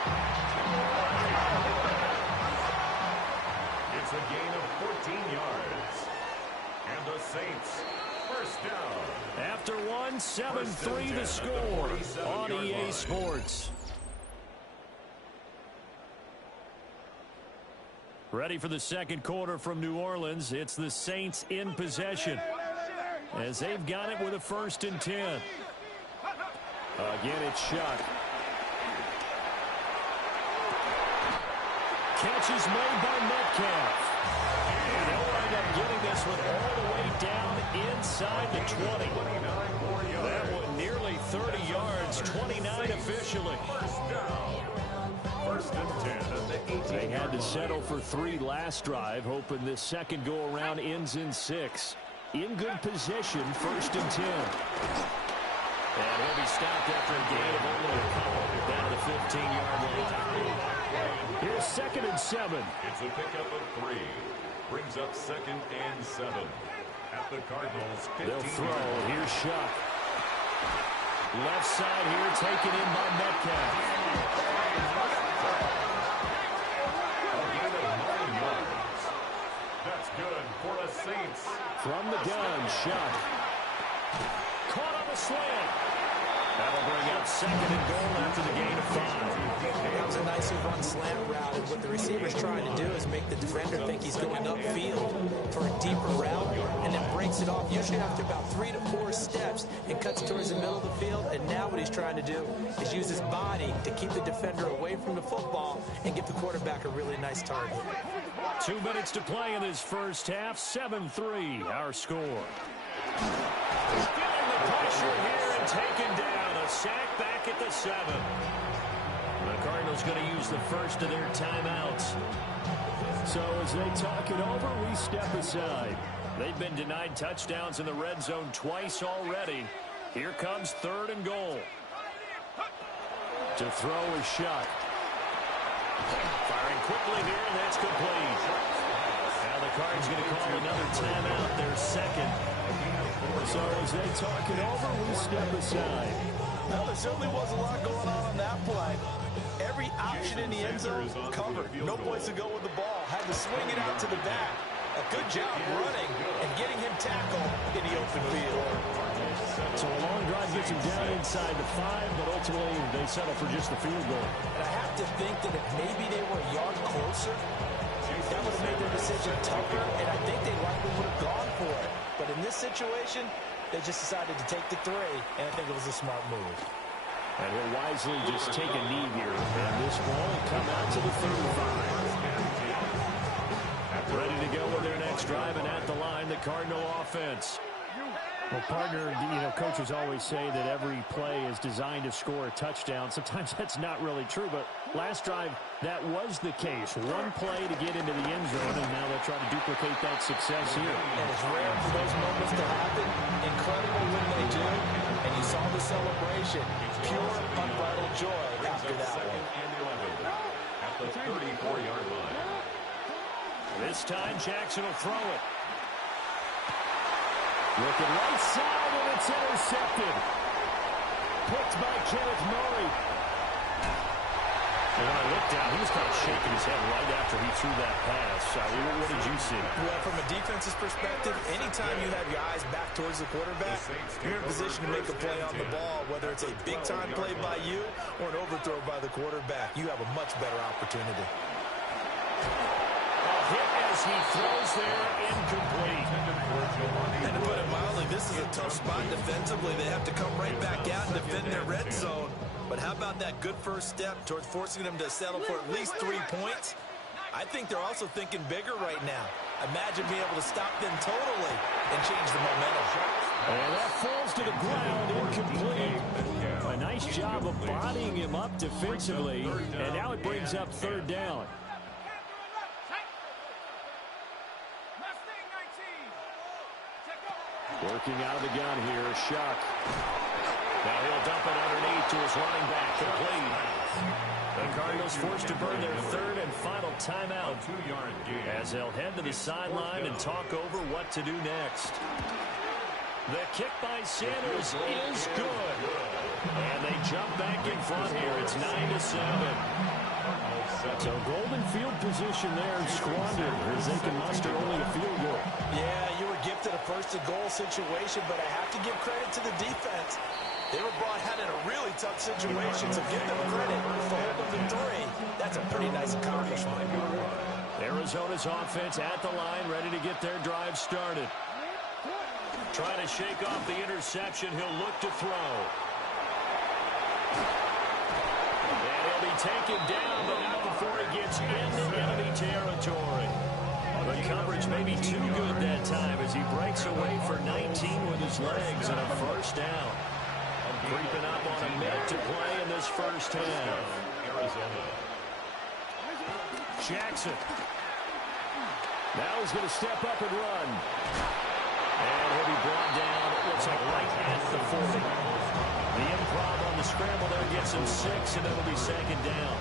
It's a gain of 14 yards. And the Saints, first down. After one, 7-3 the score on EA Sports. Ready for the second quarter from New Orleans. It's the Saints in possession, as they've got it with a 1st and 10. Again, it's Shuck. Catch is made by Metcalf. And they'll wind up getting this one all the way down inside the 20. That one nearly 30 yards, 29 officially. First and 10 at the 18. They had to settle for 3 last drive, hoping this second go-around ends in 6. In good position, 1st and 10. And he'll be stopped after a gain of only a couple down to the 15-yard line. Here's 2nd and 7. It's a pickup of 3. Brings up 2nd and 7 at the Cardinals' 15. They'll throw. Here's Shuck. Left side here, taken in by Metcalf. A gain of 9 yards. That's good for the Saints. From the gun, Shuck. Caught on the slant. That'll bring up 2nd and goal after the gain of 5. That was a nicely run slant route, and what the receiver's trying to do is make the defender think he's going upfield for a deeper route, and then breaks it off, usually after about 3 to 4 steps, and cuts towards the middle of the field. And now what he's trying to do is use his body to keep the defender away from the football and give the quarterback a really nice target. 2 minutes to play in this first half. 7-3, our score. Feeling the pressure here and taken down. A sack back at the 7. The Cardinals going to use the first of their timeouts. So as they talk it over, we step aside. They've been denied touchdowns in the red zone twice already. Here comes 3rd and goal. To throw is Shuck. Firing quickly here, and that's complete. Now the Cards going to call another timeout, their 2nd. So as they talk it over, we step aside. Well, there certainly was a lot going on that play. Every option in the end zone covered. No place to go with the ball. Had to swing it out to the back. A good job running and getting him tackled in the open field. So a long drive gets him down inside the 5, but ultimately they settle for just the field goal. And I have to think that if maybe they were a yard closer, that would have made their decision tougher, and I think they likely would have gone for it. But in this situation, they just decided to take the 3, and I think it was a smart move. And he'll wisely just take a knee here. And this ball will come out to the 35. Ready to go with their next drive, and at the line, the Cardinal offense. Well, partner, coaches always say that every play is designed to score a touchdown. Sometimes that's not really true, but last drive, that was the case. One play to get into the end zone, and now they'll try to duplicate that success here. And it's rare for those moments to happen. Incredible when they do. And you You saw the celebration. Pure, unbridled joy after that one. At the 34-yard line. This time, Jackson will throw it. Looking right side, and it's intercepted. Picked by Kenneth Murray. And when I looked down, he was kind of shaking his head right after he threw that pass. What did you see? Well, from a defense's perspective, anytime you have your eyes back towards the quarterback, you're in a position to make a play on the ball, whether it's a big-time play by you or an overthrow by the quarterback. You have a much better opportunity. A hit as he throws there, incomplete. And to put it mildly, this is a tough spot defensively. They have to come right back out and defend their red zone. But how about that good first step towards forcing them to settle for at least 3 points? I think they're also thinking bigger right now. Imagine being able to stop them totally and change the momentum. And that falls to the ground, incomplete. A nice job of bodying him up defensively. And now it brings up third down. Working out of the gun here, Shuck. Now he'll dump it underneath to his running back, complete. The Cardinals forced to burn their third and final timeout as they'll head to the sideline and talk over what to do next. The kick by Sanders is good. And they jump back in front here. It's 9-7. So golden field position there squandered as they can muster only a field goal. Yeah, you were gifted a first-and-goal situation, but I have to give credit to the defense. They were brought out in a really tough situation, so give them credit for holding the 3. That's a pretty nice accomplishment. Arizona's offense at the line, ready to get their drive started. Trying to shake off the interception, he'll look to throw. And he'll be taken down, but not before he gets into enemy territory. The coverage may be too good that time as he breaks away for 19 with his legs and a first down. Creeping up on a minute to play in this first half. Arizona. Jackson. Now he's going to step up and run. And he'll be brought down, it looks like right at the 40. The improv on the scramble there gets him 6, and it'll be second down.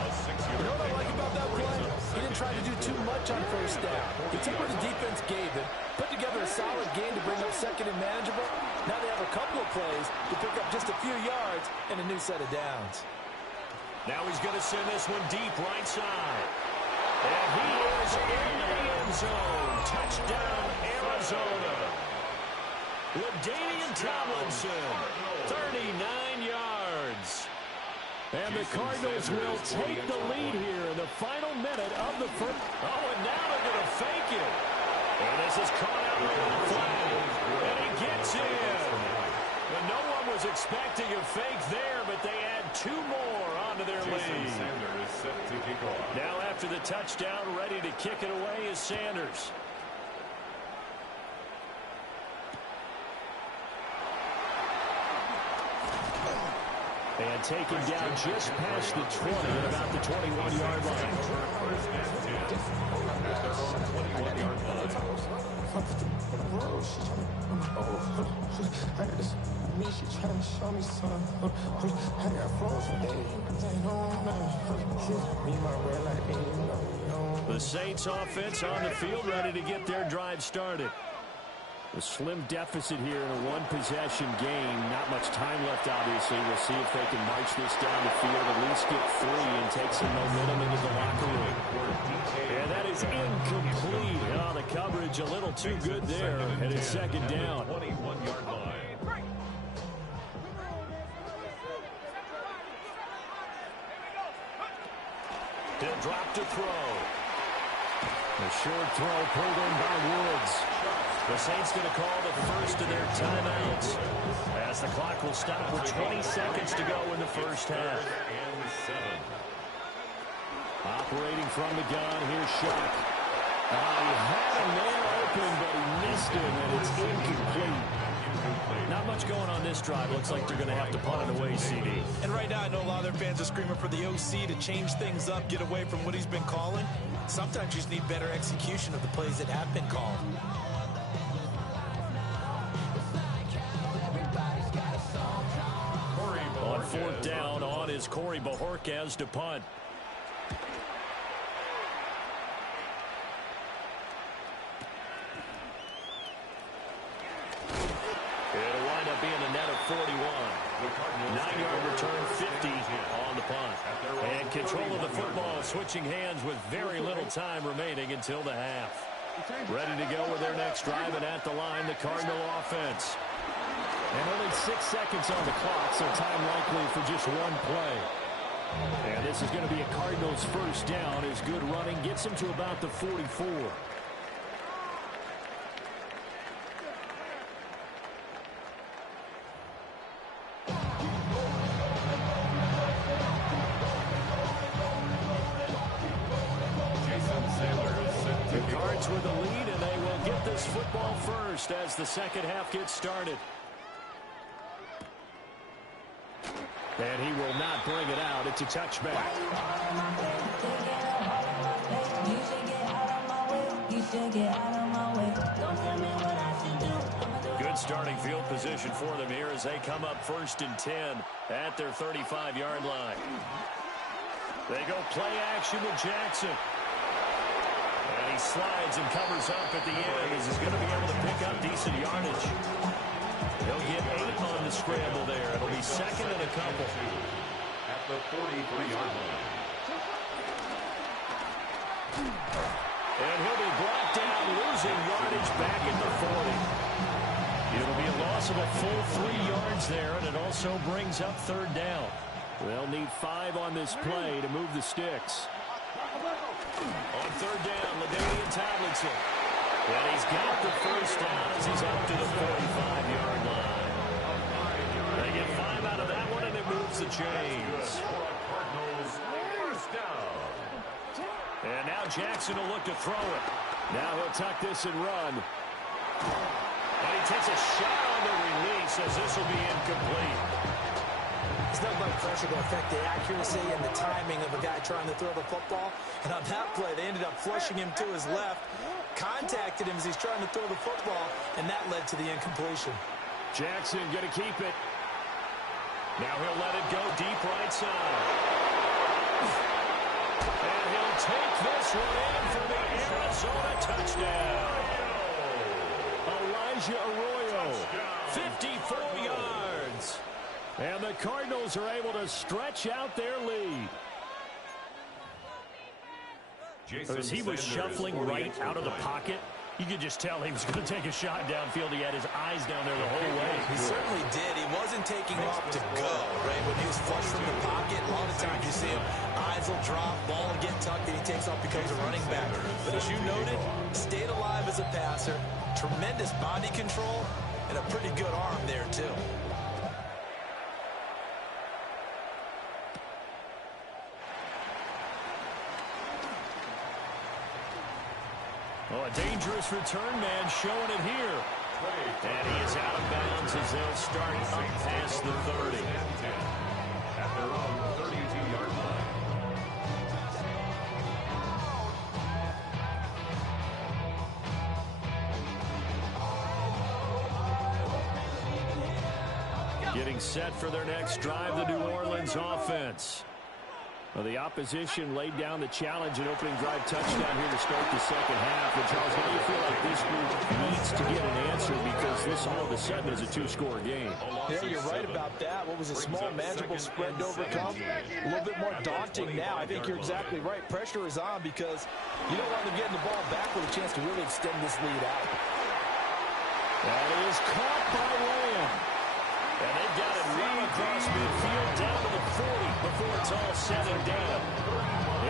You know what I like about that play? He didn't try to do too much on first down. He took what the defense gave him, put together a solid game to bring up second and manageable. Now they have a couple of plays to pick up just a few yards and a new set of downs. Now he's going to send this one deep right side. And he is in the end zone. Touchdown, Arizona. LaDainian Tomlinson, 39 yards. And the Cardinals will take the lead here in the final minute of the first. Oh, and now they're going to fake it. And this is caught out on the flag. And he gets in. And no one was expecting a fake there, but they add 2 more onto their lead. Now after the touchdown, ready to kick it away is Sanders. And taken down just past the 20 at about the 21-yard line. The Saints offense on the field ready to get their drive started. A slim deficit here in a one-possession game. Not much time left, obviously. We'll see if they can march this down the field, at least get 3 and take some momentum into the locker room. And that is incomplete. Oh, the coverage a little too good there, and it's second down. 21-yard line. He'll drop to throw. A short throw pulled in by Woods. The Saints going to call the first of their timeouts as the clock will stop with 20 seconds to go in the first half. Operating from the gun, here's Shuck. He had a man open, but he missed him, and it's incomplete. Not much going on this drive. Looks like they're going to have to punt it away, CD. And right now, I know a lot of their fans are screaming for the OC to change things up, get away from what he's been calling. Sometimes you just need better execution of the plays that have been called. 4th down. On is Corey Bajorquez to punt. It'll wind up being a net of 41. 9-yard return, 50 on the punt. And control of the football, switching hands with very little time remaining until the half. Ready to go with their next drive, and at the line, the Cardinal offense. And only 6 seconds on the clock, so time likely for just one play. And this is going to be a Cardinals first down as good running gets them to about the 44. The Cards with the lead, and they will get this football first as the second half gets started. And he will not bring it out. It's a touchback. Good starting field position for them here as they come up 1st and 10 at their 35-yard line. They go play action with Jackson. And he slides and covers up at the end as he's going to be able to pick up decent yardage. He'll get 8 on the scramble there. It'll be second and a couple. At the 43-yard line. And he'll be brought down, losing yardage back at the 40. It'll be a loss of a full 3 yards there, and it also brings up 3rd down. They'll need 5 on this play to move the sticks. On 3rd down, LaDainian Tomlinson. And he's got the first down as he's up to the 45-yard line. They get 5 out of that one, and it moves the chains. Cardinals first down. And now Jackson will look to throw it. Now he'll tuck this and run. And he takes a shot on the release as this will be incomplete. There's nothing like pressure to affect the accuracy and the timing of a guy trying to throw the football. And on that play, they ended up flushing him to his left, contacted him as he's trying to throw the football, and that led to the incompletion. Jackson going to keep it. Now he'll let it go deep right side. And he'll take this one in for the Arizona touchdown. Elijah Arroyo, 54 yards. And the Cardinals are able to stretch out their lead. As he was shuffling right out of the pocket, you could just tell he was going to take a shot downfield. He had his eyes down there the whole way. He certainly did. He wasn't taking off to go, right? When he was flush from the pocket, a lot of times you see him, eyes will drop, ball will get tucked, and he takes off, becomes a running back. But as you noted, stayed alive as a passer, tremendous body control, and a pretty good arm there, too. Oh, a dangerous return man showing it here. And he is out of bounds as they'll start up past the 30. At their own 32-yard line. Getting set for their next drive, the New Orleans offense. Well, the opposition laid down the challenge and opening drive touchdown here to start the second half. And Charles, how do you feel like this group needs to get an answer because this all of a sudden is a 2-score game? Yeah, you're right about that. What was a small, manageable spread to overcome? A little bit more daunting now. I think you're exactly right. Pressure is on because you don't want them getting the ball back with a chance to really extend this lead out. That is caught by Lamb. And they've got it right across midfield down to the 40 before it's all said and done.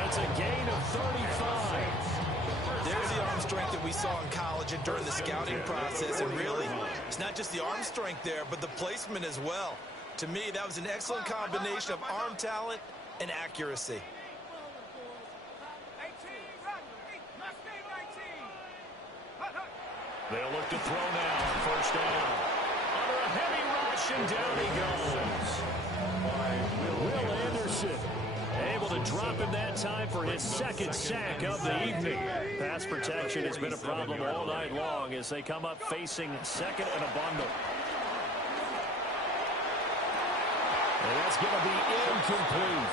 It's a gain of 35. There's the arm strength that we saw in college and during the scouting process. And really, it's not just the arm strength there, but the placement as well. To me, that was an excellent combination of arm talent and accuracy. They'll look to throw now. First down. Under a heavy rush, and down he goes. Will Anderson able to drop him that time for his second sack of the evening. Pass protection has been a problem all night long as they come up facing second and a bundle. And that's going to be incomplete.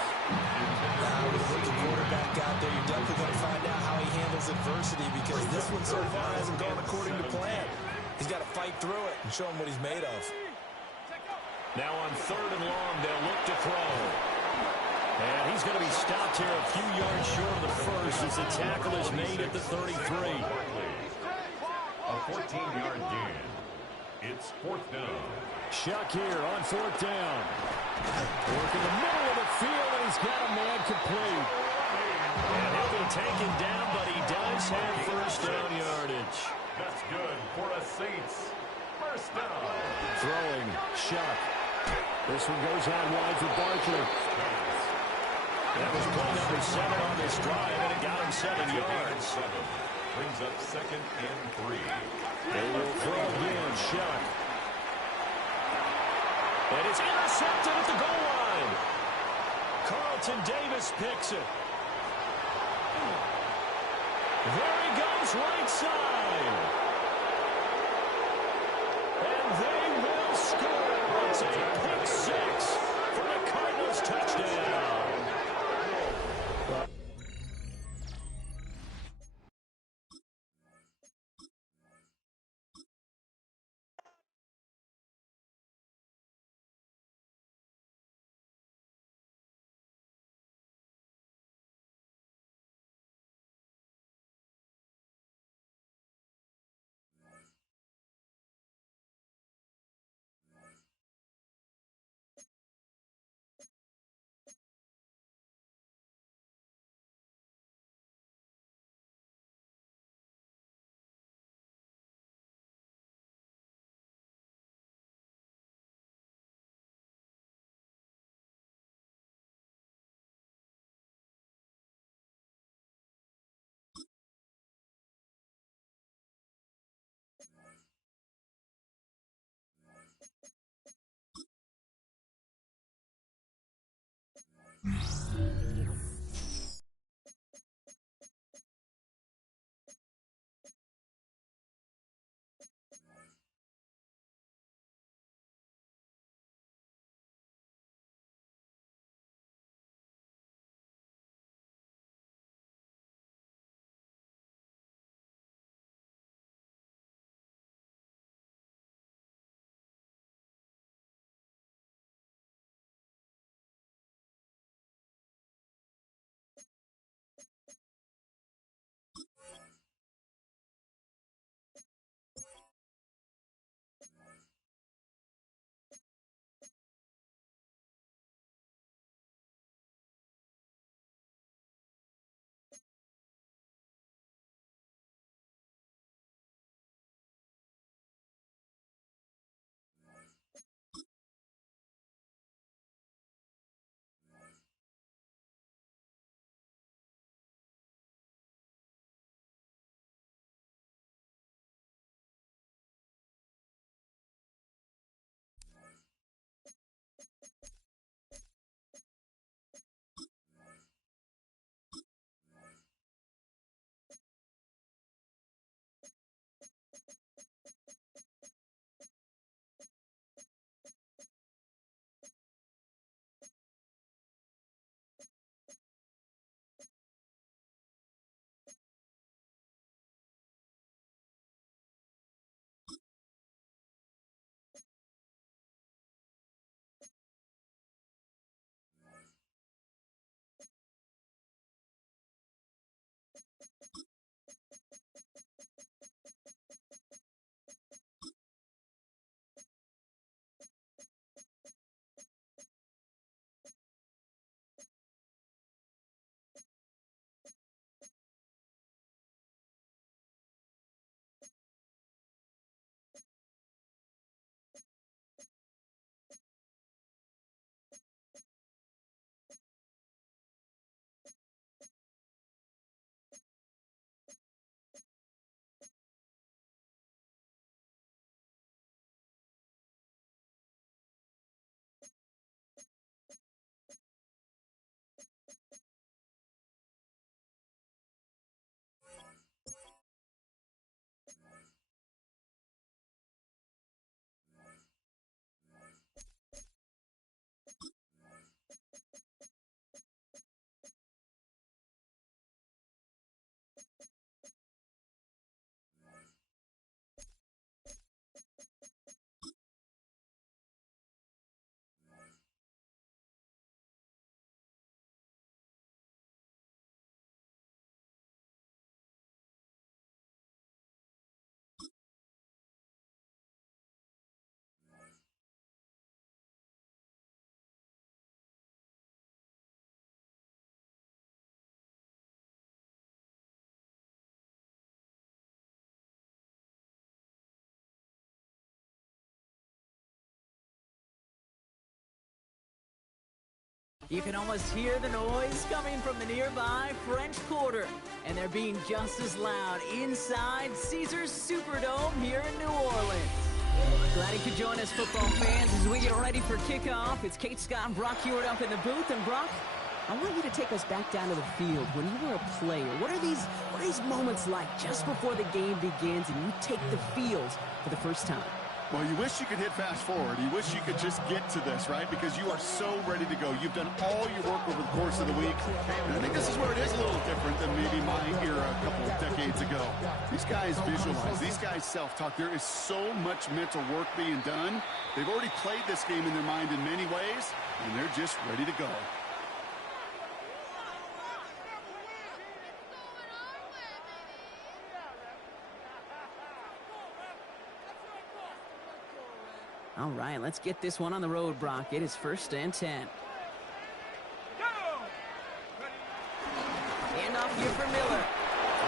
With a rookie quarterback out there, you're definitely going to find out how he handles adversity because this one so far hasn't gone according to plan. He's got to fight through it and show him what he's made of. Now on 3rd and long, they'll look to throw. And he's going to be stopped here a few yards short of the first as the tackle is made at the 33. A 14-yard gain. It's 4th down. Shuck here on 4th down. Work in the middle of the field, and he's got a man complete. And he'll be taken down, but he does have first down yardage. That's good for the Saints. First down. Throwing, Shuck. This one goes out wide for Barkley. That was play number 7 on this drive, and it got him 7 yards. Brings up 2nd and 3. They will throw again, Shuck. And it's intercepted at the goal line. Carlton Davis picks it. There he goes, right side. And they will score. It's a pick 6 for the Cardinals touchdown. You can almost hear the noise coming from the nearby French Quarter, and they're being just as loud inside Caesars Superdome here in New Orleans. Glad you could join us, football fans, as we get ready for kickoff. It's Kate Scott and Brock Hewitt up in the booth, and Brock, I want you to take us back down to the field. When you were a player, what are these moments like just before the game begins and you take the field for the first time? Well, you wish you could hit fast forward. You wish you could just get to this, right? Because you are so ready to go. You've done all your work over the course of the week. And I think this is where it is a little different than maybe my era a couple of decades ago. These guys visualize. These guys self-talk. There is so much mental work being done. They've already played this game in their mind in many ways, and they're just ready to go. All right, let's get this one on the road, Brock. It is 1st and 10. Hand off here for Miller.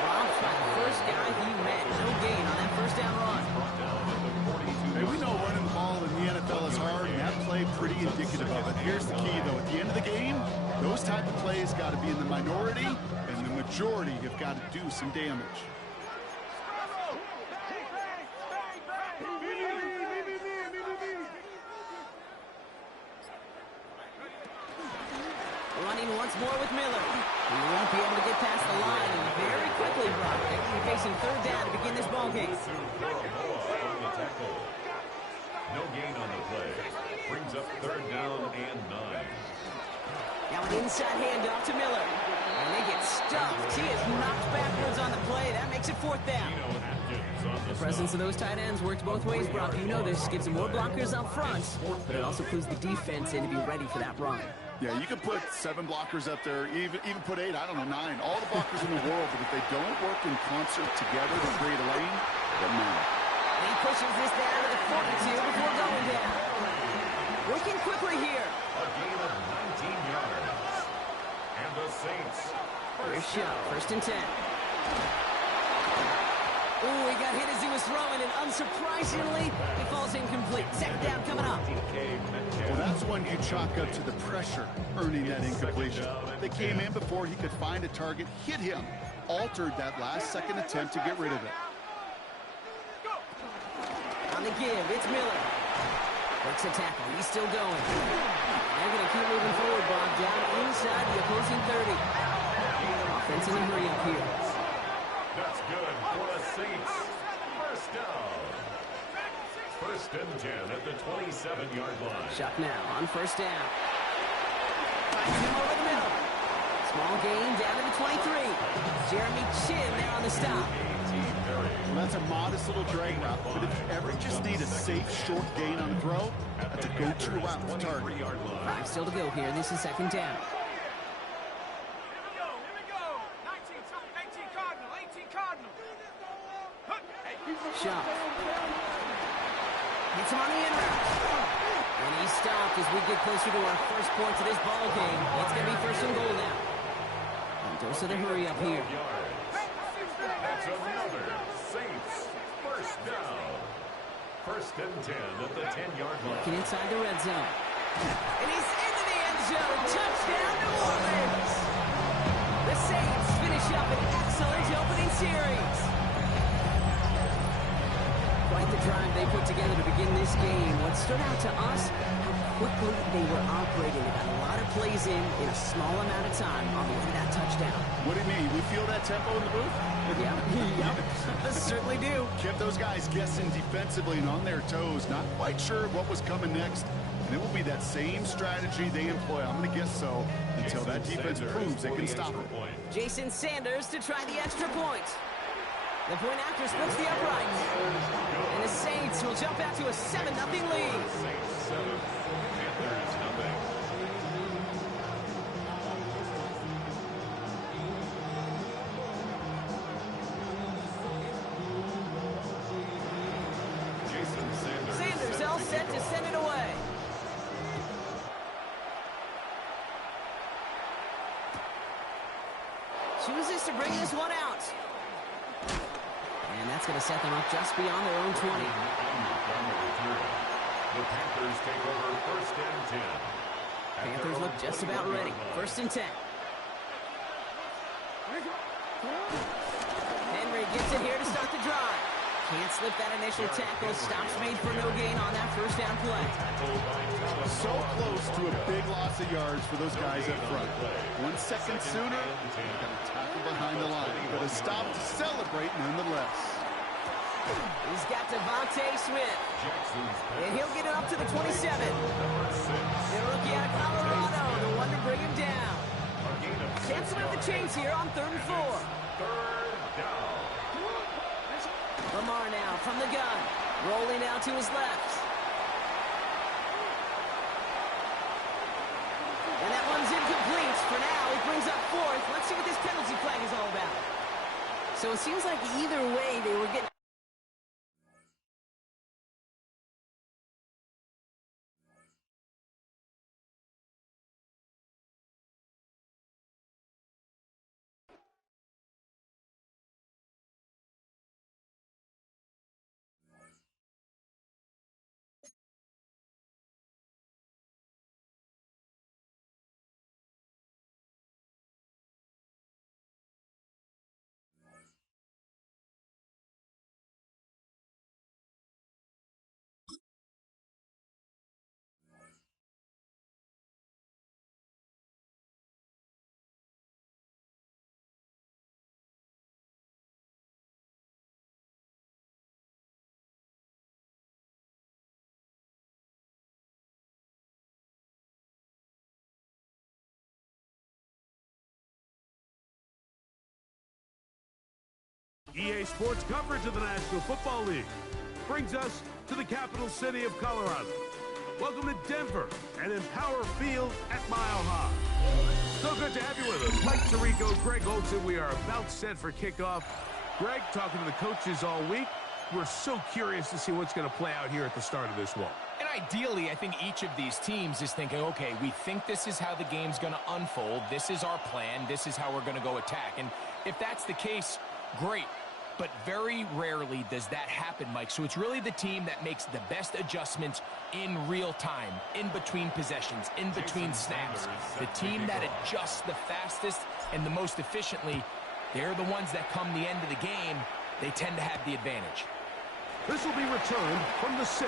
Rob's by the first guy he met. No gain on that first down run. Hey, we know running the ball in the NFL is hard, and that play pretty indicative of it. Here's the key, though. At the end of the game, those type of plays got to be in the minority, and the majority have got to do some damage. Running once more with Miller. He won't be able to get past the line, and very quickly, Brock, they're going to be facing 3rd down to begin this ball game. No gain on the play. Brings up 3rd down and 9. Now an inside handoff to Miller. And they get stuffed. He is knocked backwards on the play. That makes it 4th down. The presence of those tight ends works both ways, Brock. You know this. Gives them more blockers up front, but it also clues the defense in to be ready for that run. Yeah, you can put 7 blockers up there, even put 8, I don't know, 9. All the blockers in the world, but if they don't work in concert together to create a lane, it doesn't matter. And he pushes this down to the 42 before going down. Working quickly here. A gain of 19 yards. And the Saints. First shot, 1st and 10. Ooh, he got hit as he was throwing, and unsurprisingly, he falls incomplete. 2nd down coming up. Well, that's when you chalk up to the pressure earning that incompletion. They came in before he could find a target, hit him, altered that last-second attempt to get rid of it. On the give, it's Miller. Breaks a tackle. He's still going. They're going to keep moving forward, Bob, down inside the opposing 30. Offense in a hurry up here. That's good for the Saints. First down. 1st and 10 at the 27-yard line. Shot now on 1st down. Finds him over the middle. Small gain down to the 23. Jeremy Chin there on the stop. Well, that's a modest little drag route, but if you ever just need a safe, short gain on a throw, that's a go-to route to target. 5 still to go here. This is 2nd down. Shot. Hits him on the in route. And he's stopped as we get closer to our first point to this ball game. It's going to be 1st and goal now. And dose of the hurry up here. That's another Saints first down. 1st and 10 at the 10-yard line. Looking inside the red zone. And he's into the end zone. Touchdown, New Orleans. The Saints finish up an excellent opening series. Quite the drive they put together to begin this game. What stood out to us, how quickly they were operating. They got a lot of plays in a small amount of time on the way to that touchdown. What do you mean? We feel that tempo in the booth? Yep. Certainly do. Kept those guys guessing defensively and on their toes, not quite sure what was coming next. And it will be that same strategy they employ, I'm going to guess so, until that defense proves they can stop it. Jason Sanders to try the extra point. The point after splits the uprights. And the Saints will jump out to a 7-0 lead. Sanders all set to send it away. Chooses to bring this one out. And that's going to set them up just beyond their own 20. The Panthers take over 1st and 10 Panthers look just about ready. 1st and 10. Henry gets it here to start the drive. Can't slip that initial tackle. Stops made for no gain on that 1st down play. So close to a big loss of yards for those guys up front. 1 second sooner, they're going to tackle behind the line. But a stop to celebrate nonetheless. He's got Devontae Smith. And he'll get it up to the 27. The rookie out of Colorado, the one to bring him down. Cancel out the chains here on 3rd and 4. Lamar now from the gun. Rolling out to his left. And that one's incomplete. For now, he brings up 4th. Let's see what this penalty flag is all about. So it seems like either way they were getting... EA Sports coverage of the National Football League brings us to the capital city of Colorado. Welcome to Denver and Empower Field at Mile High. So good to have you with us. Mike Tirico, Greg Olson. We are about set for kickoff. Greg, talking to the coaches all week. We're so curious to see what's going to play out here at the start of this one. And ideally, I think each of these teams is thinking, okay, we think this is how the game's going to unfold. This is our plan. This is how we're going to go attack. And if that's the case, great. But very rarely does that happen, Mike. So it's really the team that makes the best adjustments in real time, in between possessions, in between snaps. The team that adjusts the fastest and the most efficiently, they're the ones that come the end of the game. They tend to have the advantage. This will be returned from the 6.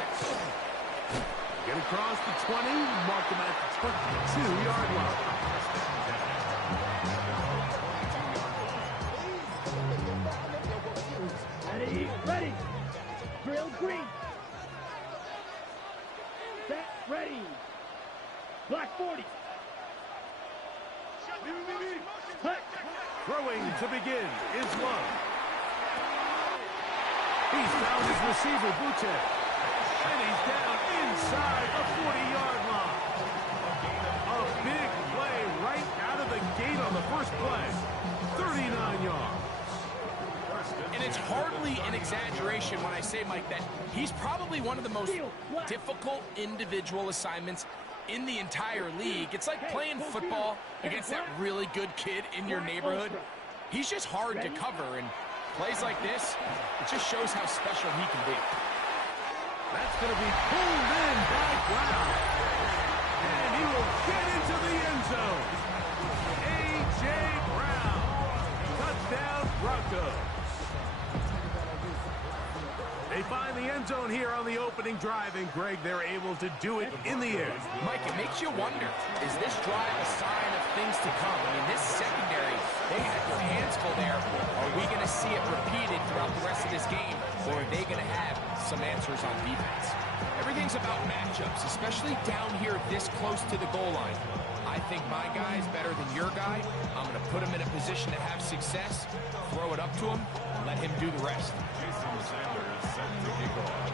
Get across the 20, mark them at the 22-yard line. Ready. Drill green. Set. Ready. Block 40. Hut. Throwing to begin is Love. He's found his receiver, Butte. And he's down inside the 40-yard line. A big play right out of the gate on the first play. 39 yards. And it's hardly an exaggeration when I say, Mike, that he's probably one of the most difficult individual assignments in the entire league. It's like playing football against that really good kid in your neighborhood. He's just hard to cover, and plays like this, it just shows how special he can be. That's going to be pulled in by Brown. And he will get into the end zone. A.J. Brown. Touchdown, Broncos. They find the end zone here on the opening drive, and Greg, they're able to do it in the air. Mike, it makes you wonder, is this drive a sign of things to come? I mean, this secondary, they had their hands full there. Are we going to see it repeated throughout the rest of this game, or are they going to have some answers on defense? Everything's about matchups, especially down here this close to the goal line. I think my guy's better than your guy. I'm going to put him in a position to have success, throw it up to him, and let him do the rest. Jason Sanders set to kick off.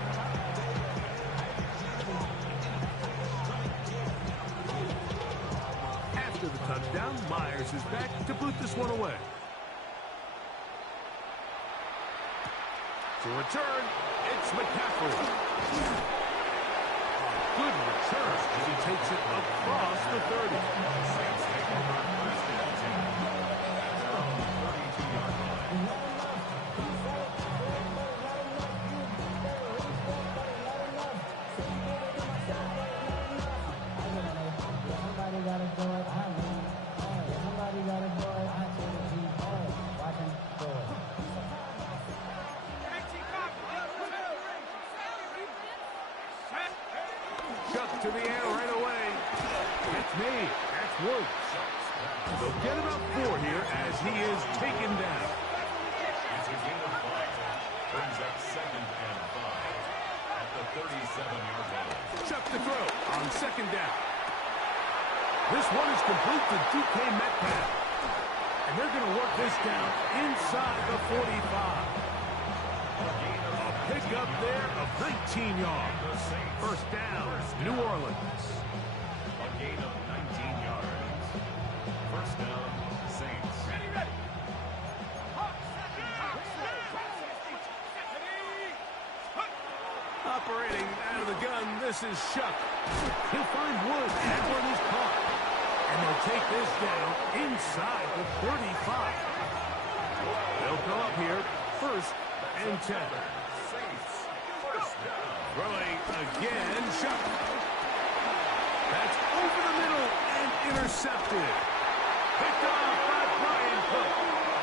After the touchdown, Myers is back to boot this one away. To return, it's McCaffrey. Good return as he takes it across the 30. Saints take over first and 10. to the air right away. It's made. That's Woods. They'll get about 4 here as he is taken down. It's a gain of 5. Brings up 2nd and 5 at the 37-yard line. Chuck the throw on 2nd down. This one is complete to DK Metcalf. And they're going to work this down inside the 45. A pickup there of 19 yards. First down, New Orleans. A gain of 19 yards. First down, Saints. Operating out of the gun, this is Shuck. He'll find Woods. That one is caught. And they'll take this down inside the 35. They'll go up here, 1st and 10. Throwing again, Shuck. That's over the middle and intercepted. Picked off by Brian Cook.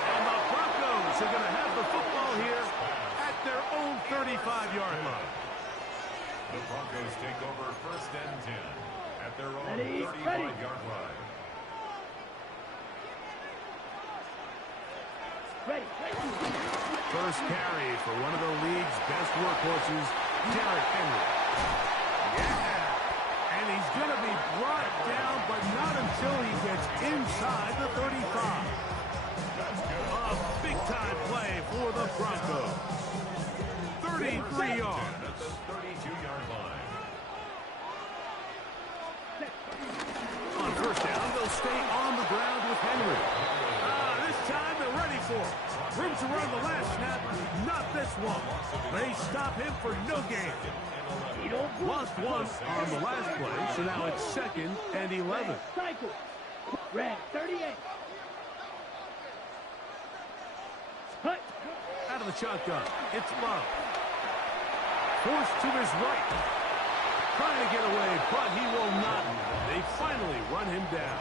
And the Broncos are going to have the football here at their own 35-yard line. The Broncos take over 1st and 10 at their own 35-yard line. Ready. First carry for one of the league's best workhorses, Derrick Henry. Yeah! And he's going to be brought down, but not until he gets inside the 35. A big-time play for the Broncos. 33 yards. At the 32-yard line. On 1st down, they'll stay on the ground with Henry. This time they're ready for it. Room to run the last snap, not this one. They stop him for no gain. Lost 1 on the last play, so now it's 2nd and 11. Cycle. Red 38. Hut. Out of the shotgun, it's Love. Forced to his right. Trying to get away, but he will not. They finally run him down.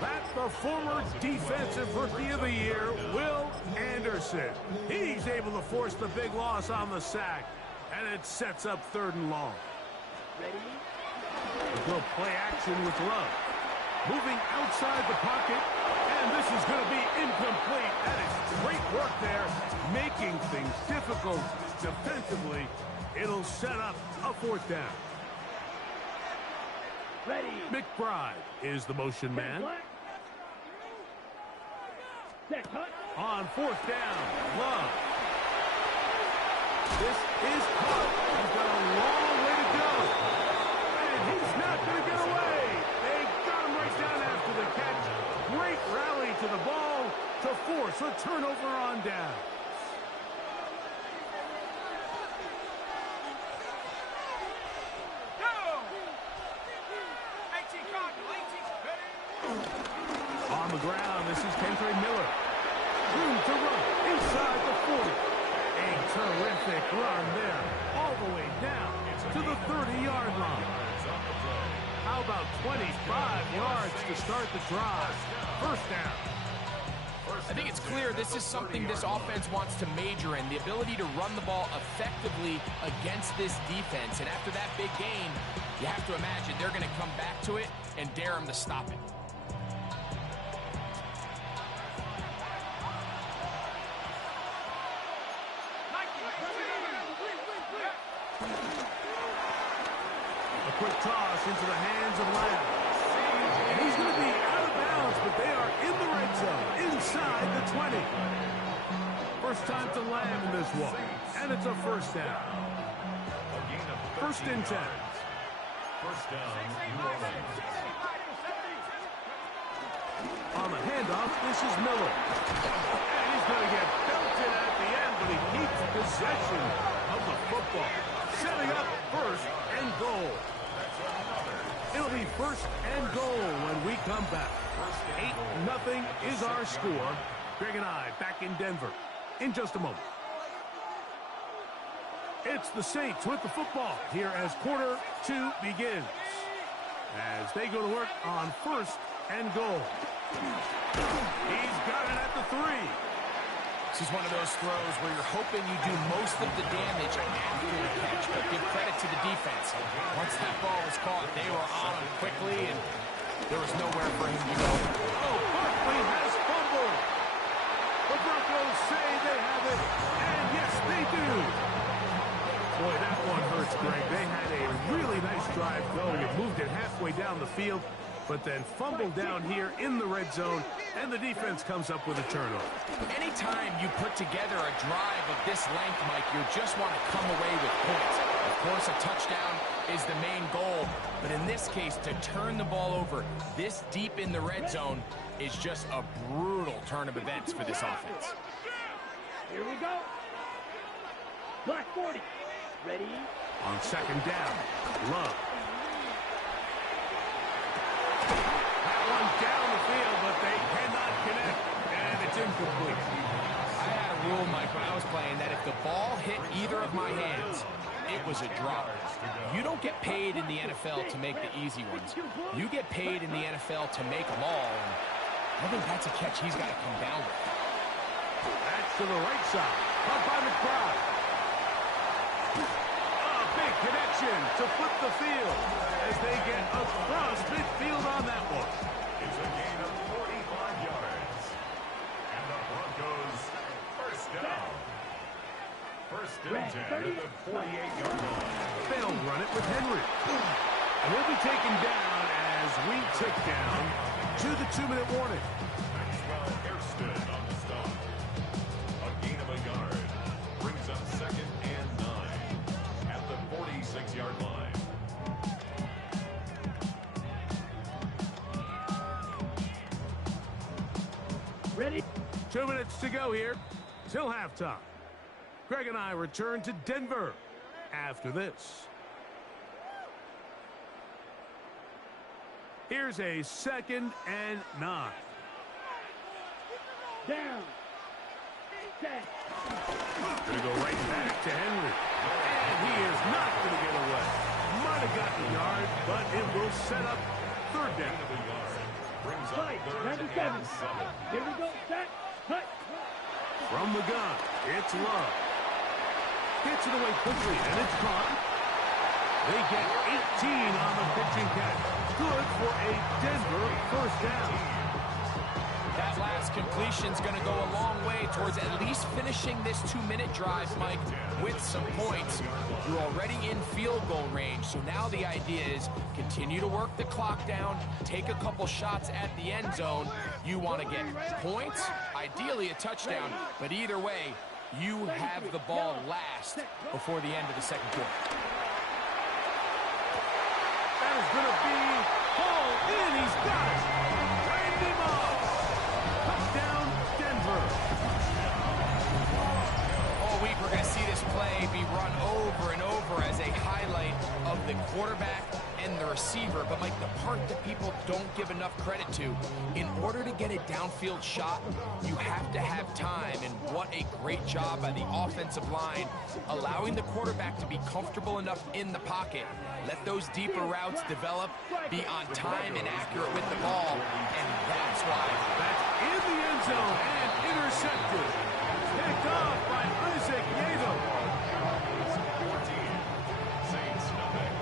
That's the former Defensive Rookie of the Year, Will Anderson. He's able to force the big loss on the sack, and it sets up 3rd and long. We'll go play action with Love. Moving outside the pocket, and this is going to be incomplete. That is great work there, making things difficult defensively. It'll set up a 4th down. Ready. McBride is the motion man. On 4th down, Love. This is caught. He's got a long way to go. And he's not going to get away. They got him right down after the catch. Great rally to the ball to force a turnover on down. On the ground, this is Kendra Miller. Room to run inside the 40. A terrific run there, all the way down to the 30-yard line. How about 25 yards to start the drive? 1st down. I think it's clear this is something this offense wants to major in, the ability to run the ball effectively against this defense. And after that big gain, you have to imagine they're going to come back to it and dare them to stop it. A quick toss into the hands of Lamb. And he's going to be out of bounds, but they are in the red zone, inside the 20. First time to Lamb in this one, and it's a 1st down. 1st and 10. First down, New Orleans. On the handoff, this is Miller. And he's going to get belted at the end, but he keeps possession of the football. Setting up 1st and goal. It'll be 1st and goal when we come back. 8-0 is our score. Greg and I back in Denver in just a moment. It's the Saints with the football here as quarter 2 begins. As they go to work on 1st and goal. He's got it at the 3. This is one of those throws where you're hoping you do most of the damage after the catch, but give credit to the defense. Once that ball was caught, they were on him quickly, and there was nowhere for him to go. Oh, Barkley has fumbled. The Broncos say they have it, and yes, they do. Boy, that one hurts, Greg. They had a really nice drive going. It moved it halfway down the field, but then fumbled down here in the red zone, and the defense comes up with a turnover. Anytime you put together a drive of this length, Mike, you just want to come away with points. Of course, a touchdown is the main goal, but in this case, to turn the ball over this deep in the red zone is just a brutal turn of events for this offense. Here we go. Black 40. Ready? On second down, Love. That one down the field, but they cannot connect, and it's incomplete. I had a rule, Mike, when I was playing that if the ball hit either of my hands, it was a drop. You don't get paid in the NFL to make the easy ones. You get paid in the NFL to make them all, and I think that's a catch he's got to come down with. That's to the right side. Caught by McBride. A big connection to flip the field as they get across midfield on that one. It's a gain of 45 yards. And the Broncos first down. First and 10 at the 48-yard line. They'll run it with Henry. And we'll be taken down as we tick down to the 2-minute warning. Maxwell Hairston on the stop. A gain of a yard. Brings up second and 9 at the 46-yard line. Ready? 2 minutes to go here till halftime. Greg and I return to Denver after this. Here's a 2nd and 9. Down. Set. Gonna go right back to Henry. And he is not gonna get away. Might have gotten a yard, but it will set up 3rd down. Brings up Fight. 3rd 97. and 7. Here we go. Set. Cut. From the gun, it's Love. Gets it away quickly, and it's caught. They get 18 on the pitching catch. Good for a Denver 1st down. That last completion's going to go a long way towards at least finishing this 2-minute drive, Mike, with some points. You're already in field goal range, so now the idea is continue to work the clock down, take a couple shots at the end zone. You want to get points, ideally a touchdown, but either way, you have the ball last before the end of the 2nd quarter. That is going to be hauled in. He's got it. Traded him off. Touchdown, Denver. All week we're going to see this play be run over and over as a highlight of the quarterback and the receiver. But, Mike, the part that people don't give enough credit to, in order to get a downfield shot, you have to have time. And what a great job by the offensive line, allowing the quarterback to be comfortable enough in the pocket. Let those deeper routes develop, be on time and accurate with the ball, and that's why. That's in the end zone and intercepted. Picked off by Isaac Yato. 14. Saints nothing.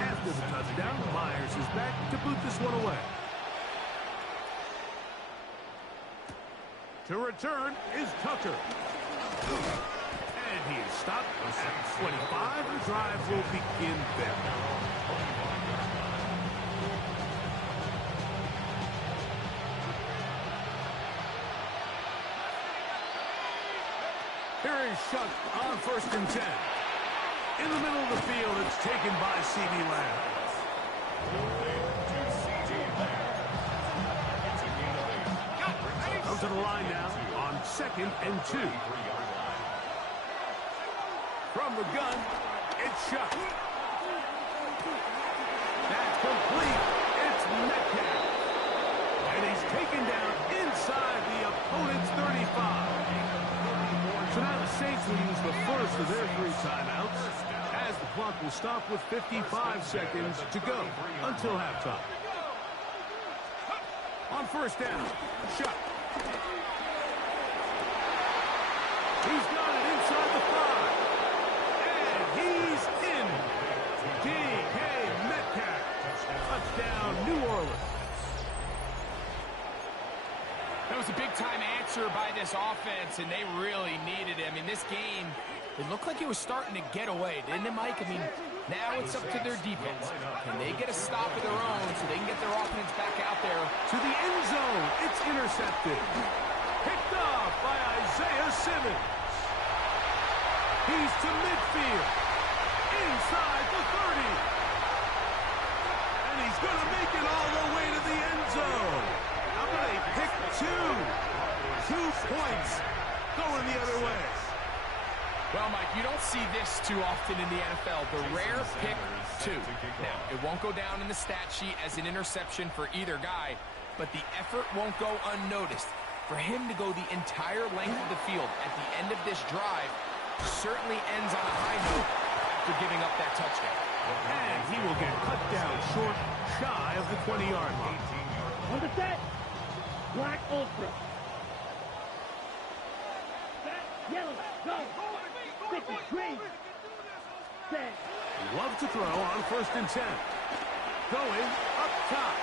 After the touchdown, Myers is back to boot this one away. To return is Tucker. And he is stopped at 25. The drive will begin there. Here is Shuck on 1st and 10. In the middle of the field, it's taken by C.D. Lamb. Come to the line now on 2nd and 2. From the gun, it's Shuck. That's complete. It's Metcalf. And he's taken down inside the opponent's 35. So now the Saints will use the first of their 3 timeouts as the clock will stop with 55 seconds to go until halftime. On first down, Shuck. He's got it inside the 5. And he's in. D.K. Metcalf. Touchdown, New Orleans. That was a big-time answer by this offense, and they really needed it. I mean, this game, it looked like it was starting to get away, didn't it, Mike? I mean, now it's up to their defense. Can they get a stop of their own so they can get their offense back out there? To the end zone. It's intercepted. Picked off by Isaiah Simmons. He's to midfield. Inside the 30. And he's going to make it all the way to the end zone. How about a pick 2? 2 points going the other way. Well, Mike, you don't see this too often in the NFL. The rare pick 2. Now, it won't go down in the stat sheet as an interception for either guy, but the effort won't go unnoticed. For him to go the entire length of the field at the end of this drive certainly ends on a high note after giving up that touchdown. And he will get cut down short, shy of the 20-yard line. On the set. Black ultra. Set. Yellow. Go. 50. Green. Set. Love to throw on first and 10. Going up top.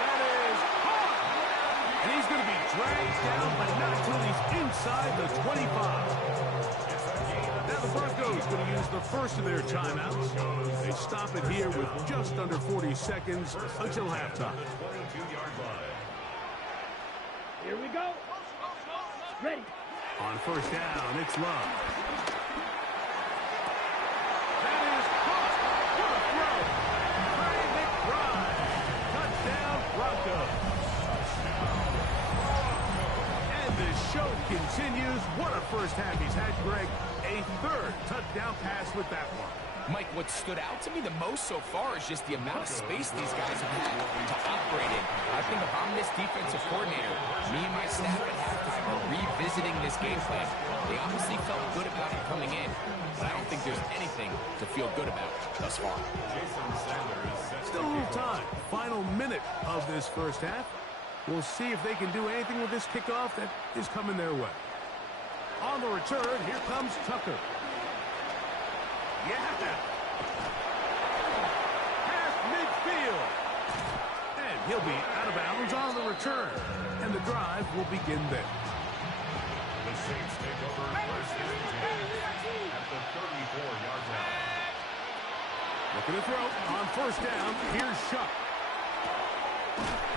That is hard. And he's going to be dragged down, but not until he's inside the 25. Now the Broncos going to use the first of their timeouts. They stop it here with just under 40 seconds until halftime. Here we go. Ready. On first down, it's Love. That is caught. What a throw. Trey McBride. Touchdown, Broncos. And the show continues. What a first half he's had, Greg. A third touchdown pass with that one. Mike, what stood out to me the most so far is just the amount of space these guys have had to operate in. I think if I'm this defensive coordinator, me and my staff at halftime are revisiting this game plan. They obviously felt good about it coming in, but I don't think there's anything to feel good about thus far. Still a little time. Final minute of this first half. We'll see if they can do anything with this kickoff that is coming their way. On the return, here comes Tucker. Yeah. Past midfield. And he'll be out of bounds on the return. And the drive will begin there. The Saints take over first and 10 at the 34-yard line. Looking to throw on first down. Here's Shuck.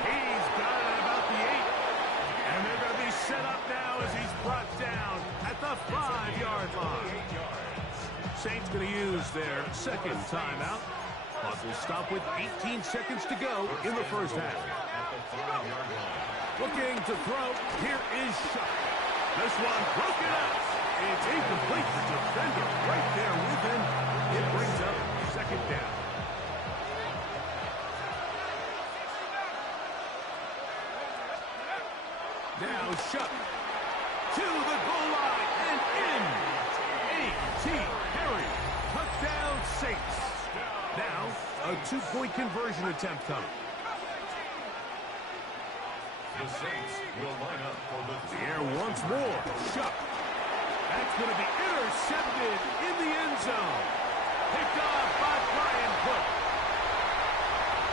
He's got it at about the 8. And they're going to be set up now as he's brought down at the 5-yard line. Saints going to use their second timeout. Clock will stop with 18 seconds to go in the first half. Looking to throw. Here is Shuck. This one broken up. It's incomplete. The defender right there with him. It brings up second down. Now Shuck to the goal line and in. A.T. Perry. Touchdown Saints. Now a 2-point conversion attempt coming. The Saints will line up for the air once more. Shuck. That's going to be intercepted in the end zone. Picked off by Brian Cook.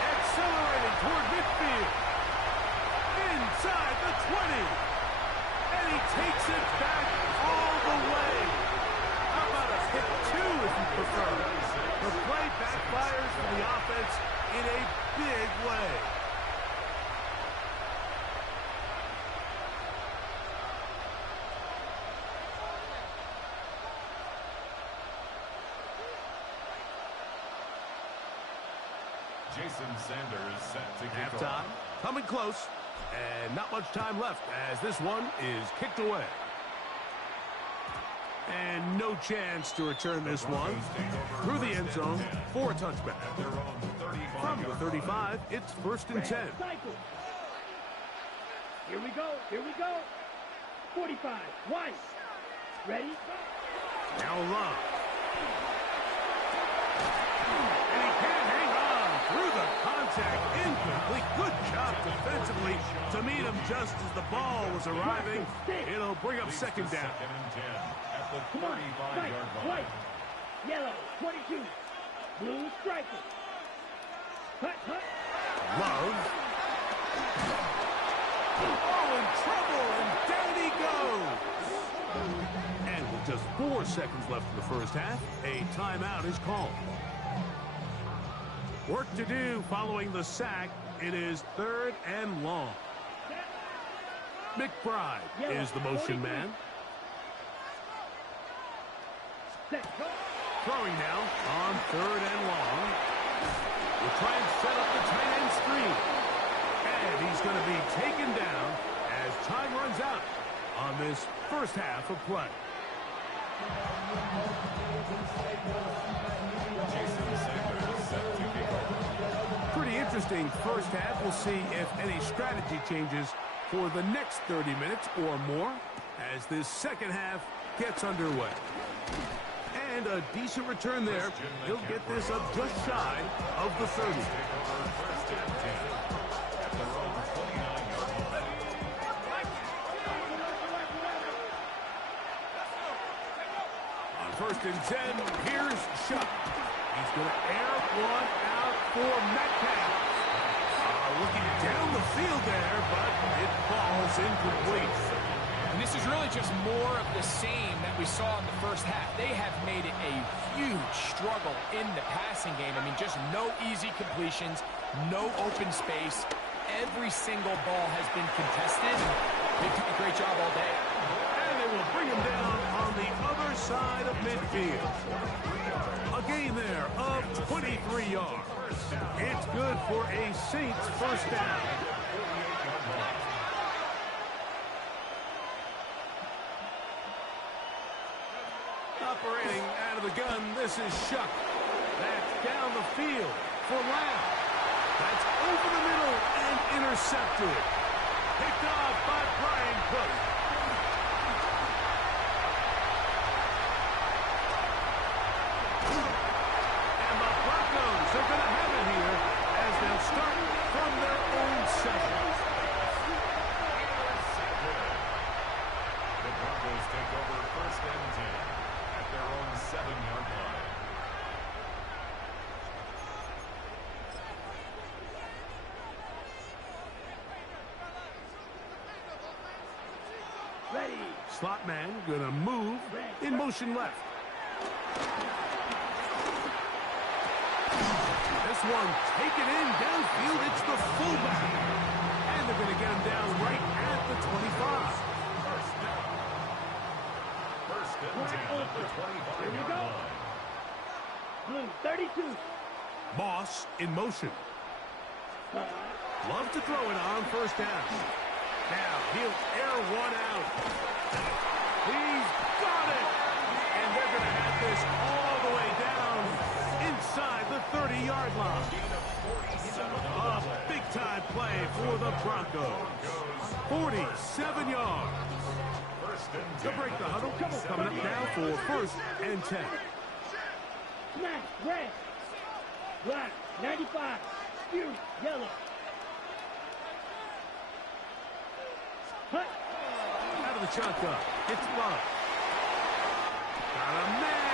Accelerating toward midfield. Inside the 20. And he takes it back all the way. How about a pick 2 if you prefer? The play backfires for the offense in a big way. Jason Sanders set to kick Halftime off. coming close, and not much time left as this one is kicked away. And no chance to return this one through the end zone for a touchback. From the 35, it's first and 10. Here we go. Here we go. 45. White. Ready? Now Love. And he can't hang on through the contact. Incomplete. Good job defensively to meet him just as the ball was arriving. It'll bring up second down. Second and 10 at the Come on, fight, 35-yard line. white, yellow, 22, blue striker. Hut, hut. Love. Oh, in trouble, and down he goes. And with just 4 seconds left in the first half, a timeout is called. Work to do following the sack. It is 3rd and long. McBride is the motion man. Throwing now on 3rd and long. We'll try and set up the tight end screen. And he's going to be taken down as time runs out on this first half of play. Pretty interesting first half. We'll see if any strategy changes for the next 30 minutes or more as this second half gets underway. And a decent return there. He'll get this up just shy of the 30. On 1st and 10, here's Shuck. He's going to air one out for Metcalf. Looking down the field there, but it falls incomplete. And this is really just more of the same that we saw in the first half. They have made it a huge struggle in the passing game. I mean, just no easy completions, no open space. Every single ball has been contested. They've done a great job all day. And they will bring him down on the other side of midfield. A gain there of 23 yards. It's good for a Saints first down. Operating out of the gun, this is Shuck. That's down the field for Lamb. That's over the middle and intercepted. Picked off by Brian Cook. And the Broncos are going to have it here as they'll start from their own 7. The Broncos take over 1st and 10 at their own 7-yard line. Ready. Slot man going to move in motion left. This one taken in downfield. It's the fullback. And they're going to get him down right at the 25. First and 10 at the 25-yard line. Blue 32. Moss in motion. Love to throw it on 1st down. Now he'll air one out. He's got it. And they're going to have this all the way down inside the 30-yard line. A big-time play for the Broncos. 47 yards. To break the huddle, coming up now for 1st and 10. Smash, red. Black, 95. Fury, yellow. Hut. Out of the shotgun. It's Love. Got a man